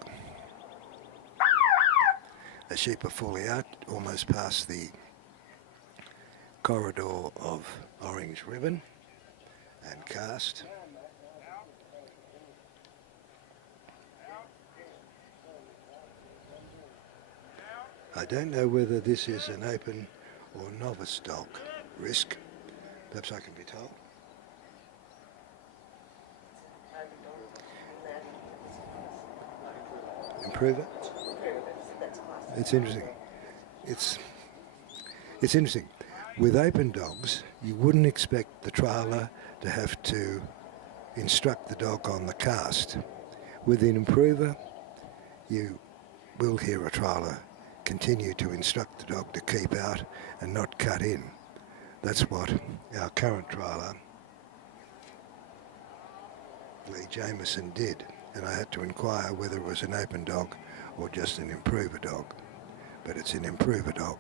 The sheep are fully out, almost past the corridor of orange ribbon and cast. I don't know whether this is an open or novice dog. Risk. Perhaps I can be told. Improver. It's interesting. It's interesting. With open dogs, you wouldn't expect the trailer to have to instruct the dog on the cast. With an improver, you will hear a trailer continue to instruct the dog to keep out and not cut in. That's what our current trailer, Lee Jamison, did. And I had to inquire whether it was an open dog or just an improver dog. But it's an improver dog.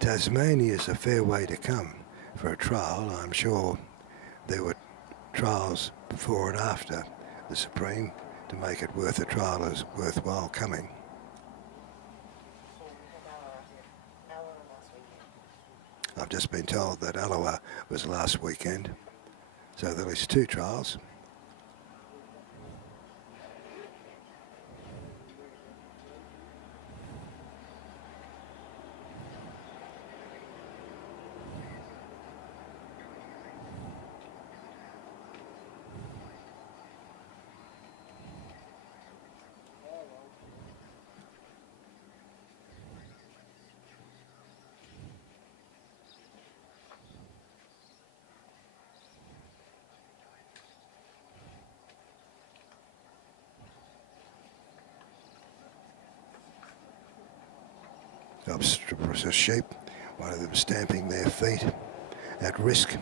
Tasmania is a fair way to come for a trial. I'm sure there were trials before and after the Supreme to make it worth a trial as worthwhile coming. I've just been told that Alloa was last weekend, so there was 2 trials. Obstreperous sheep One of them stamping their feet at risk.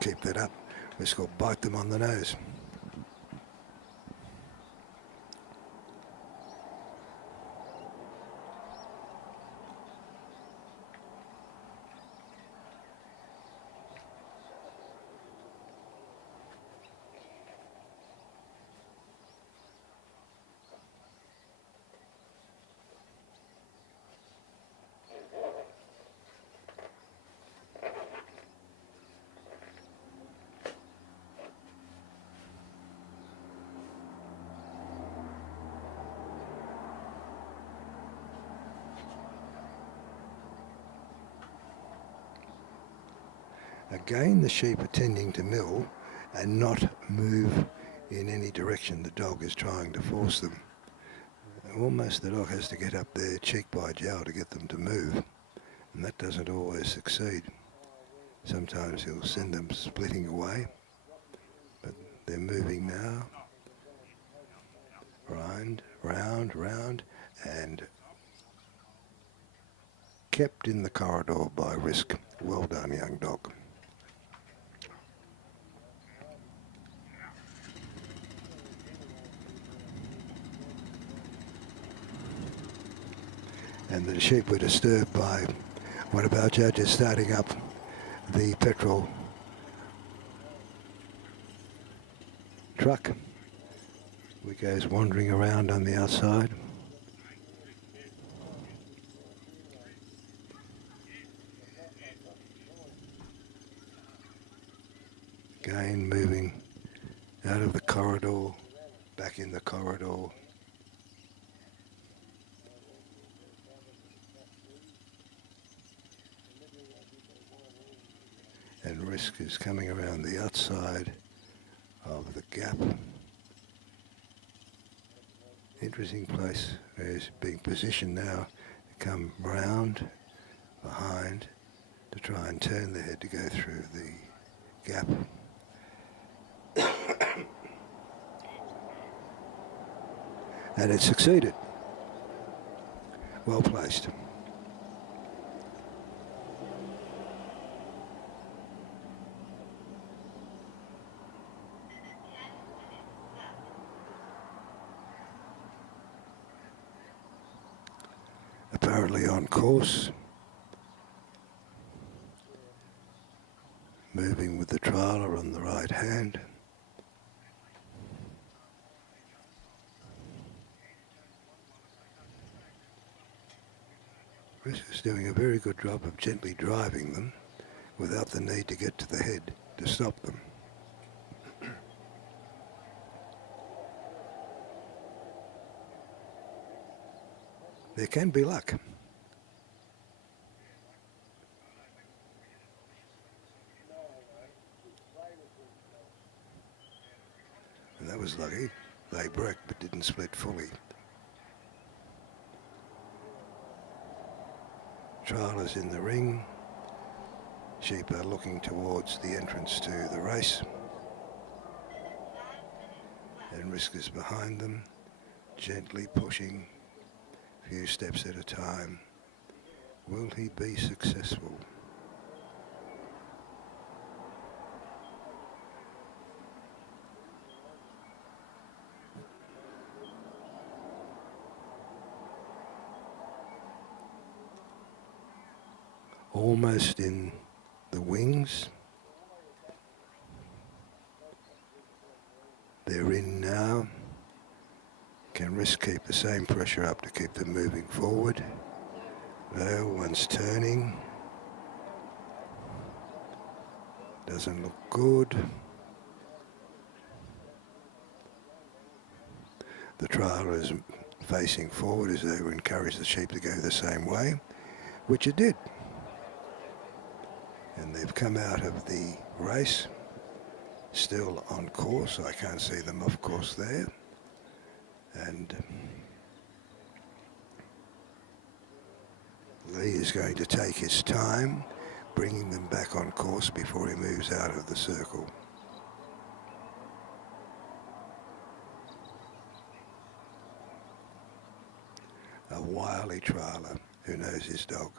Keep that up. Risk will bite them on the nose. Again, the sheep are tending to mill and not move in any direction the dog is trying to force them. Almost the dog has to get up there cheek by jowl to get them to move, and that doesn't always succeed. Sometimes he'll send them splitting away, but they're moving now. Round, round, round, and kept in the corridor by risk. Well done, young dog. And the sheep were disturbed by one of our judges starting up the petrol truck, which goes wandering around on the outside. Again moving out of the corridor, back in the corridor. And risk is coming around the outside of the gap. Interesting place where it's being positioned now to come round behind to try and turn the head to go through the gap. And it succeeded. Well placed. Apparently on course, moving with the trailer on the right hand. Chris is doing a very good job of gently driving them without the need to get to the head to stop them. There can be luck. And that was lucky. They broke but didn't split fully. Trailers in the ring. Sheep are looking towards the entrance to the race. And Risk is behind them, gently pushing a few steps at a time. Will he be successful? Almost in the wings. They're in now. Can Risk keep the same pressure up to keep them moving forward? No, one's turning. Doesn't look good. The trailer is facing forward as they would encourage the sheep to go the same way, which it did. And they've come out of the race, still on course. I can't see them off course there. And Lee is going to take his time, bringing them back on course before he moves out of the circle. A wily trailer who knows his dog.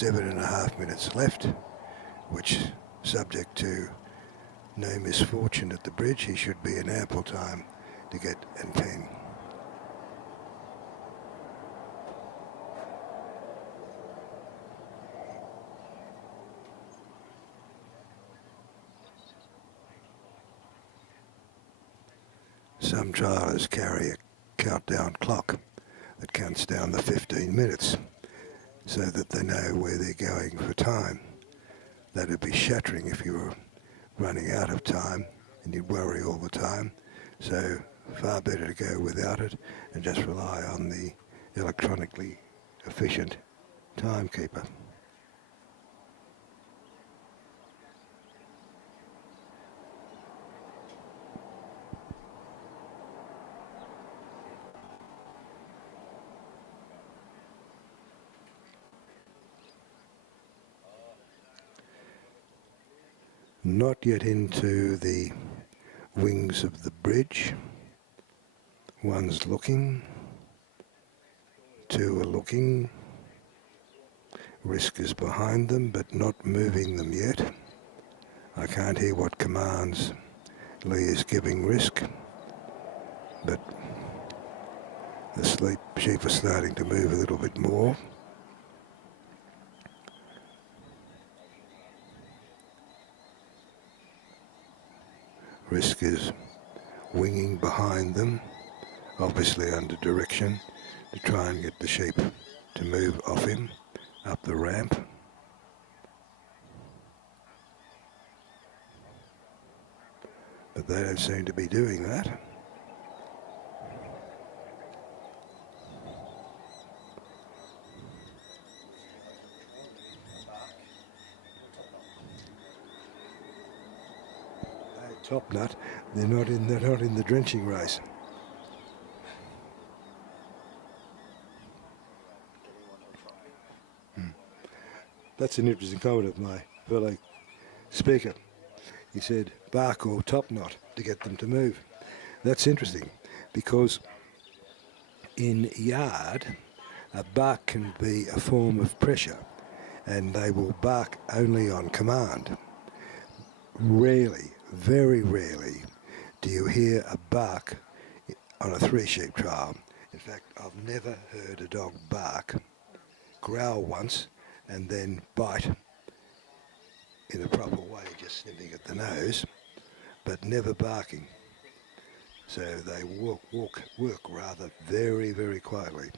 7.5 minutes left, which, subject to no misfortune at the bridge, he should be in ample time to get and pen. Some trialers carry a countdown clock that counts down the 15 minutes so that they know where they're going for time. That'd be shattering if you were running out of time and you'd worry all the time. So far better to go without it and just rely on the electronically efficient timekeeper. Not yet into the wings of the bridge. One's looking, two are looking. Risk is behind them but not moving them yet. I can't hear what commands Lee is giving Risk, but the sleep sheep are starting to move a little bit more. Risk is winging behind them, obviously under direction, to try and get the sheep to move off him up the ramp. But they don't seem to be doing that. Top nut, they're not in the drenching race. That's an interesting comment of my fellow speaker. He said bark or top knot to get them to move. That's interesting because in yard a bark can be a form of pressure and they will bark only on command. Rarely, very rarely, do you hear a bark on a 3-sheep trial. In fact, I've never heard a dog bark, growl once and then bite in a proper way, just sniffing at the nose, but never barking. So they work rather very, very quietly.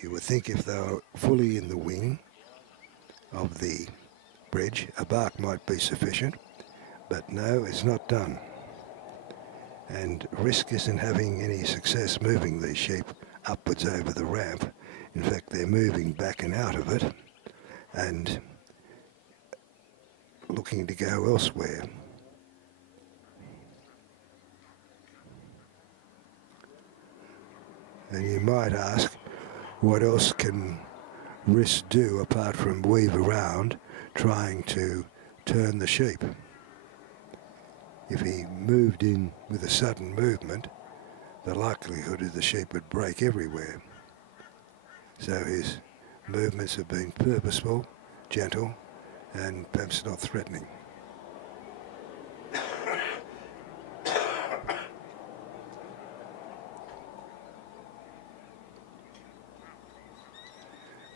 You would think if they were fully in the wing of the bridge, a bark might be sufficient, but no, it's not done. And Risk isn't having any success moving these sheep upwards over the ramp. In fact, they're moving back and out of it and looking to go elsewhere. And you might ask, what else can Risk do apart from weave around trying to turn the sheep? If he moved in with a sudden movement, the likelihood is the sheep would break everywhere. So his movements have been purposeful, gentle, and perhaps not threatening.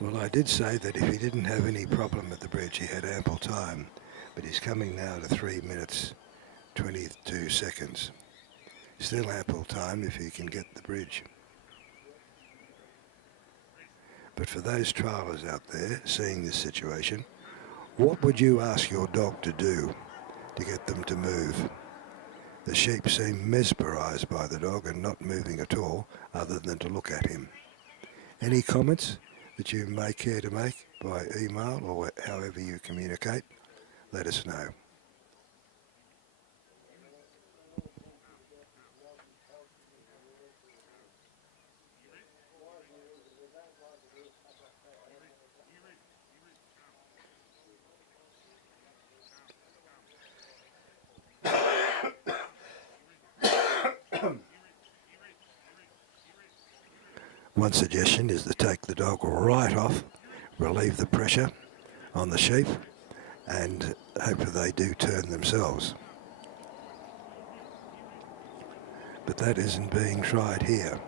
Well, I did say that if he didn't have any problem at the bridge, he had ample time, but he's coming now to 3 minutes, 22 seconds. Still ample time if he can get the bridge. But for those trialers out there seeing this situation, what would you ask your dog to do to get them to move? The sheep seem mesmerised by the dog and not moving at all other than to look at him. Any comments that you may care to make by email or however you communicate? Let us know. One suggestion is to take the dog right off, relieve the pressure on the sheep, and hopefully they do turn themselves. But that isn't being tried here.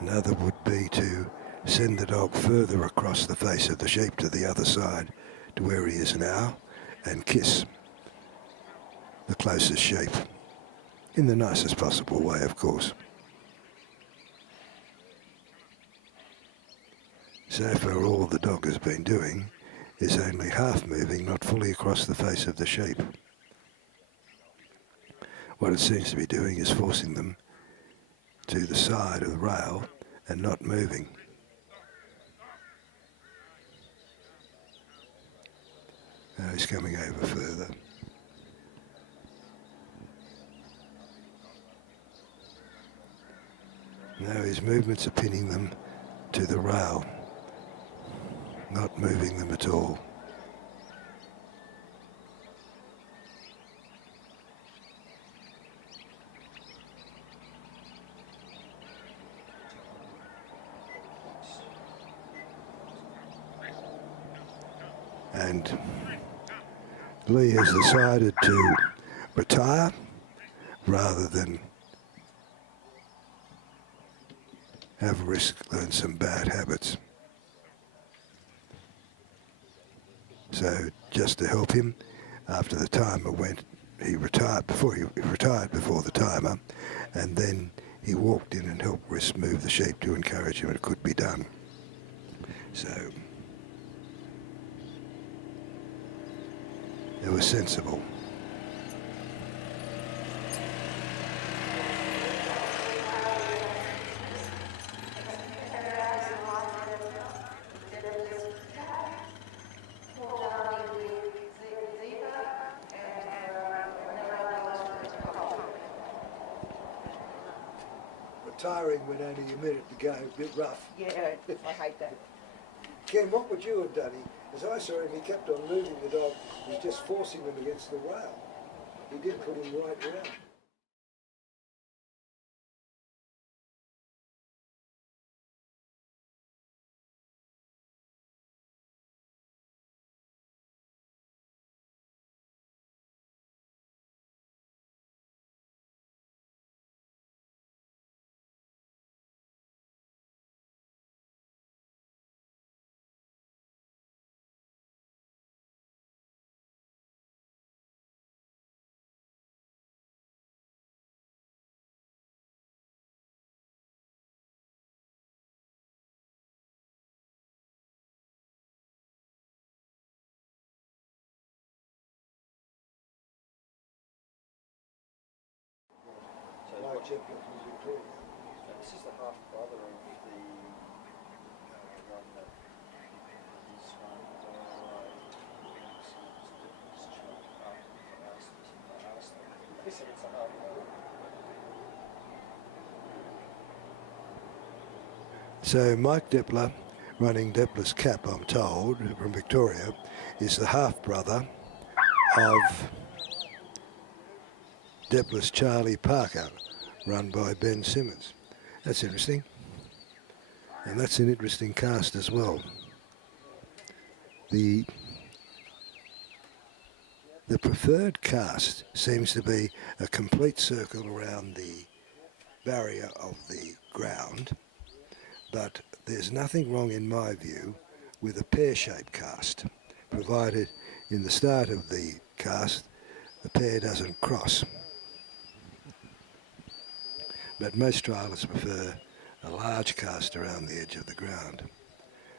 Another would be to send the dog further across the face of the sheep to the other side to where he is now and kiss the closest sheep in the nicest possible way, of course. So far all the dog has been doing is only half moving, not fully across the face of the sheep. What it seems to be doing is forcing them to the side of the rail and not moving. Now he's coming over further. Now his movements are pinning them to the rail, not moving them at all. And Lee has decided to retire rather than have Risk learn some bad habits. So just to help him, after the timer went, he retired before the timer, and then he walked in and helped Risk move the sheep to encourage him it could be done. So it was sensible. Retiring when only a minute to go, a bit rough. Yeah, I hate that. Ken, what would you have done? As I saw him, he kept on moving the dog. He was just forcing them against the rail. He did put him right round. So this is the half brother of the one that is They said it's a half brother. So Mike Depler, running Depler's Cap, I'm told, from Victoria, is the half-brother of Depler's Charlie Parker, run by Ben Simmons. That's interesting. And that's an interesting cast as well. The preferred cast seems to be a complete circle around the barrier of the ground, but there's nothing wrong in my view with a pear-shaped cast, provided in the start of the cast the pair doesn't cross. But most trialists prefer a large cast around the edge of the ground.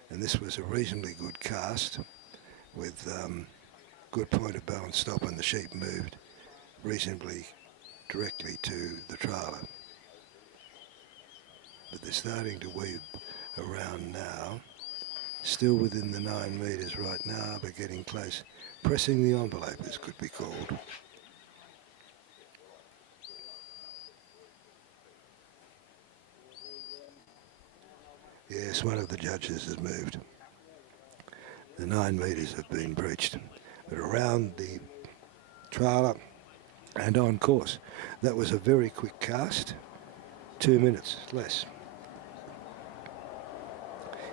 And this was a reasonably good cast with good point of balance stop, and the sheep moved reasonably directly to the trailer. But they're starting to weave around now, still within the 9 metres right now, but getting close, pressing the envelope, as could be called. Yes, one of the judges has moved. The 9 metres have been breached. But around the trailer and on course, that was a very quick cast, 2 minutes less.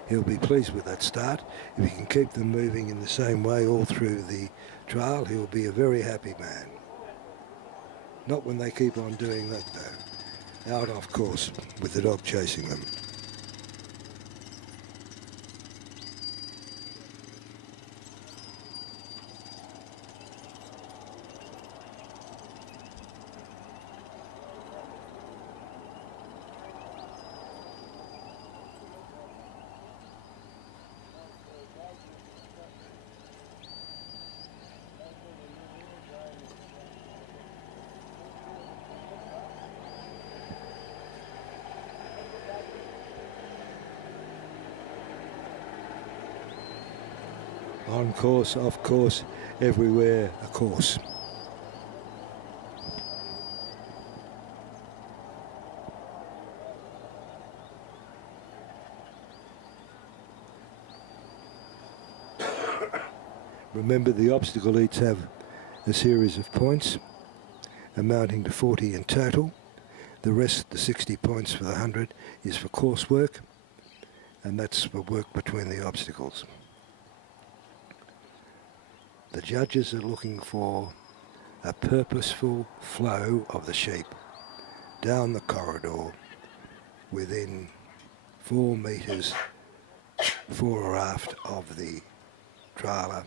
He'll be pleased with that start. If he can keep them moving in the same way all through the trial, he'll be a very happy man. Not when they keep on doing that though, out off course with the dog chasing them. On course, off course, everywhere a course. Remember, the obstacle heats have a series of points amounting to 40 in total. The rest, the 60 points for the 100, is for coursework, and that's for work between the obstacles. The judges are looking for a purposeful flow of the sheep down the corridor within 4 metres fore or aft of the trailer,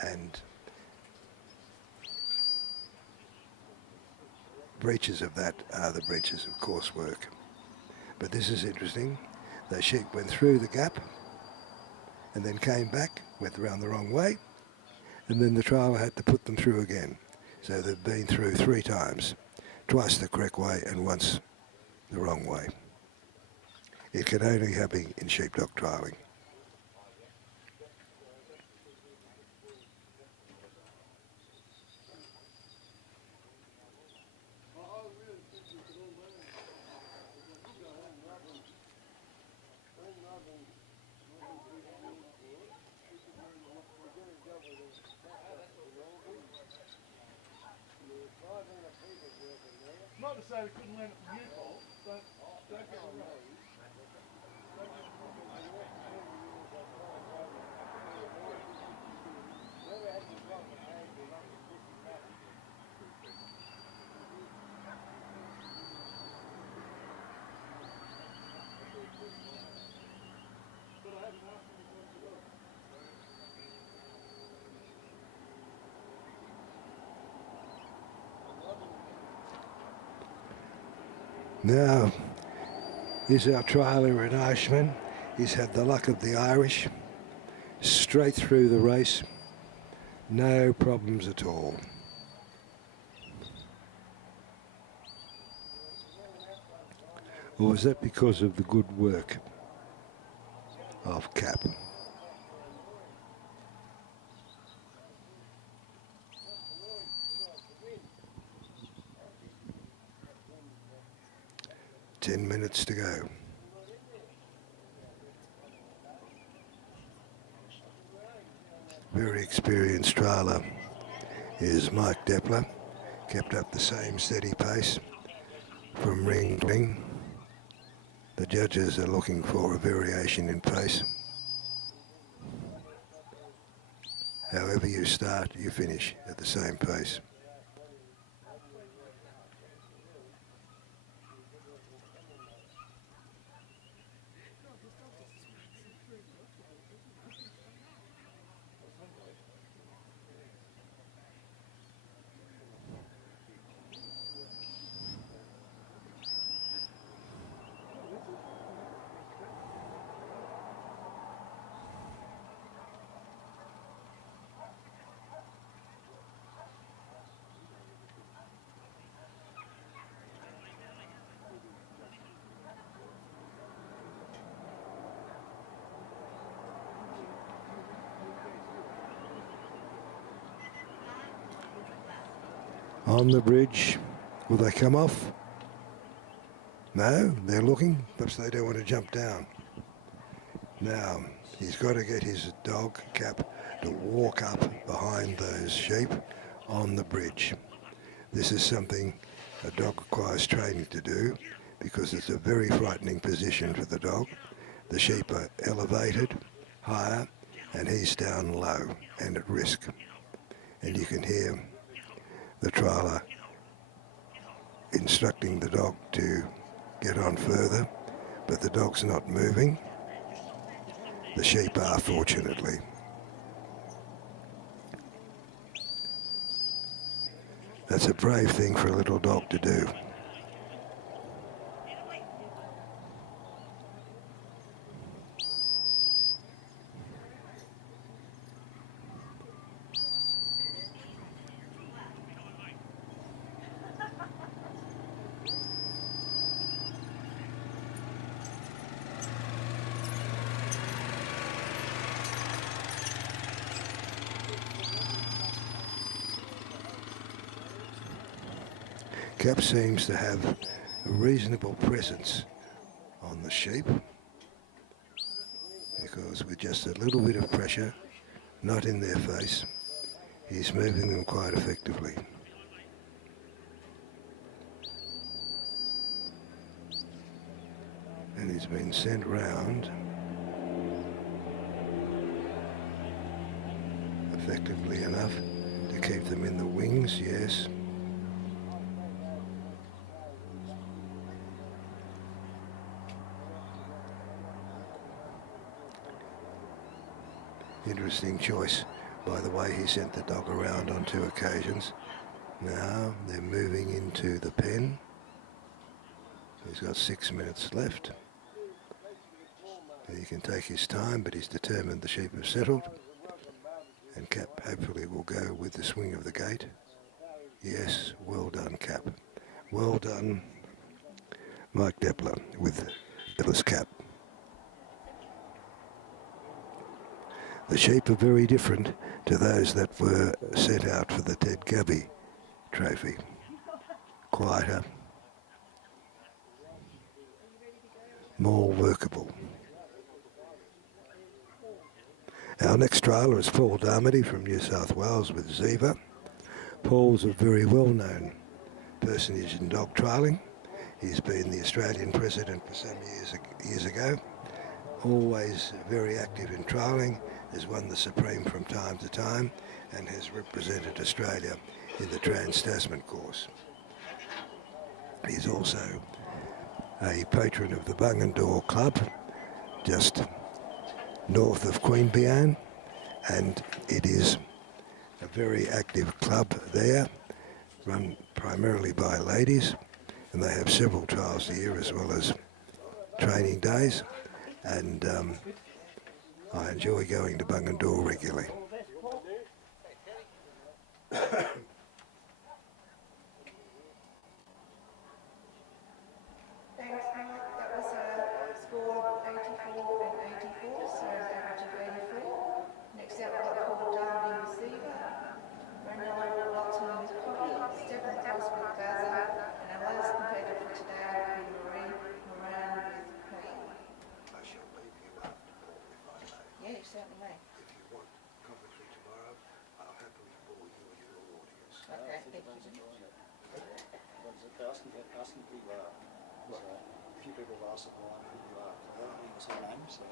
and breaches of that are the breaches of coursework. But this is interesting. The sheep went through the gap and then came back, went around the wrong way, and then the trailer had to put them through again. So they've been through 3 times, twice the correct way and once the wrong way. It can only happen in sheepdog trialling. Not to say we couldn't learn it from you, Paul, but don't get me wrong. Now, is our trailer an Irishman? He's had the luck of the Irish, straight through the race, no problems at all. Or is that because of the good work of Cap? Ten minutes to go. Very experienced trailer is Mike Depler. Kept up the same steady pace from ring to ring. The judges are looking for a variation in pace. However you start, you finish at the same pace. On the bridge, will they come off? No, they're looking, perhaps they don't want to jump down. Now, he's got to get his dog, Cap, to walk up behind those sheep on the bridge. This is something a dog requires training to do because it's a very frightening position for the dog. The sheep are elevated, higher, and he's down low and at risk. And you can hear the trialer instructing the dog to get on further, but the dog's not moving. The sheep are, fortunately. That's a brave thing for a little dog to do. Cap seems to have a reasonable presence on the sheep because with just a little bit of pressure, not in their face, he's moving them quite effectively. And he's been sent round effectively enough to keep them in the wings, yes. Interesting choice, by the way, he sent the dog around on 2 occasions. Now they're moving into the pen. He's got 6 minutes left. He can take his time, but he's determined the sheep have settled. And Cap hopefully will go with the swing of the gate. Yes, well done, Cap. Well done, Mike Depler with Ellis Cap. The sheep are very different to those that were sent out for the Ted Gubby trophy. Quieter, more workable. Our next trailer is Paul Darmody from New South Wales with Ziva. Paul's a very well-known personage in dog trailing. He's been the Australian president for some years ago. Always very active in trailing, has won the Supreme from time to time and has represented Australia in the Trans-Tasman course. He's also a patron of the Bungendore Club, just north of Queanbeyan, and it is a very active club there, run primarily by ladies, and they have several trials a year as well as training days, and I enjoy going to Bungendore regularly. Thanks, Mark. That was a score of 84 and 84, so an average of 84. Next out, we've got Paul Darmody with Ziva, Ranello Walton with Poppy, Stephen Cross with Gaza, and our last competitor for today will be Marie Moran with Queen. I shall leave you up, Paul, if I may. Yeah, you certainly may. If you want commentary tomorrow, I'll happily bore you and your audience. Okay, thank you. Asking who you are. So a few people have asked who you are. I don't think it's her name, so.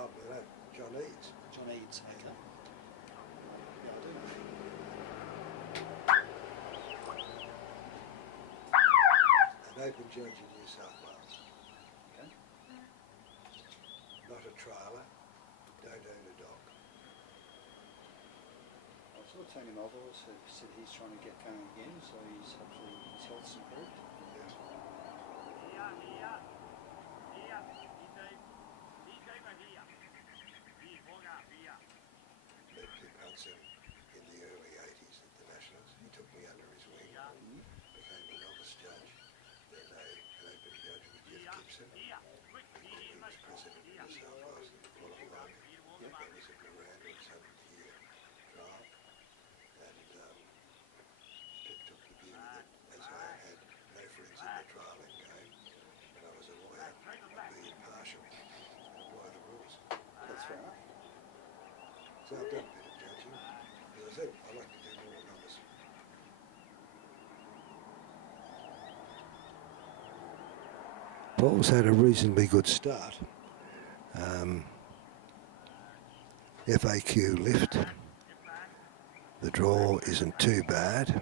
Oh, but no, John Eads. John Eads, okay. Yeah, I do. An open judge in New South Wales. Okay. Not a trailer, don't own a dog. I saw Tony Melville said he's trying to get going again, so he's hopefully his health's improved. Met Clip Hudson in the early 80s at the Nationals. He took me under his wing, became a novice judge, then an open judge with Jeff Gibson. He was president of New South Wales qualifying. Then was at Miranda in 7th year trial. And Pip took the view that as I had no friends in the trialling game, and I was a lawyer, I'd be impartial and apply the rules. So I've done a bit of judging. As I said, I like to do more numbers. Paul's had a reasonably good start. FAQ lift. The draw isn't too bad.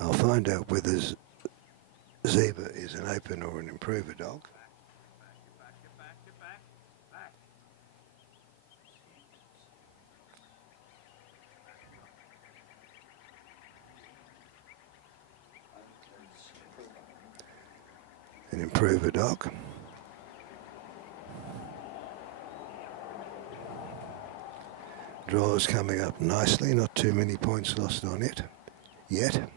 I'll find out whether Ziva is an open or an improver dog. An improver dog. Draw's coming up nicely, not too many points lost on it yet.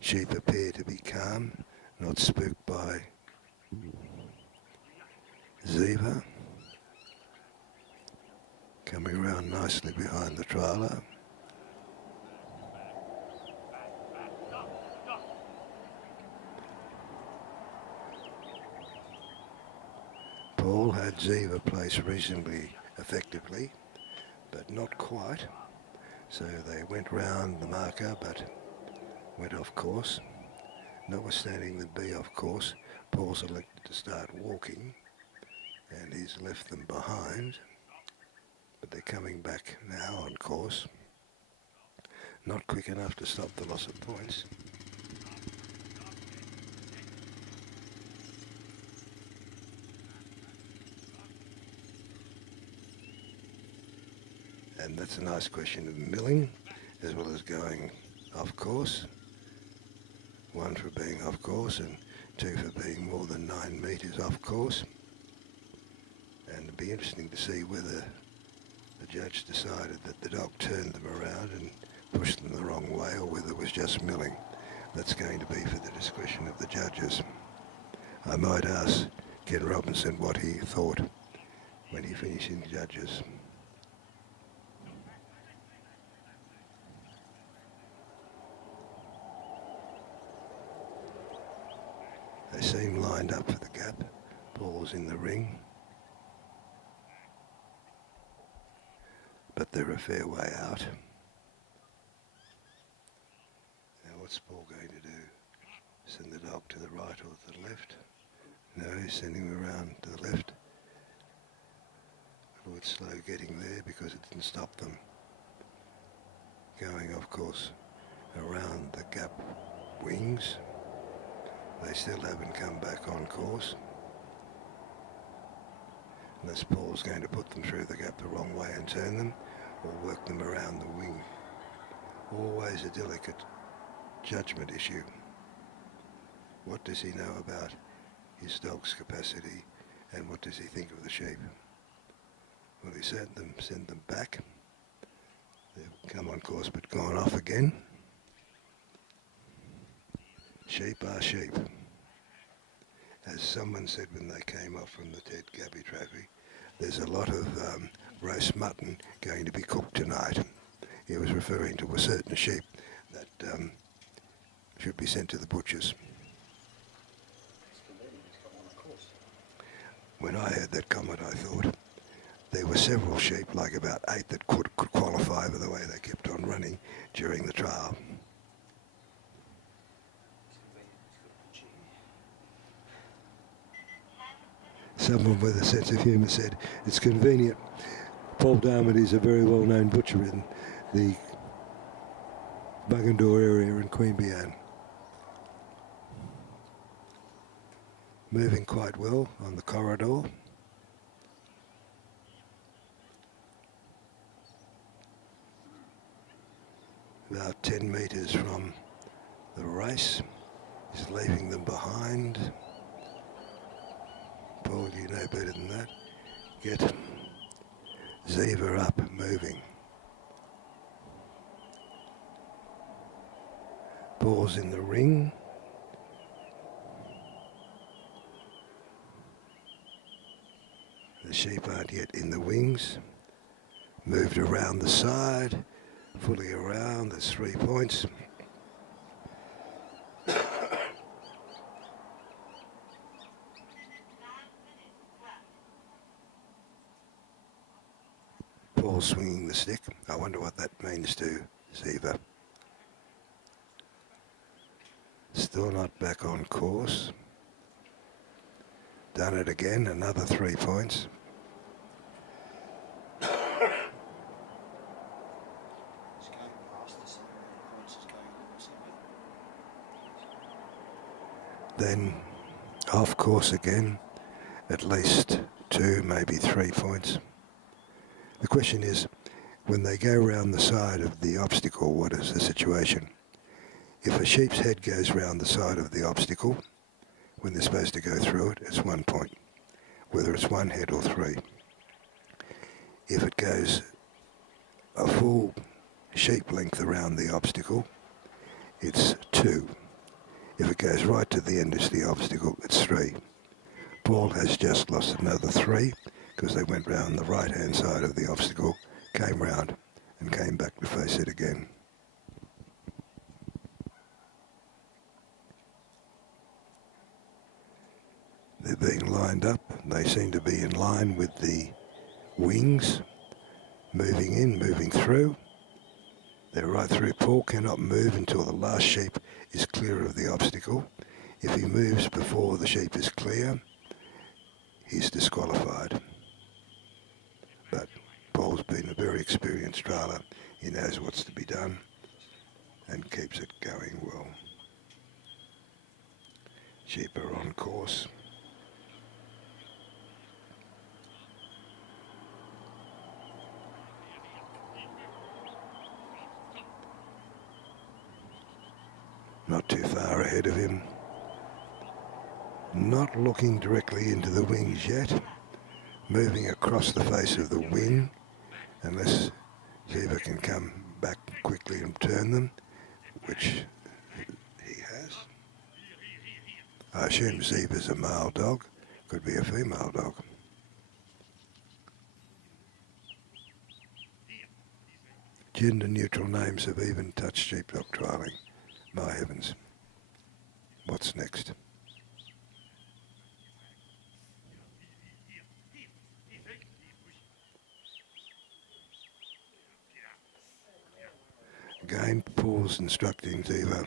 Sheep appear to be calm, not spooked by Ziva. Coming around nicely behind the trailer. Paul had Ziva placed reasonably effectively, but not quite. So they went round the marker, but went off course. Notwithstanding the be off course, Paul's elected to start walking, and he's left them behind. But they're coming back now on course. Not quick enough to stop the loss of points. And that's a nice question of milling, as well as going off course. 1 for being off course and 2 for being more than 9 metres off course. And it'd be interesting to see whether the judge decided that the dog turned them around and pushed them the wrong way, or whether it was just milling. That's going to be for the discretion of the judges. I might ask Ken Robinson what he thought when he finished in judges. They seem lined up for the gap. Paul's in the ring. But they're a fair way out. Now what's Paul going to do? Send the dog to the right or to the left? No, he's sending him around to the left. A little bit slow getting there because it didn't stop them going, of course, around the gap wings. They still haven't come back on course. Unless Paul's going to put them through the gap the wrong way and turn them, or work them around the wing. Always a delicate judgment issue. What does he know about his dog's capacity, and what does he think of the sheep? Will he send them back? They've come on course but gone off again. Sheep are sheep. As someone said when they came off from the Ted Gabby Trophy, there's a lot of roast mutton going to be cooked tonight. He was referring to a certain sheep that should be sent to the butchers. When I heard that comment, I thought there were several sheep, like about 8, that could qualify by the way they kept on running during the trial. Someone with a sense of humour said, it's convenient. Paul Darmody is a very well-known butcher in the Bungendore area in Queanbeyan. Moving quite well on the corridor. About 10 metres from the race. He's leaving them behind. Paul, you know better than that. Get Ziva up, moving. Paul's in the ring. The sheep aren't yet in the wings. Moved around the side. fully around. There's 3 points. Paul swinging the stick. I wonder what that means to Ziva. Still not back on course. Done it again, another 3 points. He's going past the 7 points, is going towards the Then off course again, at least 2, maybe 3 points. The question is, when they go round the side of the obstacle, what is the situation? If a sheep's head goes round the side of the obstacle, when they're supposed to go through it, it's 1 point, whether it's 1 head or 3. If it goes a full sheep length around the obstacle, it's 2. If it goes right to the end of the obstacle, it's 3. Paul has just lost another 3 because they went round the right-hand side of the obstacle, came round and came back to face it again. They're being lined up. They seem to be in line with the wings, moving in, moving through. They're right through. Paul cannot move until the last sheep is clear of the obstacle. If he moves before the sheep is clear, he's disqualified. But Paul's been a very experienced trailer. He knows what's to be done and keeps it going well. Sheep are on course. Not too far ahead of him. Not looking directly into the wings yet. Moving across the face of the wing, unless Ziva can come back quickly and turn them, which he has. I assume Ziva's a male dog. Could be a female dog. Gender-neutral names have even touched sheepdog trialling. My heavens. What's next? Again, Paul's instructing Ziva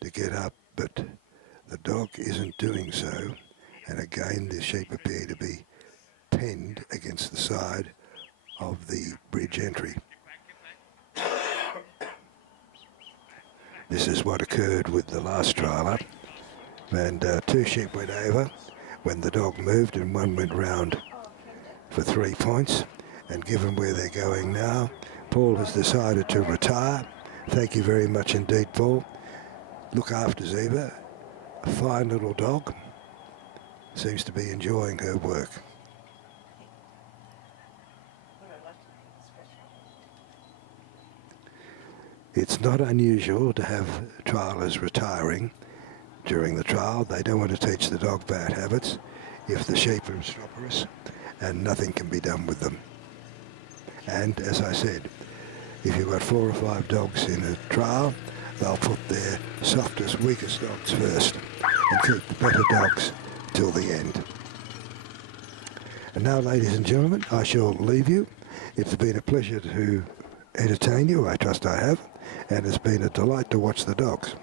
to get up, but the dog isn't doing so. And again, the sheep appear to be penned against the side of the bridge entry. This is what occurred with the last trailer, and 2 sheep went over when the dog moved and 1 went round for 3 points. And given where they're going now, Paul has decided to retire. Thank you very much indeed, Paul. Look after Ziva, a fine little dog, seems to be enjoying her work. It's not unusual to have trialers retiring during the trial. They don't want to teach the dog bad habits if the sheep are obstreperous, and nothing can be done with them. And as I said, if you've got 4 or 5 dogs in a trial, they'll put their softest, weakest dogs first and keep the better dogs till the end. And now, ladies and gentlemen, I shall leave you. It's been a pleasure to entertain you, I trust I have, and it's been a delight to watch the dogs.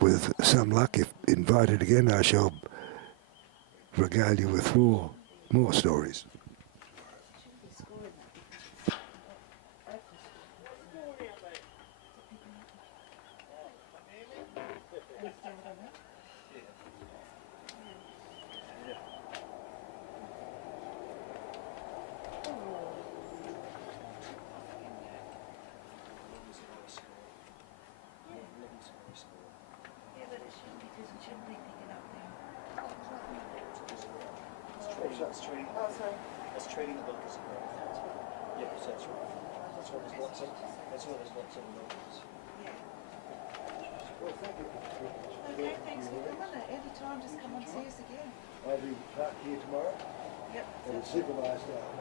With some luck, if invited again, I shall regale you with more stories. That's trading the book as a growth. Yeah, so that's right. That's what there's lots of models. Well, thank you. Okay, thanks for coming. Anytime, just come and see us again. I'll be back here tomorrow. Yep. And it's supervised out.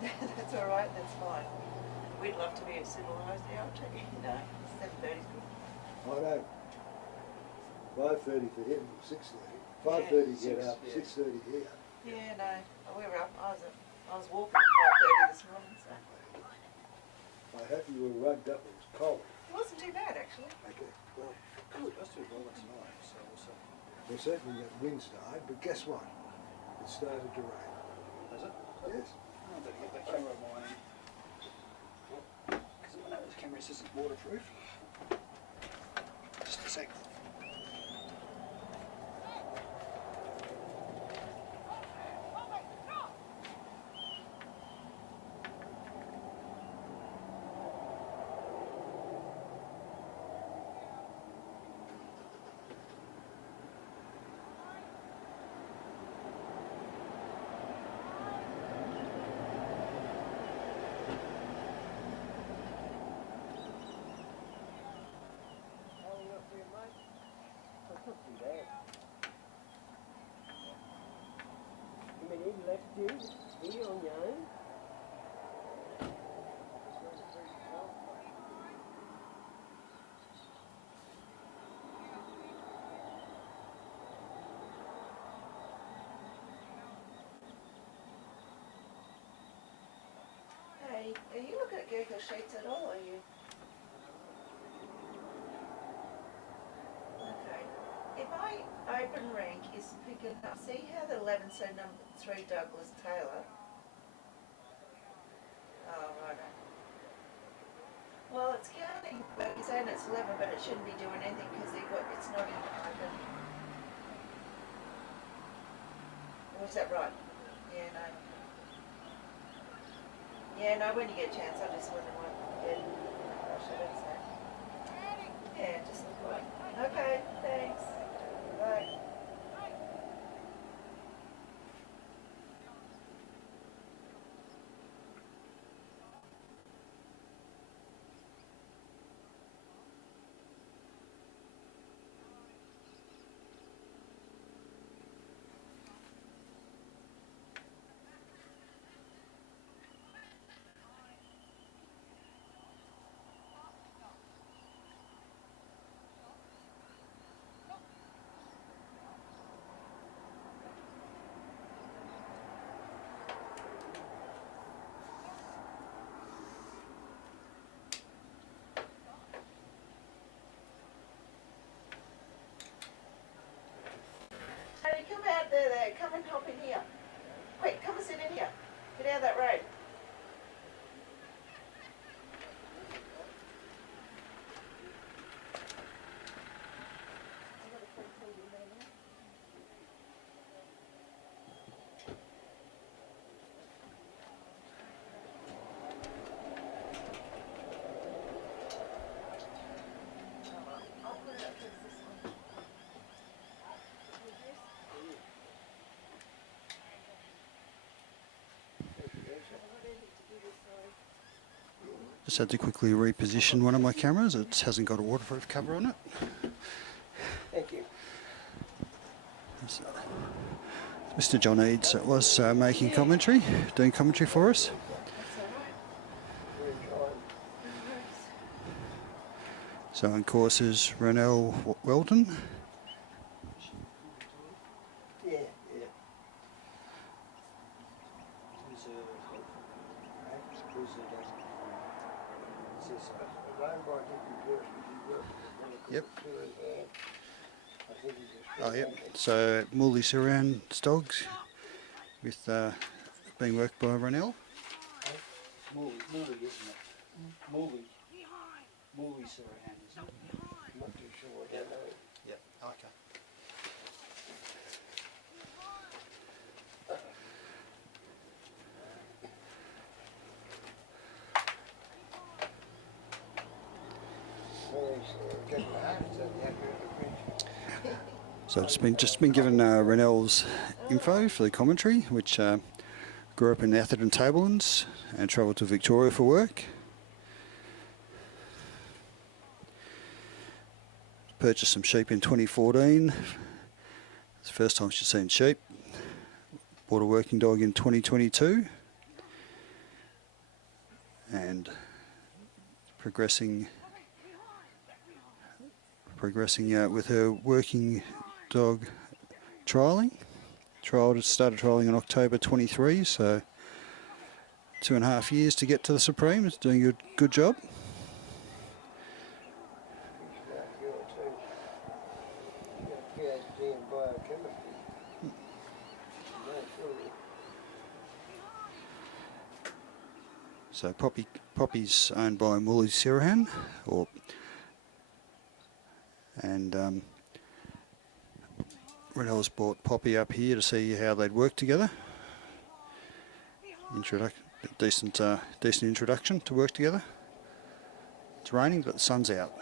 That's all right, that's fine. We'd love to be a civilised hour too, you know. 7:30's good. I know. 5:30 for him, 6:30. 5:30 get up, 6:30 here. Yeah, no, we were up. I was walking at 5:30 this morning, so I hope you were rugged up, it was cold. it wasn't too bad actually. Okay, well, good. That's too well tonight. Well, certainly that wind started, but guess what? It started to rain. Has it? Yes. I better get that camera of mine in. Because I know this camera isn't waterproof. Just a sec. I mean, he left you here on your own. Hey, are you looking at gecko sheets at all, are you? Okay. If my open rink is picking up, see how the 11 said number 3 Douglas Taylor? Oh, righto. Well, it's counting, but he's saying it's 11, but it shouldn't be doing anything because it's not even open. Was that right? Yeah, no. Yeah, no, when you get a chance, I just wonder what, yeah, I should say. Yeah, just look like. Okay, thanks. Bye. Hey, come out there, come and hop in here. Quick, come and sit in here. Get out of that road. Just had to quickly reposition one of my cameras. It hasn't got a waterproof cover on it. Thank you. So, Mr. John Eads was making commentary, doing commentary for us. So on course is Ronell Weldon. Yeah, yeah. Yep. Oh, yep. So Morley surrounds dogs with being worked by Ronell. Morley, isn't it? Morley Surround, isn't it? I'm not too sure. I don't know. Yep. Okay. So just been given Ronell's info for the commentary, which grew up in Atherton Tablelands and travelled to Victoria for work. Purchased some sheep in 2014. It's the first time she's seen sheep. Bought a working dog in 2022. and progressing with her working dog trialling. Started trialling in October 23, so 2.5 years to get to the Supreme. It's doing a good job. PhD in biochemistry. So Poppy's owned by Mully Sirahan, and Renell's brought Poppy up here to see how they'd work together. Decent introduction to work together. It's raining, but the sun's out.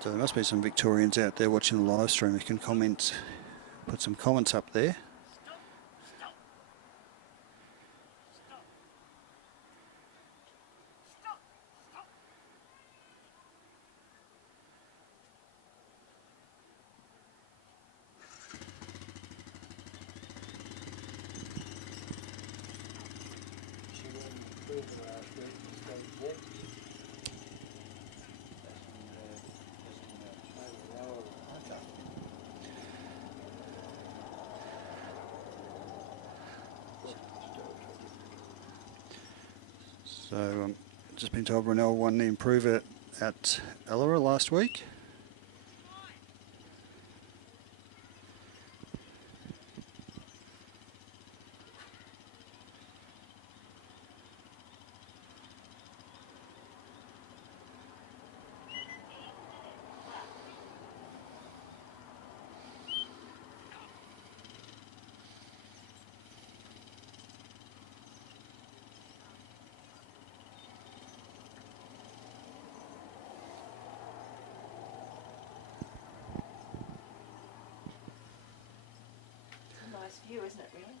So there must be some Victorians out there watching the live stream who can comment, put some comments up there. So just been told Renell won the improver at Ellery last week. Nice view, isn't it, really?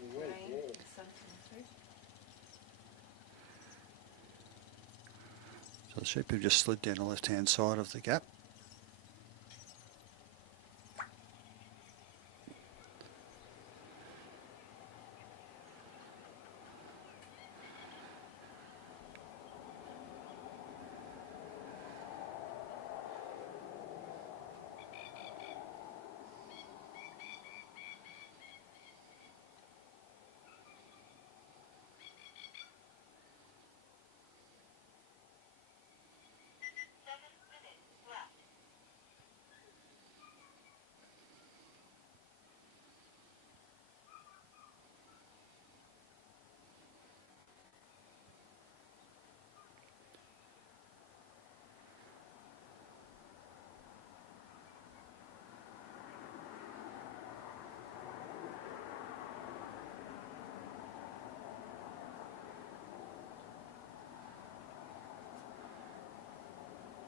The rain, the sun coming through. So the sheep have just slid down the left-hand side of the gap.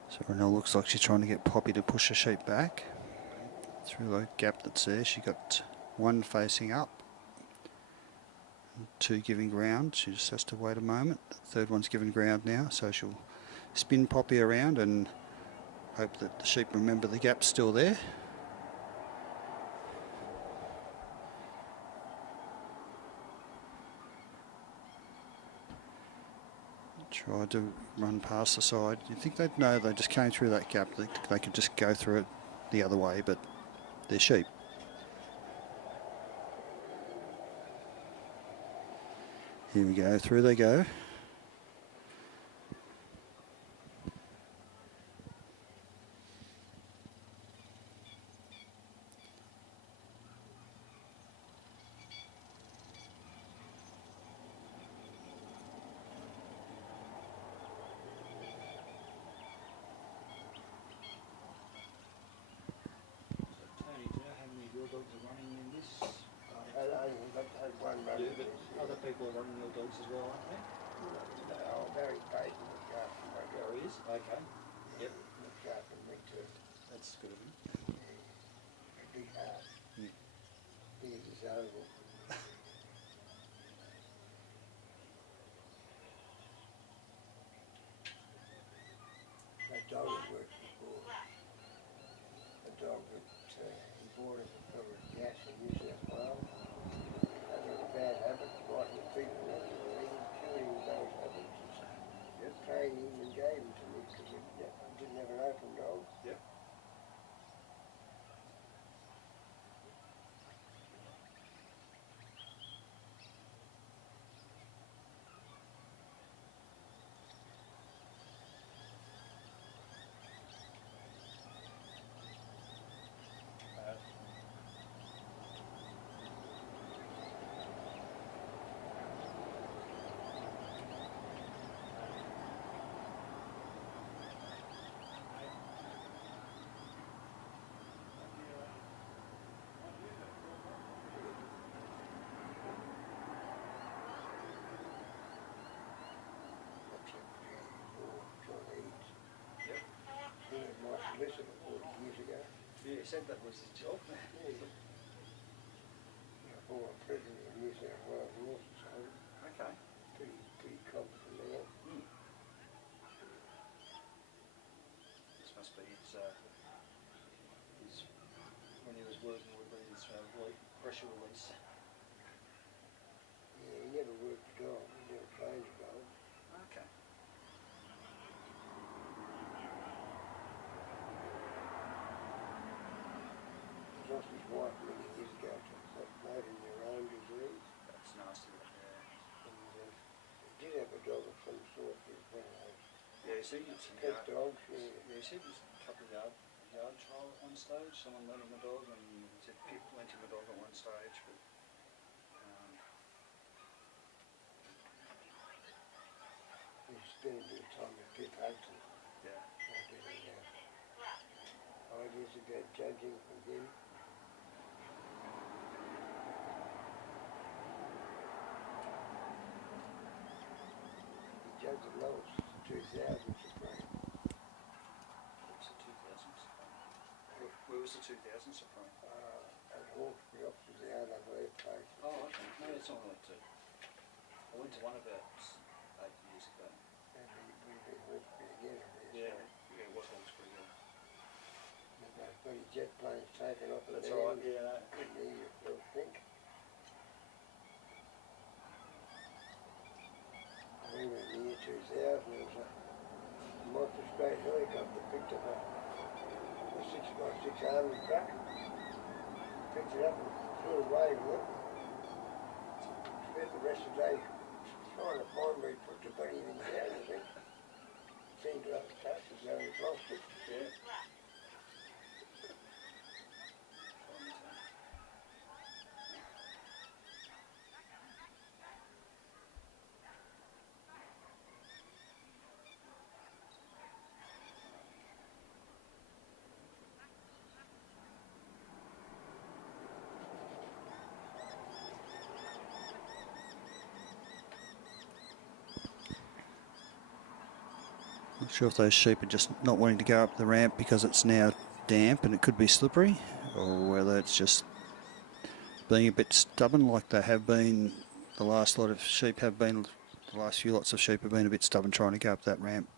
So Renell looks like she's trying to get Poppy to push the sheep back through the gap that's there. She got one facing up, two giving ground. She just has to wait a moment. The third one's giving ground now, so she'll spin Poppy around and hope that the sheep remember the gap's still there. Tried to run past the side. You'd think they'd know they just came through that gap. They could just go through it the other way, but they're sheep. Here we go, through they go. Tony, do you know how many of your dogs are running in this? One Yeah, but other people are running your dogs as well, aren't they? very patient with Garth. There he is. Okay. Yep. Garth and That's good of him. A big heart. Big as his oval. That dog had worked before. A dog that he bought it for a gas in New South Wales. That was a bad habit, biting people and everything, curing those habits. Just trained him and gave him to me because he didn't have an open dog. Yep. He was my solicitor 40 years ago. Yeah, he said that was his job. A former president of New South Wales Law Society. Okay. Pretty competent man. This must be his when he was working with his pressure release. Yeah, he never worked a dog. He never trained a dog. Okay. He lost his wife many years ago to that motor neurone disease. That's nasty. Yeah. And he did have a dog of some sort. He was one of those Yeah, he said it's pet dogs. Yeah. Yeah, he said it was a couple of yard trial at one stage. Someone lent him a dog, and he said Pip lent him a dog at one stage, but He spent a bit of time with Pip Hudson. yeah. Ideas about judging from him. He judged the lowest 2000 Supreme. What's the 2000s? Where was the 2000 Supreme? At Hawkesbury opposite the RWF place. Oh, okay. No, that's not like to. I went to one about 8 years ago. And we've been Hawkesbury again. Yeah, it was Hawkesbury. Yeah. With those bloody jet planes taking off at That's the right. end. Yeah. No. Couldn't hear yourself think. We were in the year 2000, there was a multi-state helicopter picked up a 6x6 army truck, picked it up and flew away with it. Spent the rest of the day trying to find where he put the bloody thing down, I think. Seemed to have touched as though he'd lost it. Yeah. Not sure if those sheep are just not wanting to go up the ramp because it's now damp and it could be slippery, or whether it's just being a bit stubborn like they have been. The last lot of sheep have been, the last few lots of sheep have been a bit stubborn trying to go up that ramp.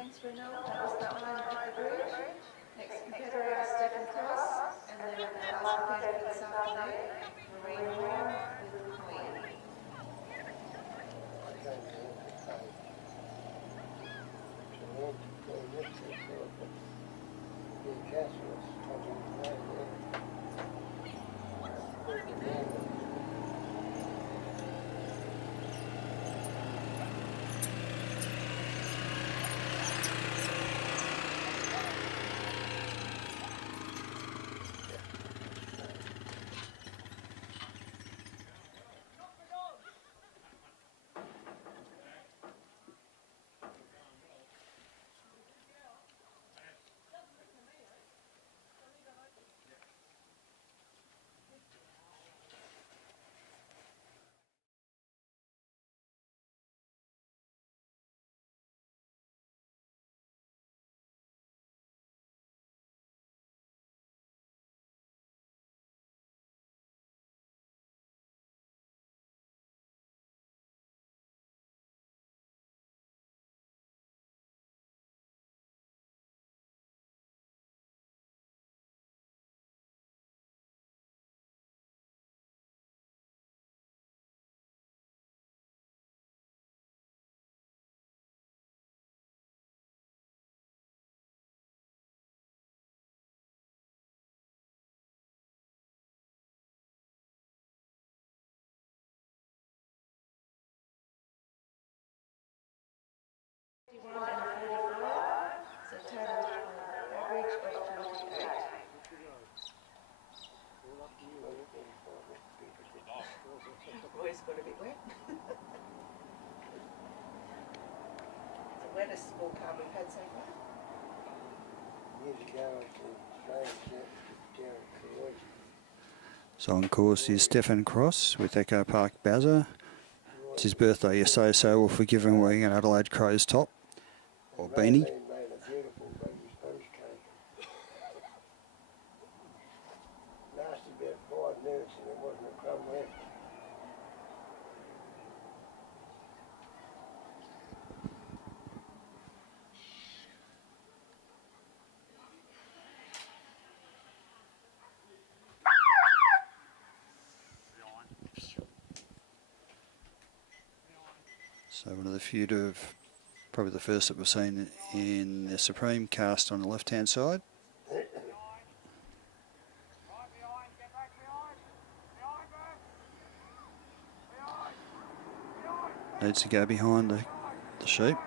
Thanks, Bruno. That was the line at the bridge. Next competitor is Stephen Cross, and then our last competitor this afternoon, Marine Warm with Queen. So total average of 48. Roy's got a bit wet. It's the wettest scorecard we've had so far. So on course is Stephen Cross with Echo Park Bazza. It's his birthday yesterday, so we'll forgive him wearing an Adelaide Crows top or beanie. So one of the few to have, probably the first that we've seen in the Supreme cast on the left-hand side. Needs to go behind the sheep.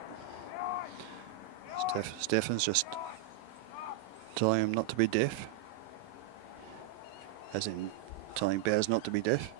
Stefan's just telling him not to be deaf, as in telling Baz not to be deaf.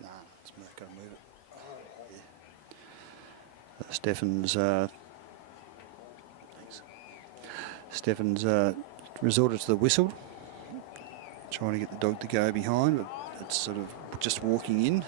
Nah, it's got to move it. Yeah. Stefan's resorted to the whistle, trying to get the dog to go behind, but it's sort of just walking in.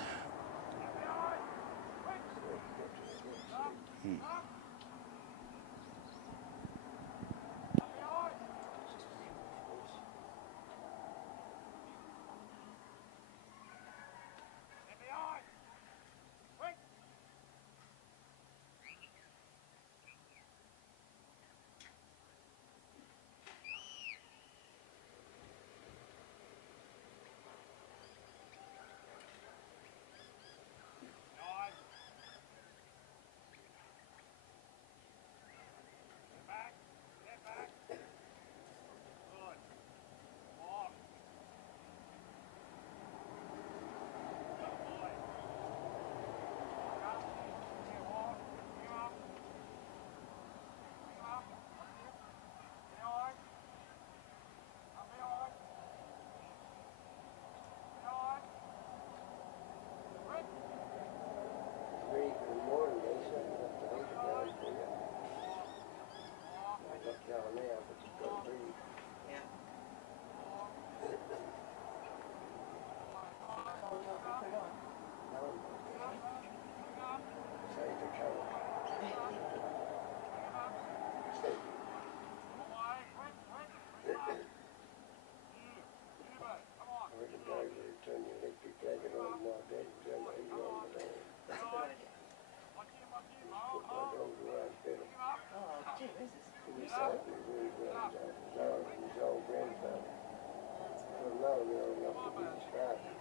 his old grandfather. Well, no, they're old enough to be his father.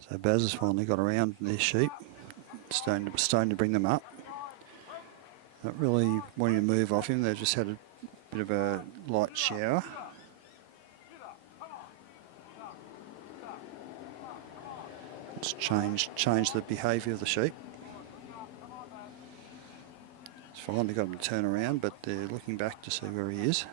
So Baz has finally got around their sheep, starting to bring them up. Not really wanting to move off him, they've just had a bit of a light shower. It's changed the behaviour of the sheep. It's finally got them to turn around, but they're looking back to see where he is.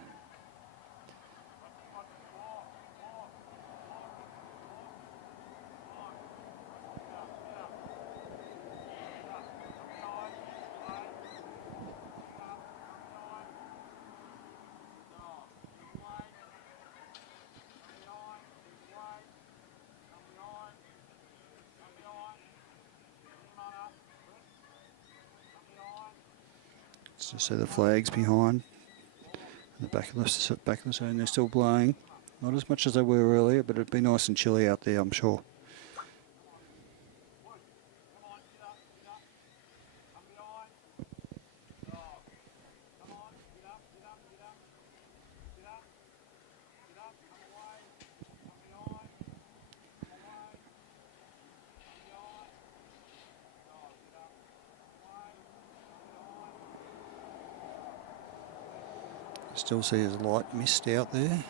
So see the flags behind the back of the zone. They're still blowing, not as much as they were earlier, but it'd be nice and chilly out there, I'm sure. Still see there's a light mist out there.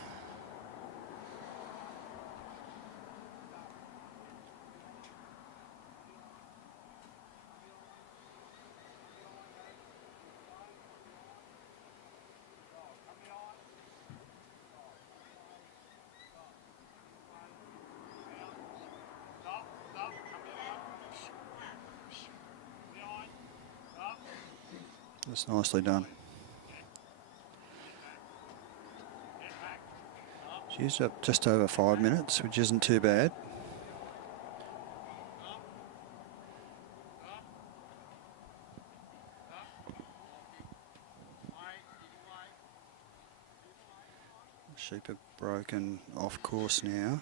That's nicely done. She's up just over 5 minutes, which isn't too bad. Sheep have broken off course now.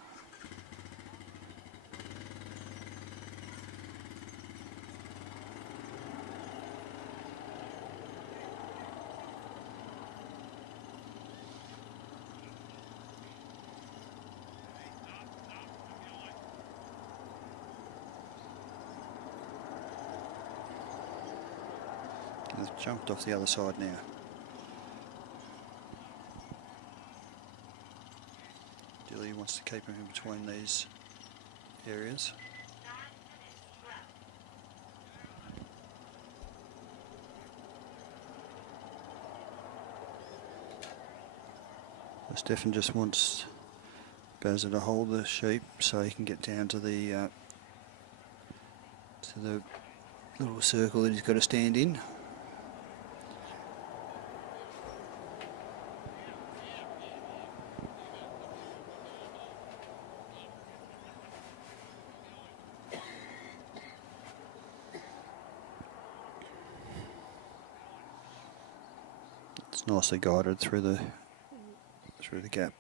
They've jumped off the other side now. Dilly wants to keep him in between these areas. Stefan just wants Bazza to hold the sheep so he can get down to the little circle that he's got to stand in. It's nicely guided through the gap.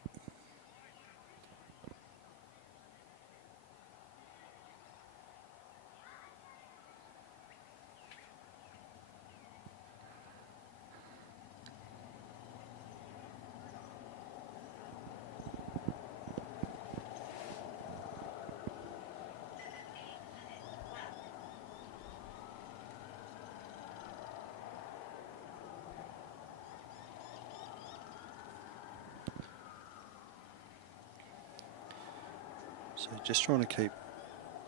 So just trying to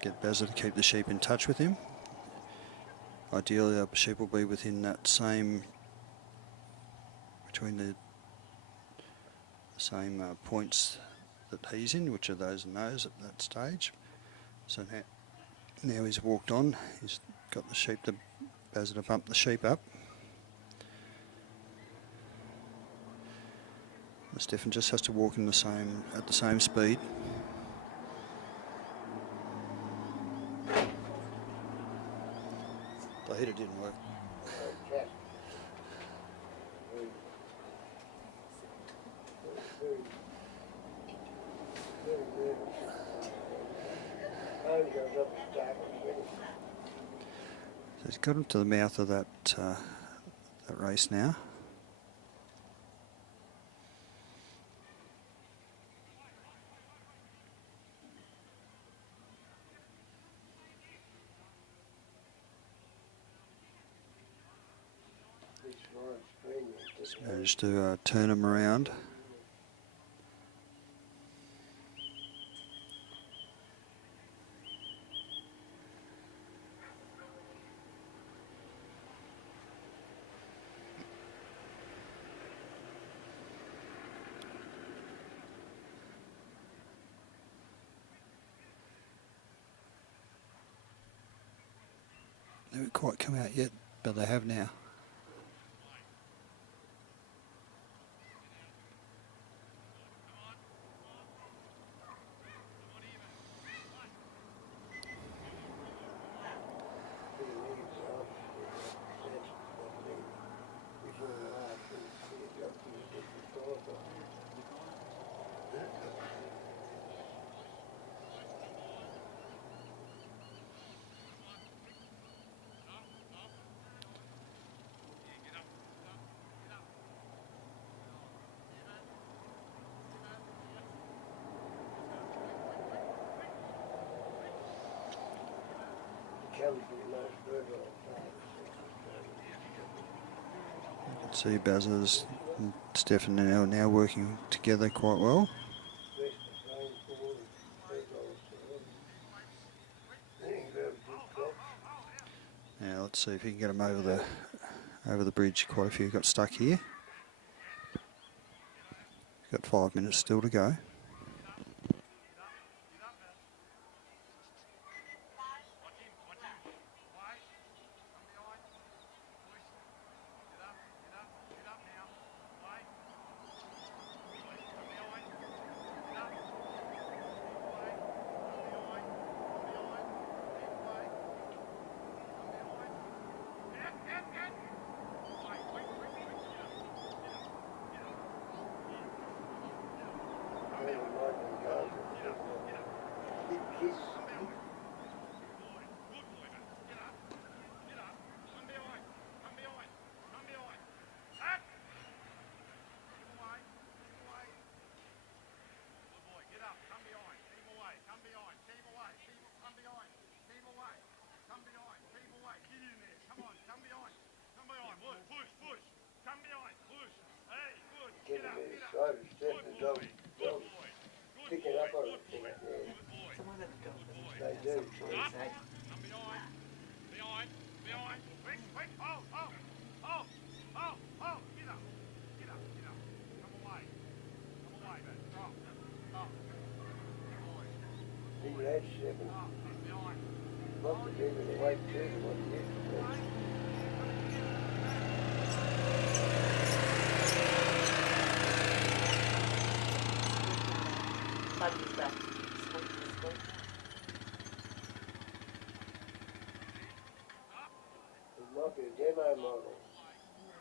get Bazza to keep the sheep in touch with him. Ideally, the sheep will be within that same, between the same points that he's in, which are those and those at that stage. So now he's walked on, he's got the sheep to Bazza to bump the sheep up. Stefan just has to walk in at the same speed. The heater didn't work. Phone goes up the stack. he's got him to the mouth of that that race now. Just managed to turn him around. They haven't quite come out yet, but they have now. You can see Bazzers and Stefan are now working together quite well. Now let's see if he can get them over the bridge. Quite a few got stuck here. Got 5 minutes still to go.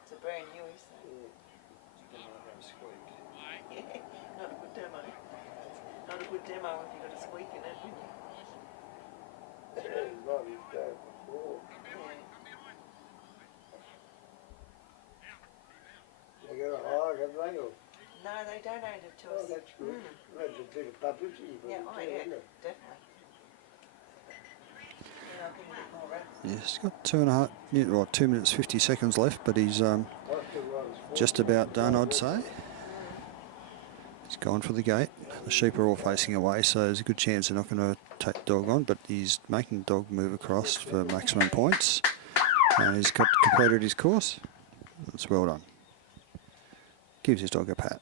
It's a brand new, isn't it? Yeah, not a good demo. Not a good demo if you've got a squeak in it, wouldn't you? They got a hide, have they? Or? No, they donated to Oh, us. that's good. That's a bit of publicity for Yeah, them oh too, yeah, isn't it? definitely. Yeah, I'll give him a bit more rest. Yeah, he's got 2 minutes 50 seconds left, but he's just about done, I'd say. He's gone for the gate. The sheep are all facing away, so there's a good chance they're not going to take the dog on, but he's making the dog move across for maximum points. And he's completed his course. That's well done. Gives his dog a pat.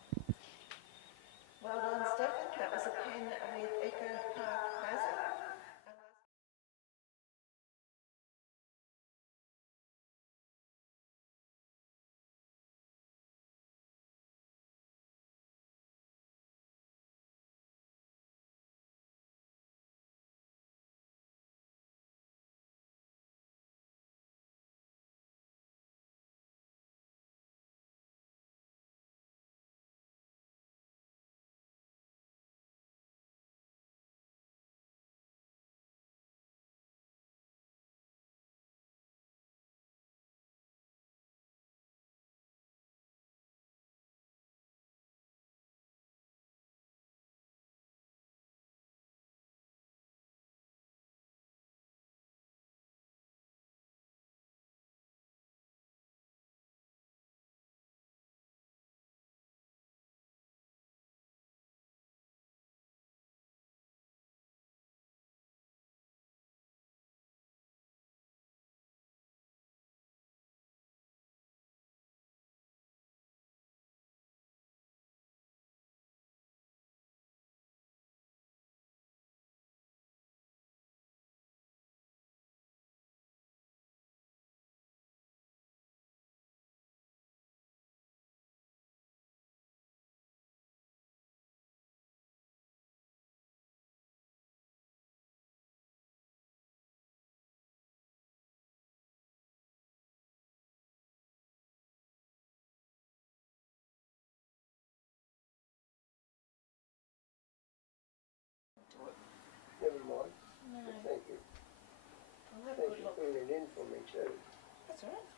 filling it in for me too. That's all right.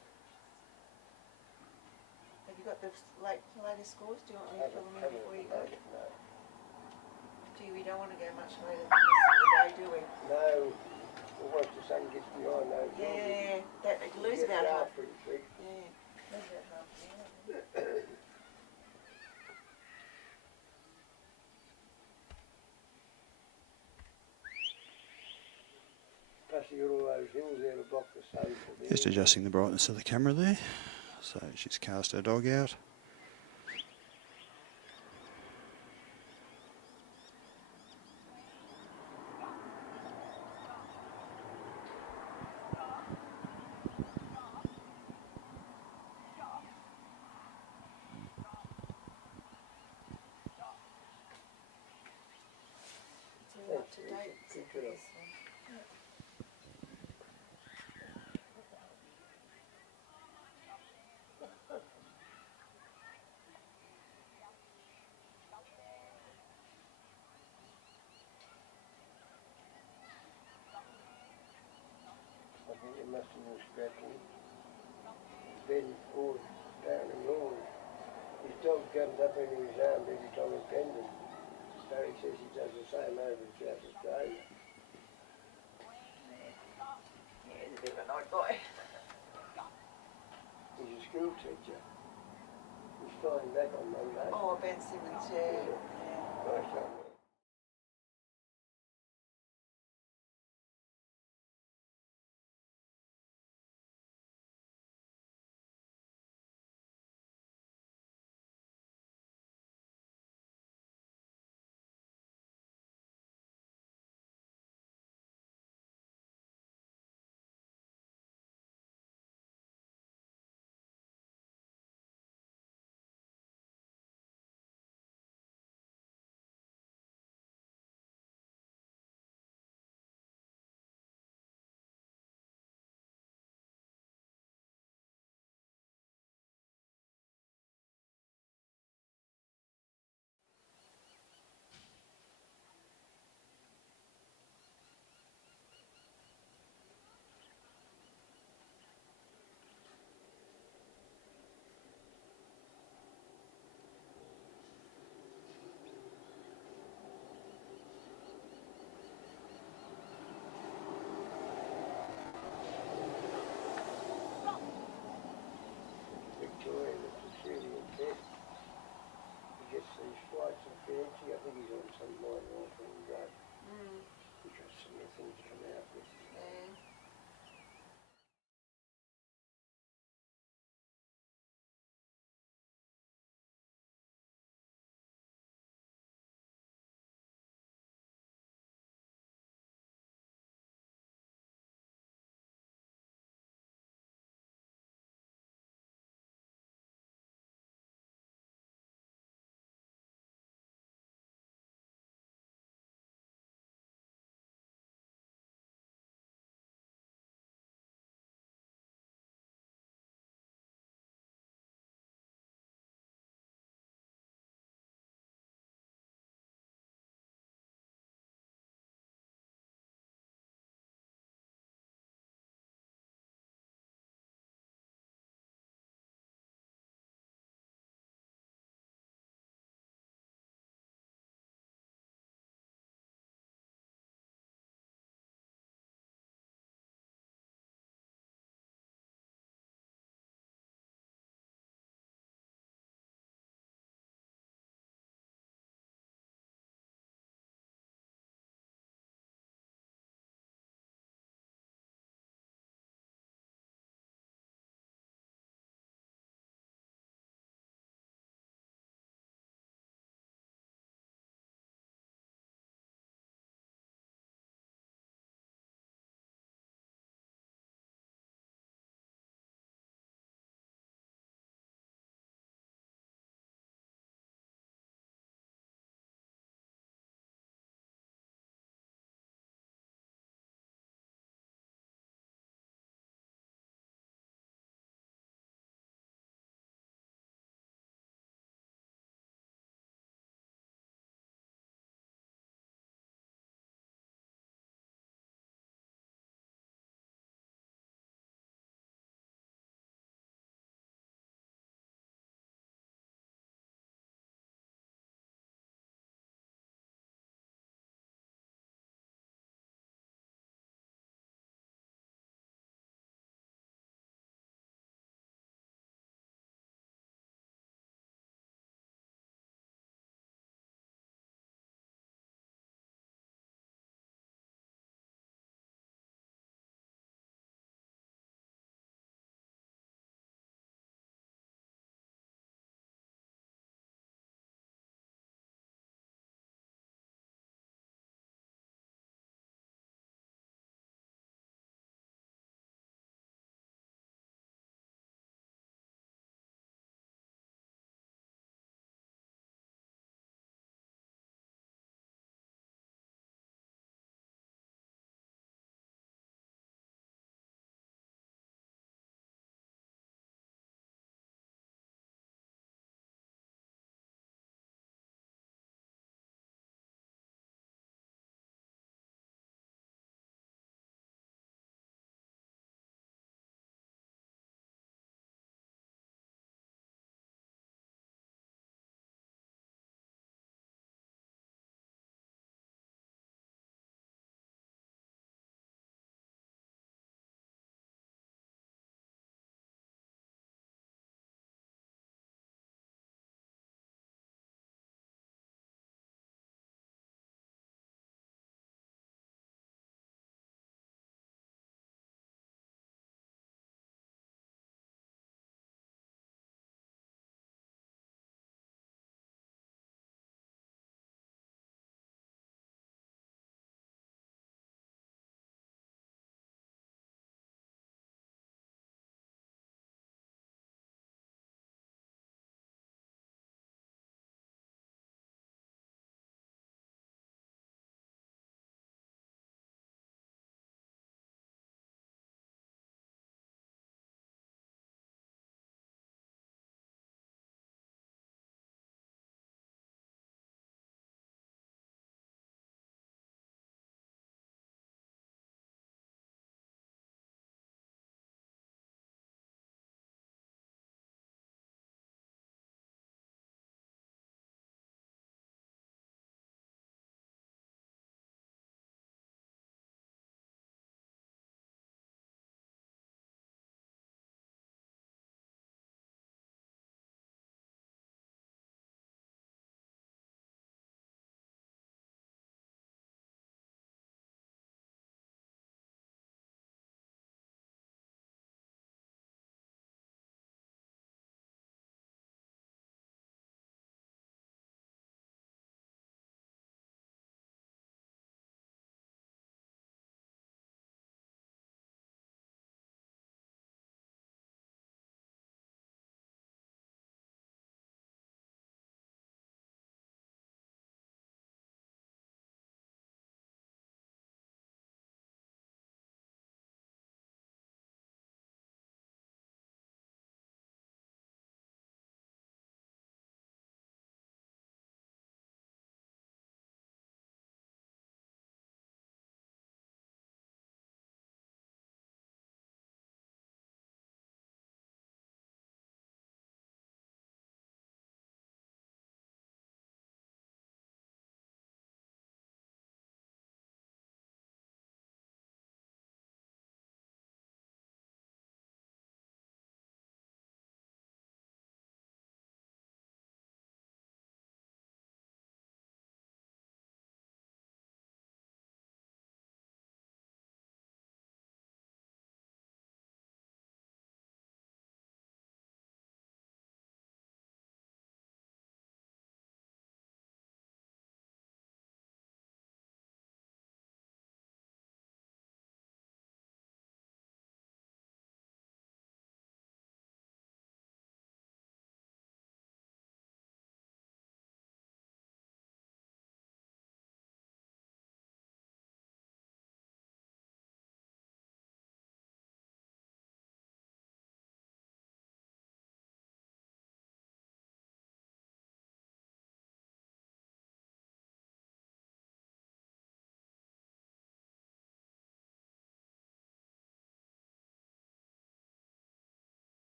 Have you got the latest scores? Do you want me to fill them in before you go? No. Gee, we don't want to go much later than this in the day, do we? No. Well, once the sun gets behind those Yeah, that you lose get about dark half. pretty quick. Yeah, lose about half an hour. Plus you got all those hills there to block the sun. Just adjusting the brightness of the camera there. So she's cast her dog out. It's all up to date except for this one. I think it must have been scratching. Ben forward down and all. His dog comes up into his arms every time he pens him. Barry says he does the same over in South Australia. Yeah, he's a bit of an odd boy. He's a school teacher. He's flying back on Monday. Oh, Ben Simmons, yeah. Nice young man.